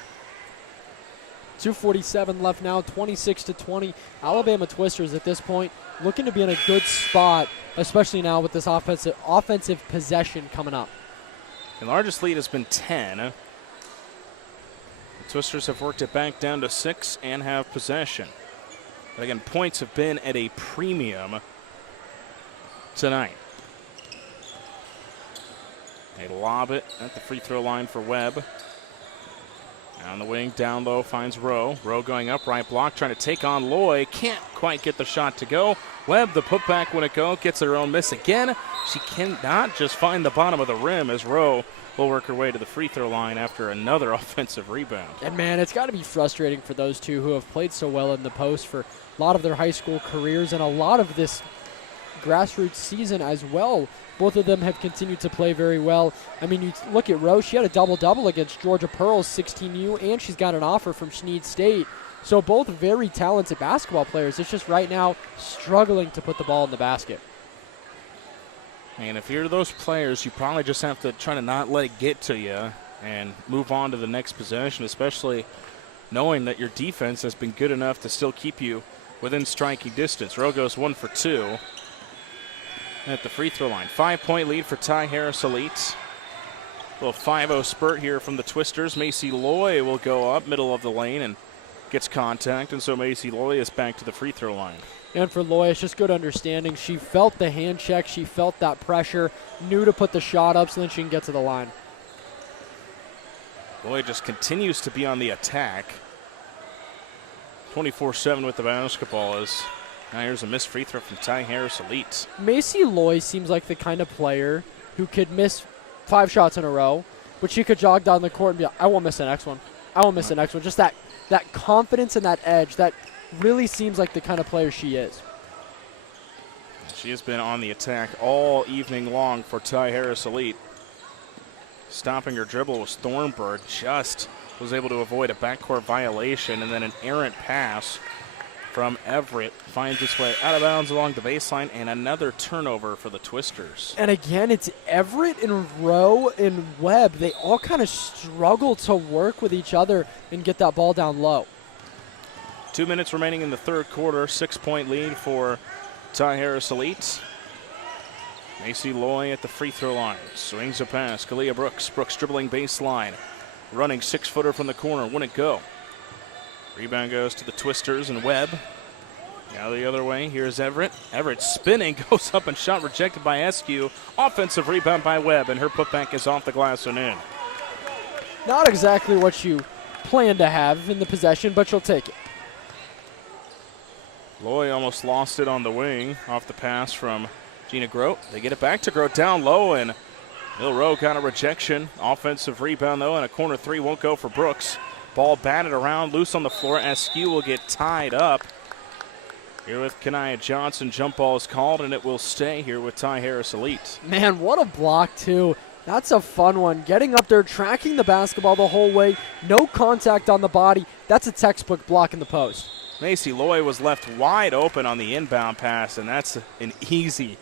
2:47 left now, 26-20. Alabama Twisters at this point looking to be in a good spot, especially now with this offensive possession coming up. The largest lead has been 10. The Twisters have worked it back down to 6 and have possession. But again, points have been at a premium tonight. They lob it at the free throw line for Webb. On the wing, down low, finds Rowe. Rowe going up, right block, trying to take on Loy. Can't quite get the shot to go. Webb, the putback when it go, gets her own miss again. She cannot just find the bottom of the rim as Rowe will work her way to the free throw line after another offensive rebound. And man, it's got to be frustrating for those two who have played so well in the post for a lot of their high school careers and a lot of this grassroots season as well. Both of them have continued to play very well. I mean, you look at Rose, she had a double-double against Georgia Pearl's 16U, and she's got an offer from Snead State. So both very talented basketball players. It's just right now struggling to put the ball in the basket. And if you're those players, you probably just have to try to not let it get to you and move on to the next possession, especially knowing that your defense has been good enough to still keep you within striking distance. Rowe goes 1 for 2 at the free throw line. 5-point lead for Ty Harris Elite. A little 5-0 spurt here from the Twisters. Macy Loy will go up middle of the lane and gets contact, and so Macy Loy is back to the free throw line. And for Loy, it's just good understanding. She felt the hand check. She felt that pressure, knew to put the shot up so then she can get to the line. Loy just continues to be on the attack. 24-7 with the basketball as now here's a missed free throw from Ty Harris Elite. Macy Loy seems like the kind of player who could miss 5 shots in a row, but she could jog down the court and be like, I won't miss the next one. I won't miss the next one. Just that confidence and that edge, that really seems like the kind of player she is. She has been on the attack all evening long for Ty Harris Elite. Stopping her dribble was Thornburg. Just was able to avoid a backcourt violation, and then an errant pass from Everett finds its way out of bounds along the baseline, and another turnover for the Twisters. And again, it's Everett and Rowe and Webb. They all kind of struggle to work with each other and get that ball down low. 2 minutes remaining in the third quarter. 6-point lead for Ty Harris Elite. Macy Loy at the free throw line. Swings a pass. Kalia Brooks. Brooks dribbling baseline. Running 6-footer from the corner. Wouldn't go. Rebound goes to the Twisters and Webb. Now the other way. Here's Everett. Everett spinning. Goes up and shot rejected by S.H.E. Offensive rebound by Webb, and her putback is off the glass and in. Not exactly what you plan to have in the possession, but you'll take it. Loy almost lost it on the wing off the pass from Gina Grote. They get it back to Grote down low, and Milroe got a rejection. Offensive rebound, though, and a corner three won't go for Brooks. Ball batted around, loose on the floor. S.H.E. will get tied up. Here with Kanaya Johnson, jump ball is called, and it will stay here with Ty Harris Elite. Man, what a block, too. That's a fun one. Getting up there, tracking the basketball the whole way, no contact on the body. That's a textbook block in the post. Macy Loy was left wide open on the inbound pass, and that's an easy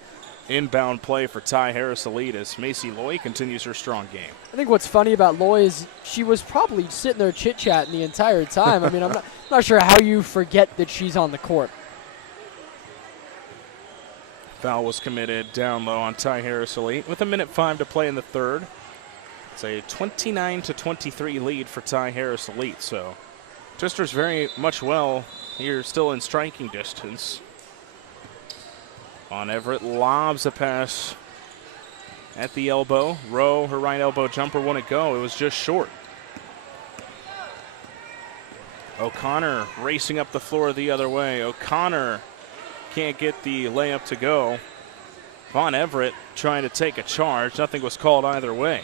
inbound play for Ty Harris Elite as Macy Loy continues her strong game. I think what's funny about Loy is she was probably sitting there chit-chatting the entire time. I mean, I'm not sure how you forget that she's on the court. Foul was committed down low on Ty Harris Elite with 1:05 to play in the third. It's a 29-23 lead for Ty Harris Elite, so Twisters very much well here, still in striking distance. On Everett, lobs a pass at the elbow. Rowe, her right elbow jumper wouldn't go. It was just short. O'Connor racing up the floor the other way. O'Connor can't get the layup to go. Von Everett trying to take a charge. Nothing was called either way.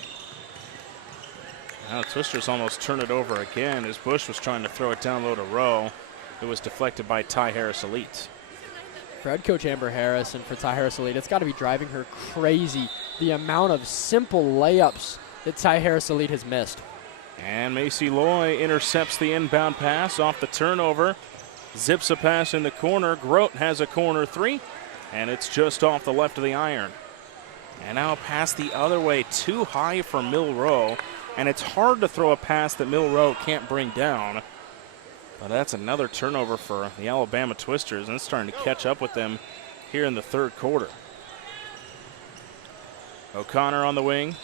Now the Twisters almost turn it over again as Bush was trying to throw it down low to Rowe. It was deflected by Ty Harris Elite. For head coach Amber Harris and for Ty Harris Elite, it's got to be driving her crazy the amount of simple layups that Ty Harris Elite has missed. And Macy Loy intercepts the inbound pass off the turnover. Zips a pass in the corner. Grote has a corner three, and it's just off the left of the iron. And now a pass the other way, too high for Milroe. And it's hard to throw a pass that Milroe can't bring down. But that's another turnover for the Alabama Twisters, and it's starting to catch up with them here in the third quarter. O'Connor on the wing.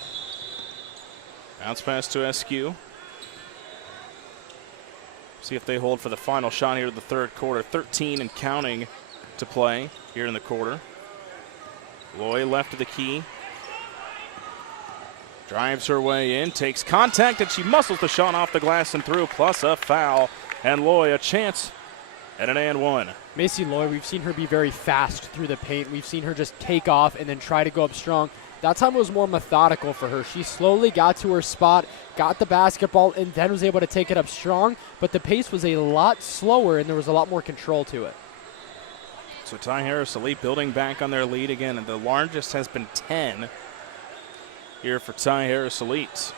Bounce pass to S.H.E. See if they hold for the final shot here in the third quarter. 13 and counting to play here in the quarter. Loy left of the key. Drives her way in, takes contact, and she muscles the shot off the glass and through, plus a foul. And Loy a chance at an and one. Macy Loy, we've seen her be very fast through the paint. We've seen her just take off and then try to go up strong. That time was more methodical for her. She slowly got to her spot, got the basketball, and then was able to take it up strong. But the pace was a lot slower, and there was a lot more control to it. So Ty Harris Elite building back on their lead again, and the largest has been 10 here for Ty Harris Elite.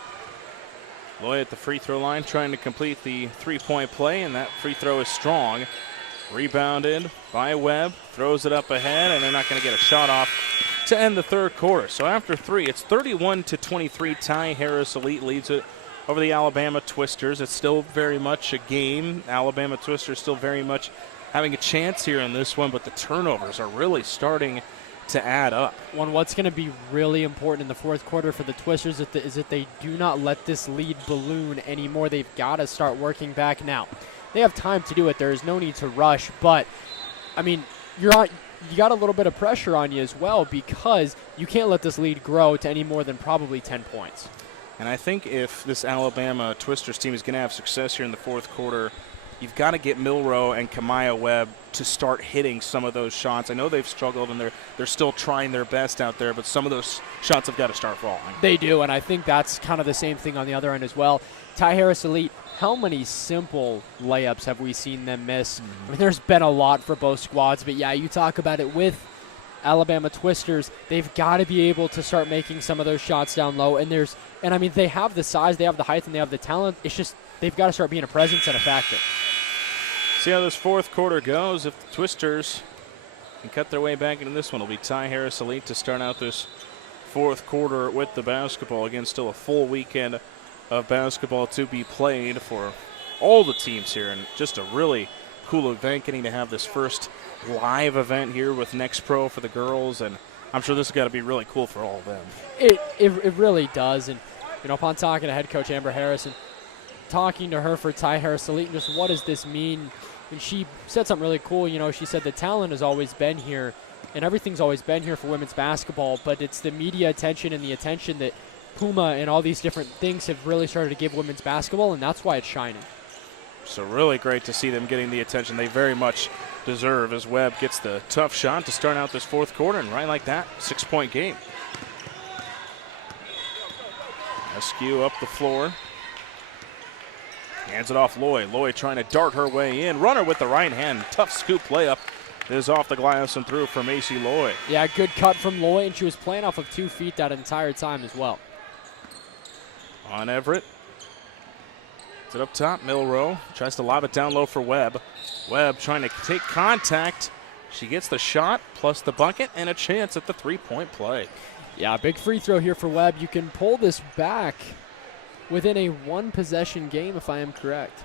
Loy at the free throw line trying to complete the three-point play, and that free throw is strong. Rebounded by Webb, throws it up ahead, and they're not going to get a shot off to end the third quarter. So after three, it's 31-23. Ty Harris Elite leads it over the Alabama Twisters. It's still very much a game. Alabama Twisters still very much having a chance here in this one, but the turnovers are really starting to add up. What's going to be really important in the fourth quarter for the Twisters is that they do not let this lead balloon anymore. They've got to start working back now. They have time to do it. There is no need to rush, but I mean, you got a little bit of pressure on you as well because you can't let this lead grow to any more than probably 10 points. And I think if this Alabama Twisters team is going to have success here in the fourth quarter, you've got to get Milroe and Kamaya Webb to start hitting some of those shots. I know they've struggled and they're still trying their best out there, but some of those shots have got to start falling. They do, and I think that's kind of the same thing on the other end as well. Ty Harris Elite, how many simple layups have we seen them miss? I mean, there's been a lot for both squads, but yeah, you talk about it with Alabama Twisters, they've got to be able to start making some of those shots down low. And I mean, they have the size, they have the height, and they have the talent. It's just they've got to start being a presence and a factor. See how this fourth quarter goes. If the Twisters can cut their way back into this one, it'll be Ty Harris Elite to start out this fourth quarter with the basketball. Again, still a full weekend of basketball to be played for all the teams here, and just a really cool event getting to have this first live event here with NXTPRO for the girls, and I'm sure this has got to be really cool for all of them. It really does, and upon talking to head coach Amber Harris and talking to her for Ty Harris Elite, and just what does this mean? And she said something really cool. She said the talent has always been here, and everything's always been here for women's basketball, but it's the media attention and the attention that Puma and all these different things have really started to give women's basketball, and that's why it's shining. So really great to see them getting the attention they very much deserve as Webb gets the tough shot to start out this fourth quarter, and right like that, 6-point game. S.H.E up the floor. Hands it off Loy. Loy trying to dart her way in. Runner with the right hand. Tough scoop layup is off the glass and through for Macy Loy. Yeah, good cut from Loy, and she was playing off of 2 feet that entire time as well. On Everett. It's it up top. Milrow tries to lob it down low for Webb. Webb trying to take contact. She gets the shot plus the bucket and a chance at the three-point play. Yeah, big free throw here for Webb. You can pull this back within a one-possession game, if I am correct.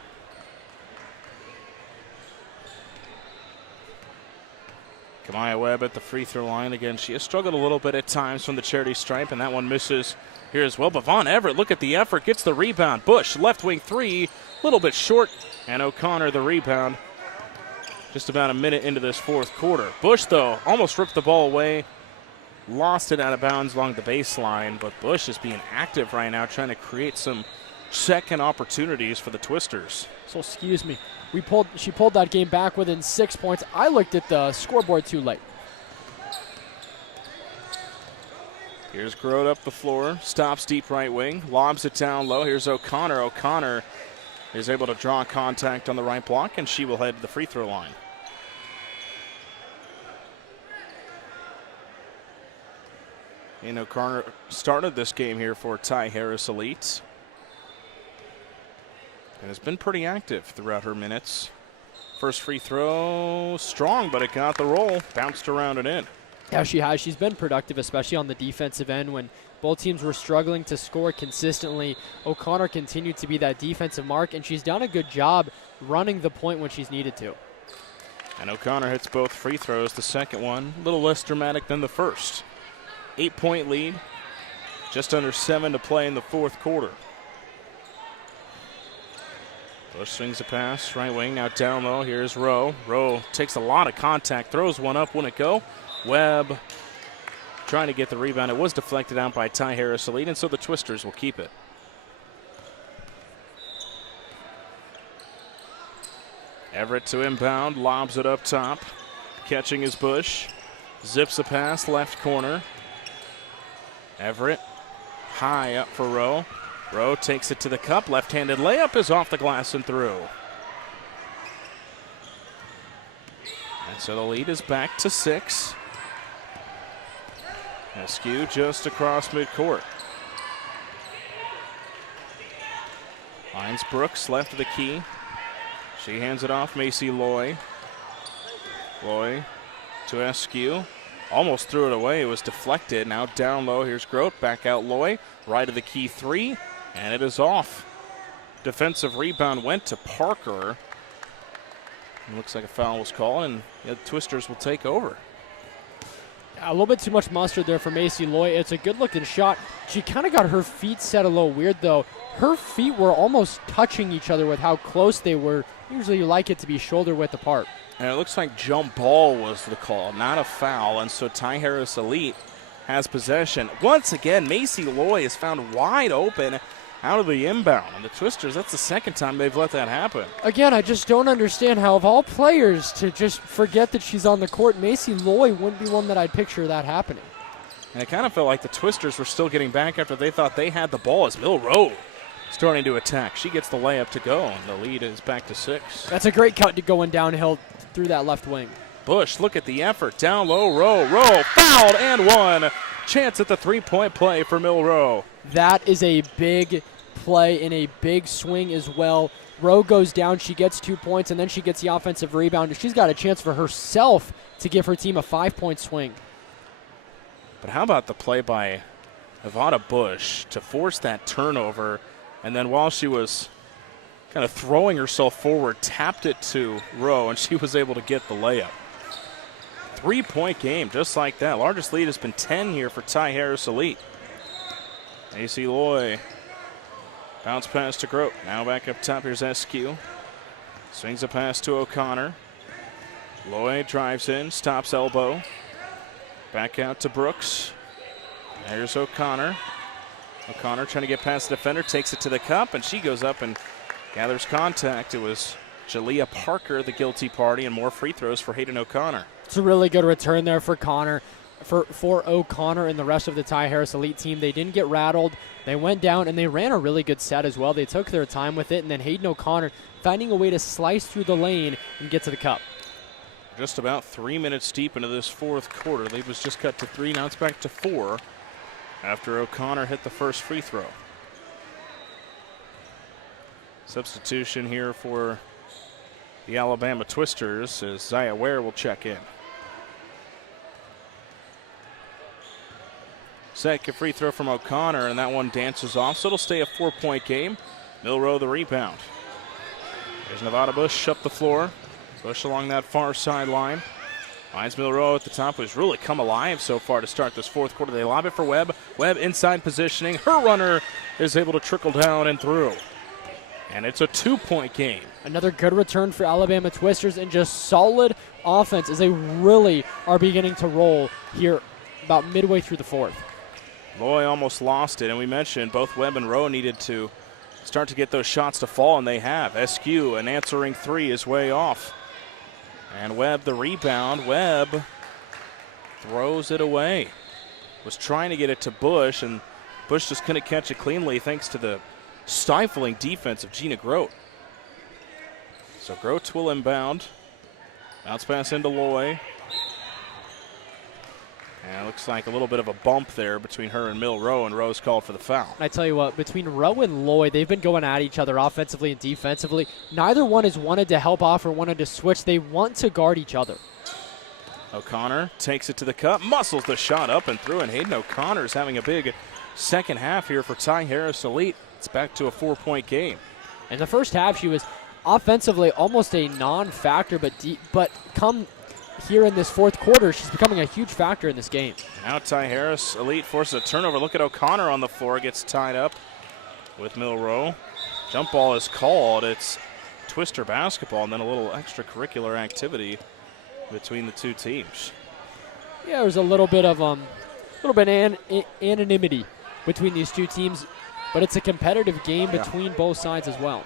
Kamaya Webb at the free throw line. Again, she has struggled a little bit at times from the charity stripe, and that one misses here as well. But Vaughn Everett, look at the effort, gets the rebound. Bush, left wing three, a little bit short, and O'Connor the rebound. Just about a minute into this fourth quarter. Bush, though, almost ripped the ball away. Lost it out of bounds along the baseline, but Bush is being active right now, trying to create some second opportunities for the Twisters. So excuse me, she pulled that game back within 6 points. I looked at the scoreboard too late. Here's Grote up the floor, stops deep right wing, lobs it down low. Here's O'Connor. O'Connor is able to draw contact on the right block, and she will head to the free throw line. And O'Connor started this game here for Ty Harris Elite and has been pretty active throughout her minutes. First free throw, strong, but it got the roll, bounced around and in. Yeah, she has. She's been productive, especially on the defensive end when both teams were struggling to score consistently. O'Connor continued to be that defensive mark, and she's done a good job running the point when she's needed to. And O'Connor hits both free throws. The second one, a little less dramatic than the first. 8-point lead, just under 7 to play in the fourth quarter. Bush swings a pass, right wing, now down low. Here's Rowe. Rowe takes a lot of contact, throws one up, wouldn't it go? Webb trying to get the rebound. It was deflected out by Ty Harris Elite, and so the Twisters will keep it. Everett to inbound, lobs it up top. Catching is Bush. Zips a pass, left corner. Everett high up for Rowe. Rowe takes it to the cup. Left-handed layup is off the glass and through. And so the lead is back to 6. S.H.E just across midcourt. Finds Brooks left of the key. She hands it off. Macy Loy. Loy to S.H.E. Almost threw it away. It was deflected. Now down low. Here's Grote. Back out Loy. Right of the key three. And it is off. Defensive rebound went to Parker. It looks like a foul was called, and the Twisters will take over. A little bit too much mustard there for Macy Loy. It's a good-looking shot. She kind of got her feet set a little weird, though. Her feet were almost touching each other with how close they were. Usually you like it to be shoulder width apart. And it looks like jump ball was the call, not a foul. And so Ty Harris Elite has possession. Once again, Macy Loy is found wide open out of the inbound. And the Twisters, that's the second time they've let that happen. Again, I just don't understand how, of all players, to just forget that she's on the court. Macy Loy wouldn't be one that I'd picture that happening. And it kind of felt like the Twisters were still getting back after they thought they had the ball as Milrow starting to attack. She gets the layup to go, and the lead is back to 6. That's a great cut to going downhill through that left wing. Bush, look at the effort. Down low, Rowe, fouled and one. Chance at the three-point play for Milroe. That is a big play and a big swing as well. Rowe goes down, she gets 2 points, and then she gets the offensive rebound. She's got a chance for herself to give her team a 5-point swing. But how about the play by Nevada Bush to force that turnover, and then while she was kind of throwing herself forward, tapped it to Rowe, and she was able to get the layup. 3-point game, just like that. Largest lead has been 10 here for Ty Harris Elite. AC Loy, bounce pass to Grote. Now back up top, here's S.H.E. Swings a pass to O'Connor. Loy drives in, stops elbow. Back out to Brooks. There's O'Connor. O'Connor trying to get past the defender, takes it to the cup, and she goes up and gathers contact. It was Jalea Parker, the guilty party, and more free throws for Hayden O'Connor. It's a really good return there for O'Connor and the rest of the Ty Harris Elite team. They didn't get rattled. They went down, and they ran a really good set as well. They took their time with it, and then Hayden O'Connor finding a way to slice through the lane and get to the cup. Just about 3 minutes deep into this fourth quarter. Lead was just cut to 3. Now it's back to 4 after O'Connor hit the first free throw. Substitution here for the Alabama Twisters as Zaya Ware will check in. Second free throw from O'Connor, and that one dances off, so it'll stay a 4-point game. Milroe the rebound. There's Nevada Bush up the floor. Bush along that far sideline. Finds Milroe at the top, who's really come alive so far to start this fourth quarter. They lob it for Webb. Webb inside positioning. Her runner is able to trickle down and through. And it's a 2-point game. Another good return for Alabama Twisters and just solid offense as they really are beginning to roll here about midway through the fourth. Loy almost lost it, and we mentioned both Webb and Rowe needed to start to get those shots to fall, and they have. S.H.E, an answering three, is way off. And Webb the rebound. Webb throws it away. Was trying to get it to Bush, and Bush just couldn't catch it cleanly thanks to the stifling defense of Gina Grote. So Grote will inbound. Bounce pass into Loy. And it looks like a little bit of a bump there between her and Milroe, and Rowe's called for the foul. I tell you what, between Rowe and Loy, they've been going at each other offensively and defensively. Neither one has wanted to help off or wanted to switch. They want to guard each other. O'Connor takes it to the cup, muscles the shot up and through, and Hayden O'Connor is having a big second half here for Ty Harris Elite. It's back to a 4-point game. In the first half, she was offensively almost a non-factor, but come here in this fourth quarter, she's becoming a huge factor in this game. Now Ty Harris Elite forces a turnover. Look at O'Connor on the floor, gets tied up with Milroe. Jump ball is called. It's Twister basketball, and then a little extracurricular activity between the two teams. Yeah, there's a little bit of anonymity between these two teams, but it's a competitive game between both sides as well.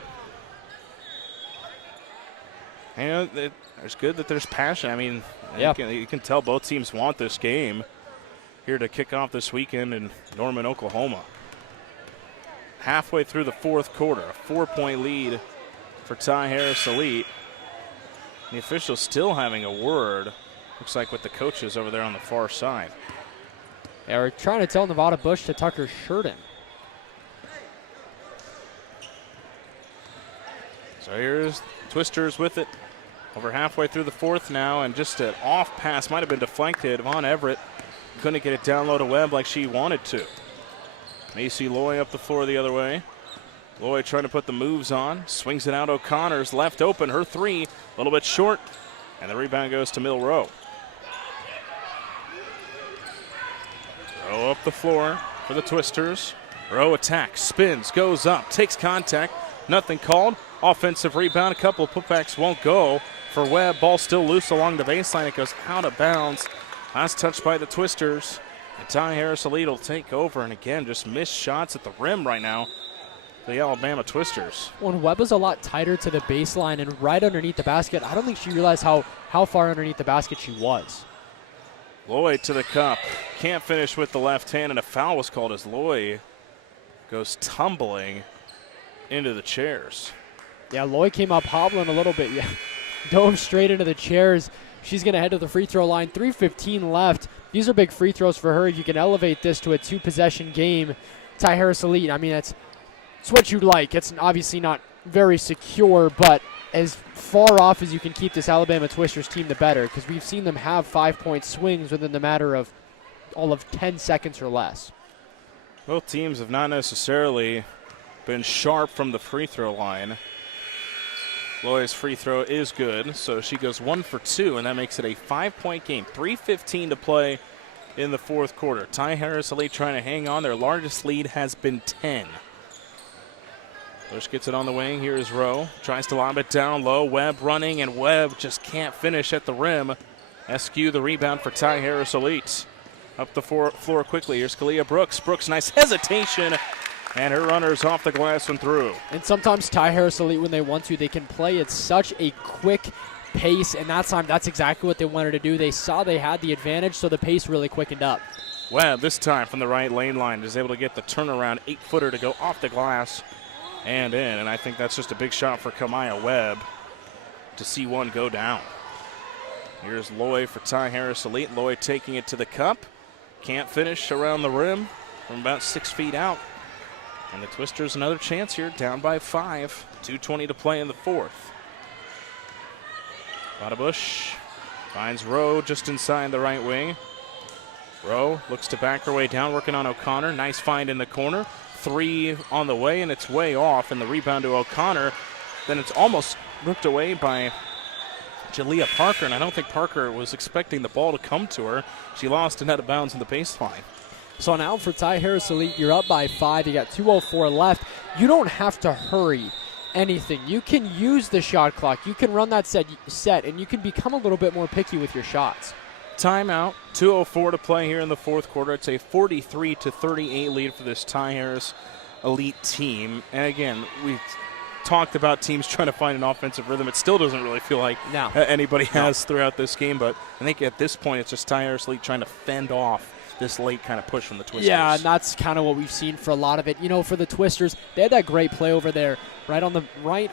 And it's good that there's passion. I mean, you can tell both teams want this game here to kick off this weekend in Norman, Oklahoma. Halfway through the fourth quarter, a 4-point lead for Ty Harris Elite. The officials still having a word, looks like, with the coaches over there on the far side. Yeah, we're trying to tell Nevada Bush to tuck her shirt in. So here's Twisters with it. Over halfway through the fourth now, and just an off pass might have been deflected. Von Everett couldn't get it down low to Webb like she wanted to. Macy Loy up the floor the other way. Loy trying to put the moves on. Swings it out. O'Connor's left open. Her three, a little bit short. And the rebound goes to Milroe. Rowe up the floor for the Twisters. Rowe attacks, spins, goes up, takes contact. Nothing called. Offensive rebound. A couple of putbacks won't go for Webb. Ball still loose along the baseline. It goes out of bounds. Last touch by the Twisters. And Ty Harris Elite will take over. And again, just missed shots at the rim right now. The Alabama Twisters. When Webb was a lot tighter to the baseline and right underneath the basket, I don't think she realized how far underneath the basket she was. Loy to the cup. Can't finish with the left hand, and a foul was called as Loy goes tumbling into the chairs. Yeah, Loy came up hobbling a little bit. Yeah, dove straight into the chairs. She's going to head to the free throw line. 3:15 left. These are big free throws for her. You can elevate this to a 2-possession game. Ty Harris Elite, I mean, it's what you'd like. It's obviously not very secure, but as far off as you can keep this Alabama Twisters team, the better, because we've seen them have 5-point swings within the matter of all of 10 seconds or less. Both teams have not necessarily been sharp from the free throw line. Loy's free throw is good, so she goes 1 for 2, and that makes it a 5-point game. 3:15 to play in the fourth quarter. Ty Harris Elite trying to hang on. Their largest lead has been 10. Bush gets it on the wing. Here is Rowe. Tries to lob it down low. Webb running, and Webb just can't finish at the rim. S.H.E the rebound for Ty Harris Elite. Up the floor quickly. Here's Kalia Brooks. Brooks, nice hesitation. And her runner's off the glass and through. And sometimes Ty Harris Elite, when they want to, they can play at such a quick pace, and that time that's exactly what they wanted to do. They saw they had the advantage, so the pace really quickened up. Webb, this time from the right lane line, is able to get the turnaround 8-footer to go off the glass and in. And I think that's just a big shot for Kamaya Webb to see one go down. Here's Loy for Ty Harris Elite. Loy taking it to the cup. Can't finish around the rim from about 6 feet out. And the Twisters another chance here, down by 5. 2:20 to play in the fourth. Bush finds Rowe just inside the right wing. Rowe looks to back her way down, working on O'Connor. Nice find in the corner. 3 on the way, and it's way off. And the rebound to O'Connor. Then it's almost ripped away by Jalea Parker, and I don't think Parker was expecting the ball to come to her. She lost and out of bounds in the baseline. So now for Ty Harris Elite, you're up by 5. You got 2:04 left. You don't have to hurry anything. You can use the shot clock. You can run that set, and you can become a little bit more picky with your shots. Timeout. 2:04 to play here in the fourth quarter. It's a 43-38 lead for this Ty Harris Elite team. And again, we've talked about teams trying to find an offensive rhythm. It still doesn't really feel like anybody has throughout this game, but I think at this point it's just Ty Harris Elite trying to fend off this late kind of push from the Twisters. Yeah, and that's kind of what we've seen for a lot of it. You know, for the Twisters, they had that great play over there right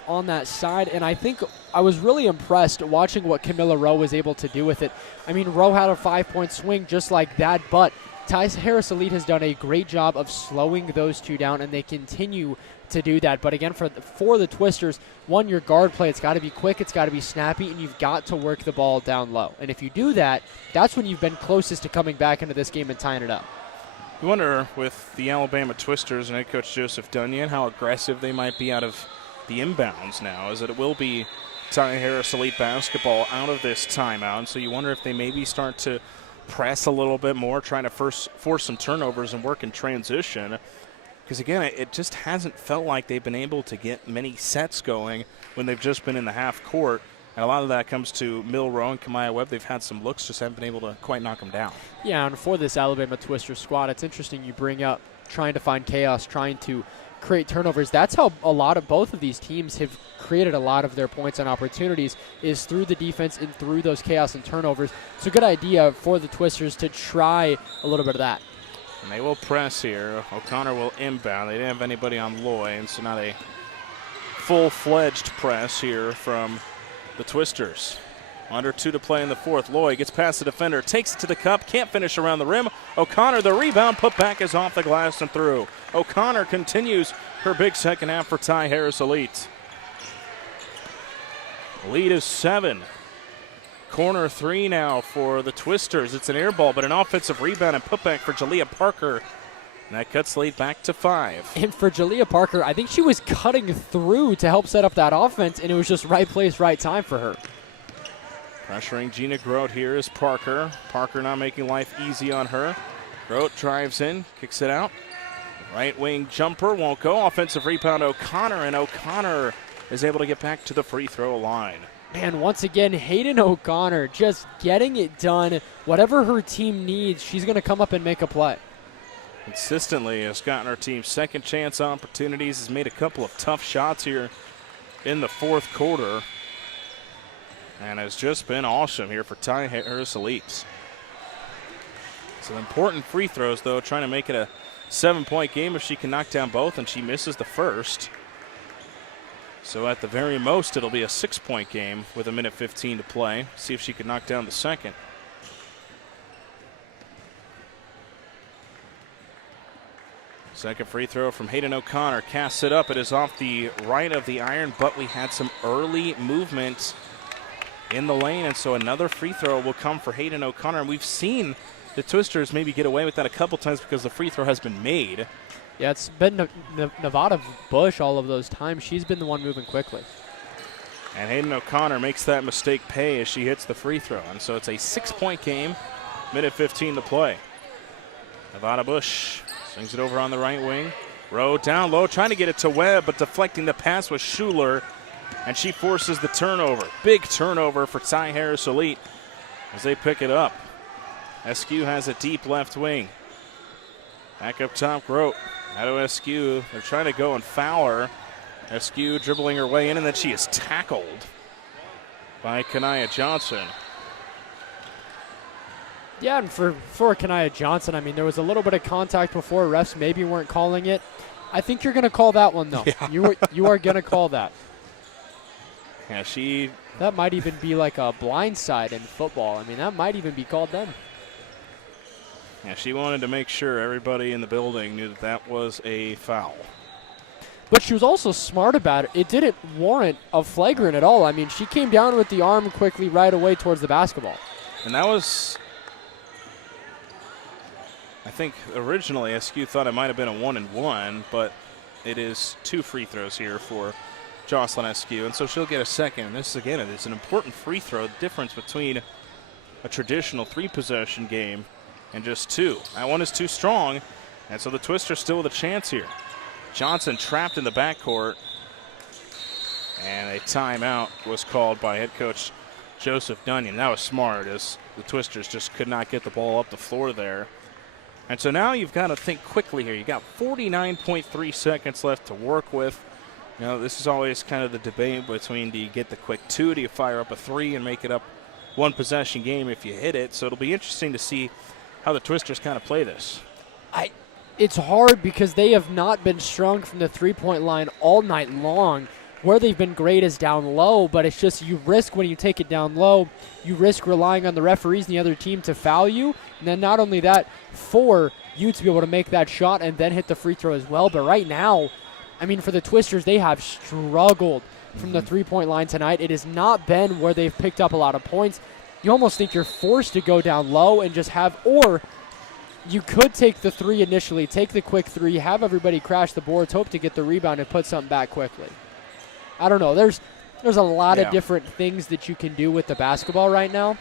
on that side, and I think I was really impressed watching what Camilla Rowe was able to do with it. I mean, Rowe had a 5-point swing just like that, but Ty Harris Elite has done a great job of slowing those two down, and they continue to do that. But again, for the Twisters, your guard play, it's got to be quick, it's got to be snappy, and you've got to work the ball down low. And if you do that, that's when you've been closest to coming back into this game and tying it up. You wonder with the Alabama Twisters and head coach Joseph Dunyan how aggressive they might be out of the inbounds now, as it will be Ty Harris Elite basketball out of this timeout. So you wonder if they maybe start to press a little bit more, trying to force some turnovers and work in transition. Because, again, it just hasn't felt like they've been able to get many sets going when they've just been in the half court. And a lot of that comes to Milroe and Kamaya Webb. They've had some looks, just haven't been able to quite knock them down. Yeah, and for this Alabama Twister squad, it's interesting you bring up trying to find chaos, trying to create turnovers. That's how a lot of both of these teams have created a lot of their points and opportunities, is through the defense and through those chaos and turnovers. It's a good idea for the Twisters to try a little bit of that. And they will press here. O'Connor will inbound. They didn't have anybody on Loy, and so not a full-fledged press here from the Twisters. Under 2 to play in the fourth. Loy gets past the defender, takes it to the cup, can't finish around the rim. O'Connor, the rebound, put back is off the glass and through. O'Connor continues her big second half for Ty Harris Elite. Lead is 7. Corner 3 now for the Twisters. It's an air ball, but an offensive rebound and putback for Jalea Parker. And that cuts lead back to 5. And for Jalea Parker, I think she was cutting through to help set up that offense, and it was just right place, right time for her. Pressuring Gina Grote here is Parker. Parker not making life easy on her. Grote drives in, kicks it out. Right wing jumper won't go. Offensive rebound O'Connor, and O'Connor is able to get back to the free throw line. Man, once again, Hayden O'Connor just getting it done. Whatever her team needs, she's going to come up and make a play. Consistently has gotten her team second chance opportunities, has made a couple of tough shots here in the fourth quarter, and has just been awesome here for Ty Harris Elite. Some important free throws, though, trying to make it a 7-point game if she can knock down both, and she misses the first. So at the very most, it'll be a 6-point game with 1:15 to play. See if she can knock down the second. Second free throw from Hayden O'Connor. Casts it up. It is off the right of the iron, but we had some early movement in the lane, and so another free throw will come for Hayden O'Connor. And we've seen the Twisters maybe get away with that a couple times because the free throw has been made. Yeah, it's been Nevada Bush all of those times. She's been the one moving quickly. And Hayden O'Connor makes that mistake pay as she hits the free throw. And so it's a 6-point game, 1:15 to play. Nevada Bush swings it over on the right wing. Rowe down low, trying to get it to Webb, but deflecting the pass was Schuler, and she forces the turnover. Big turnover for Ty Harris Elite as they pick it up. S.H.E has a deep left wing. Back up top, Grote. Out of S.H.E. They're trying to go and foul her. S.H.E dribbling her way in, and then she is tackled by Kanaya Johnson. Yeah, and for Kanaya Johnson, I mean, there was a little bit of contact before. Refs maybe weren't calling it. I think you're going to call that one, though. Yeah. You are going to call that. Yeah, that might even be like a blindside in football. I mean, that might even be called then. Yeah, she wanted to make sure everybody in the building knew that that was a foul. But she was also smart about it. It didn't warrant a flagrant at all. I mean, she came down with the arm quickly right away towards the basketball. And that was, I think originally S.H.E thought it might have been a 1-and-1, but it is 2 free throws here for Jocelyn S.H.E, and so she'll get a second. And this, again, it's an important free throw. The difference between a traditional 3-possession game and just 2. That one is too strong, and so the Twisters still with a chance here. Johnson trapped in the backcourt, and a timeout was called by head coach Joseph Dunyan. That was smart, as the Twisters just could not get the ball up the floor there. And so now you've got to think quickly here. You got 49.3 seconds left to work with. You know, this is always kind of the debate between, do you get the quick 2, do you fire up a 3 and make it up 1-possession game if you hit it. So it'll be interesting to see how the Twisters kind of play this. It's hard because they have not been strong from the 3-point line all night long. Where they've been great is down low, but it's just you risk when you take it down low, you risk relying on the referees and the other team to foul you. And then not only that, for you to be able to make that shot and then hit the free throw as well. But right now, I mean, for the Twisters, they have struggled from the 3-point line tonight. It has not been where they've picked up a lot of points. You almost think you're forced to go down low and just have, or you could take the 3 initially, take the quick 3, have everybody crash the boards, hope to get the rebound and put something back quickly. I don't know. There's a lot of different things that you can do with the basketball right now.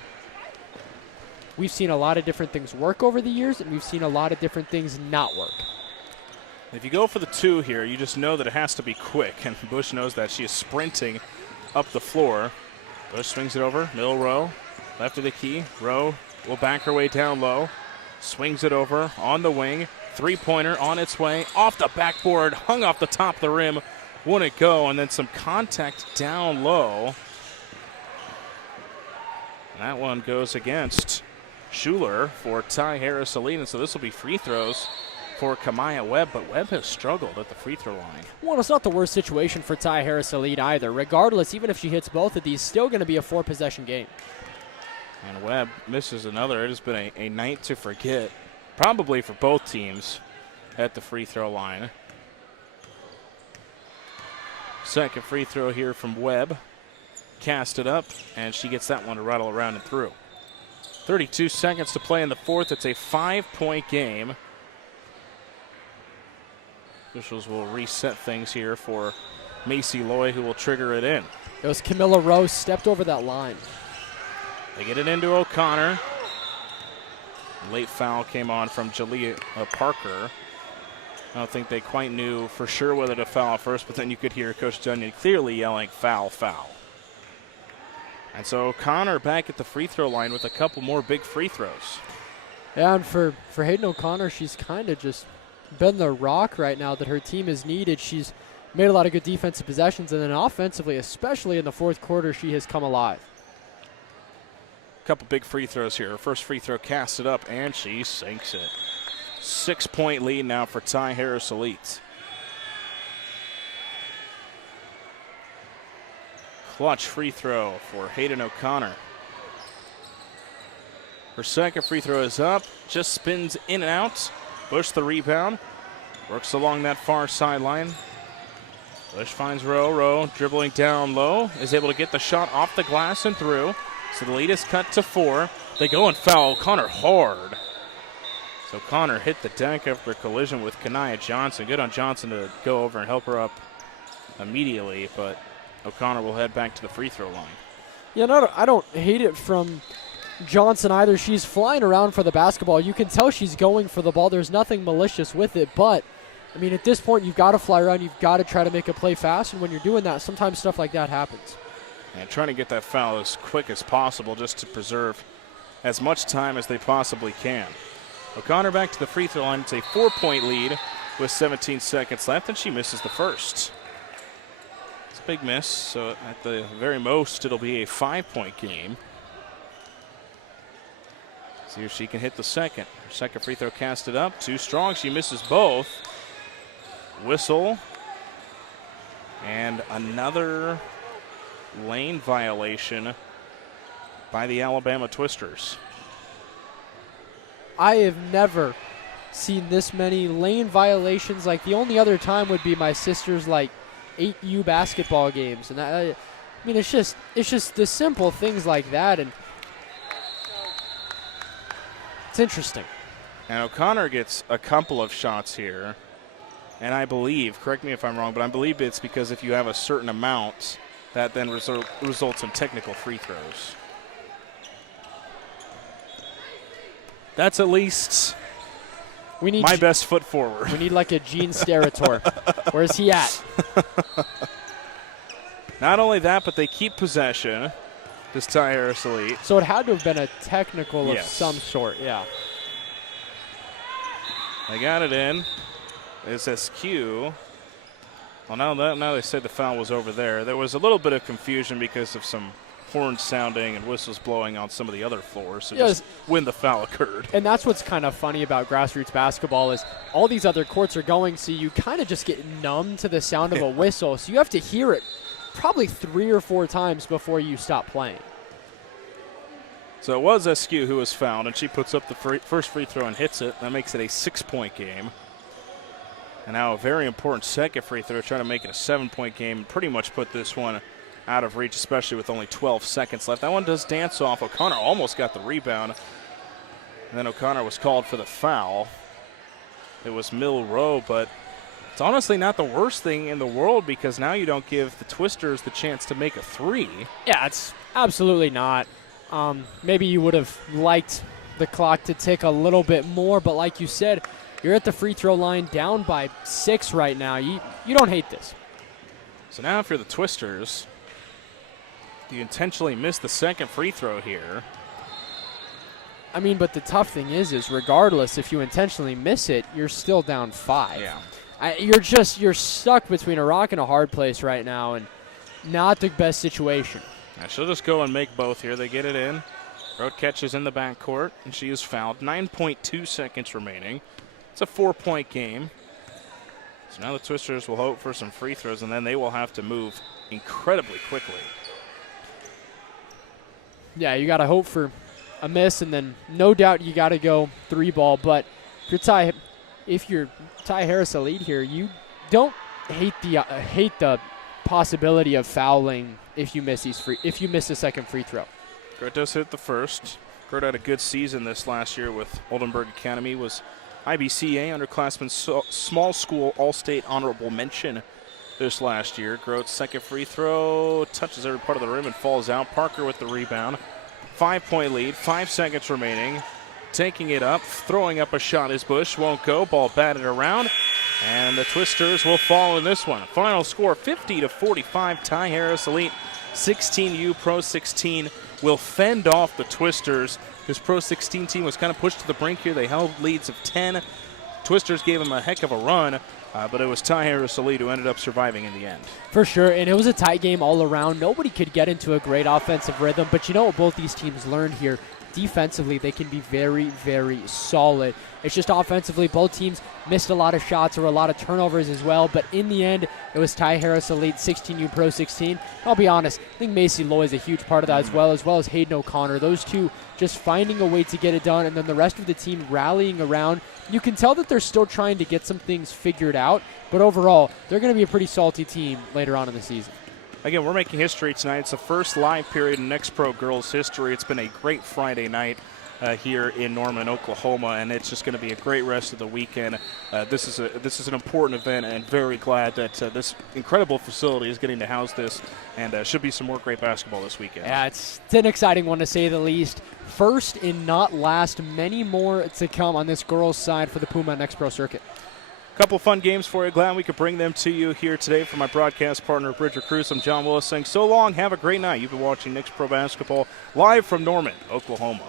We've seen a lot of different things work over the years, and we've seen a lot of different things not work. If you go for the 2 here, you just know that it has to be quick, and Bush knows that. She is sprinting up the floor. Bush swings it over. Middle row. Left of the key. Rowe will back her way down low. Swings it over on the wing. 3-pointer on its way. Off the backboard. Hung off the top of the rim. Wouldn't go. And then some contact down low. And that one goes against Schuler for Ty Harris Elite. And so this will be free throws for Kamaya Webb, but Webb has struggled at the free throw line. Well, it's not the worst situation for Ty Harris Elite either. Regardless, even if she hits both of these, still going to be a 4-possession game. And Webb misses another. It has been a night to forget, probably for both teams at the free throw line. Second free throw here from Webb. Cast it up, and she gets that one to rattle around and through. 32 seconds to play in the fourth. It's a 5-point game. Officials will reset things here for Macy Loy, who will trigger it in. It was Camilla Rose stepped over that line. They get it into O'Connor. Late foul came on from Jalea Parker. I don't think they quite knew for sure whether to foul first, but then you could hear Coach Dunyan clearly yelling, foul, foul. And so O'Connor back at the free throw line with a couple more big free throws. Yeah, and for Hayden O'Connor, she's kind of just been the rock right now that her team has needed. She's made a lot of good defensive possessions, and then offensively, especially in the fourth quarter, she has come alive. Couple big free throws here. Her first free throw casted up, and she sinks it. 6-point lead now for Ty Harris Elite. clutch free throw for Hayden O'Connor. Her second free throw is up, just spins in and out. Bush the rebound, works along that far sideline. Bush finds Rowe, dribbling down low, is able to get the shot off the glass and through. So the lead is cut to 4. They go and foul O'Connor hard. So O'Connor hit the deck after a collision with Kanaya Johnson. Good on Johnson to go over and help her up immediately, but O'Connor will head back to the free throw line. Yeah, no, I don't hate it from Johnson either. She's flying around for the basketball. You can tell she's going for the ball. There's nothing malicious with it, but I mean, at this point, you've got to fly around. You've got to try to make a play fast, and when you're doing that, sometimes stuff like that happens. And trying to get that foul as quick as possible just to preserve as much time as they possibly can. O'Connor back to the free throw line. It's a 4-point lead with 17 seconds left, and she misses the first. It's a big miss, so at the very most, it'll be a 5-point game. See if she can hit the second. Her second free throw casted up. Too strong. She misses both. Whistle. And another lane violation by the Alabama Twisters. I have never seen this many lane violations. Like, the only other time would be my sister's, 8U basketball games. And I mean, it's just the simple things like that. And it's interesting. And O'Connor gets a couple of shots here. And I believe, correct me if I'm wrong, but I believe it's because if you have a certain amount, that then results in technical free throws. That's at least my best foot forward. We need a Gene Steratore. Where's he at? Not only that, but they keep possession. This Ty Harris Elite. So it had to have been a technical of some sort, yeah. They got it in. It's S.H.E. Well, now they said the foul was over there. There was a little bit of confusion because of some horns sounding and whistles blowing on some of the other floors. So just when the foul occurred. And that's what's kind of funny about grassroots basketball is all these other courts are going, so you kind of just get numb to the sound of a whistle. So you have to hear it probably 3 or 4 times before you stop playing. So it was S.H.E. who was fouled, and she puts up the first free throw and hits it. That makes it a 6-point game. And now a very important second free throw, trying to make it a 7-point game and pretty much put this one out of reach, especially with only 12 seconds left. That one does dance off. O'Connor almost got the rebound. And then O'Connor was called for the foul. It was Rowe, but it's honestly not the worst thing in the world because now you don't give the Twisters the chance to make a 3. Yeah, it's absolutely not. Maybe you would have liked the clock to tick a little bit more, but like you said, you're at the free throw line down by 6 right now. You don't hate this. So now if you're the Twisters, you intentionally missed the second free throw here. I mean, but the tough thing is regardless if you intentionally miss it, you're still down 5. Yeah. You're stuck between a rock and a hard place right now, and not the best situation. Now she'll just go and make both here. They get it in. Road catches in the backcourt, and she is fouled. 9.2 seconds remaining. It's a 4-point game. So now the Twisters will hope for some free throws, and then they will have to move incredibly quickly. Yeah, you got to hope for a miss, and then no doubt you got to go 3-ball. But if you're Ty Harris Elite here, you don't hate the possibility of fouling if you miss the second free throw. Grit does hit the first. Grit had a good season this last year with Oldenburg Academy. Was IBCA underclassmen small school all-state honorable mention this last year. Grote's second free throw touches every part of the rim and falls out. Parker with the rebound. 5-point lead, 5 seconds remaining. Taking it up, throwing up a shot is Bush. Won't go. Ball batted around. And the Twisters will fall in this one. Final score 50-45. Ty Harris Elite 16U Pro 16 will fend off the Twisters. This Pro 16 team was kind of pushed to the brink here. They held leads of 10. Twisters gave them a heck of a run, but it was Ty Harris Elite who ended up surviving in the end. For sure, and it was a tight game all around. Nobody could get into a great offensive rhythm, but you know what both these teams learned here? defensively they can be very, very solid. It's just offensively, both teams missed a lot of shots or a lot of turnovers as well, but in the end, it was Ty Harris Elite 16U Pro 16. I'll be honest, I think Macy Loy is a huge part of that as well as Hayden O'Connor. Those two just finding a way to get it done, and then the rest of the team rallying around. You can tell that they're still trying to get some things figured out, but overall, they're going to be a pretty salty team later on in the season. Again, we're making history tonight. It's the first live period in NXTPRO girls history. It's been a great Friday night here in Norman, Oklahoma, and it's just going to be a great rest of the weekend. This is an important event, and very glad that this incredible facility is getting to house this, and should be some more great basketball this weekend. Yeah, it's an exciting one to say the least. First and not last, many more to come on this girls' side for the Puma NXTPRO circuit. Couple fun games for you. Glad we could bring them to you here today from my broadcast partner, Bridger Cruz. I'm John Willis saying so long. Have a great night. You've been watching NXTPRO basketball live from Norman, Oklahoma.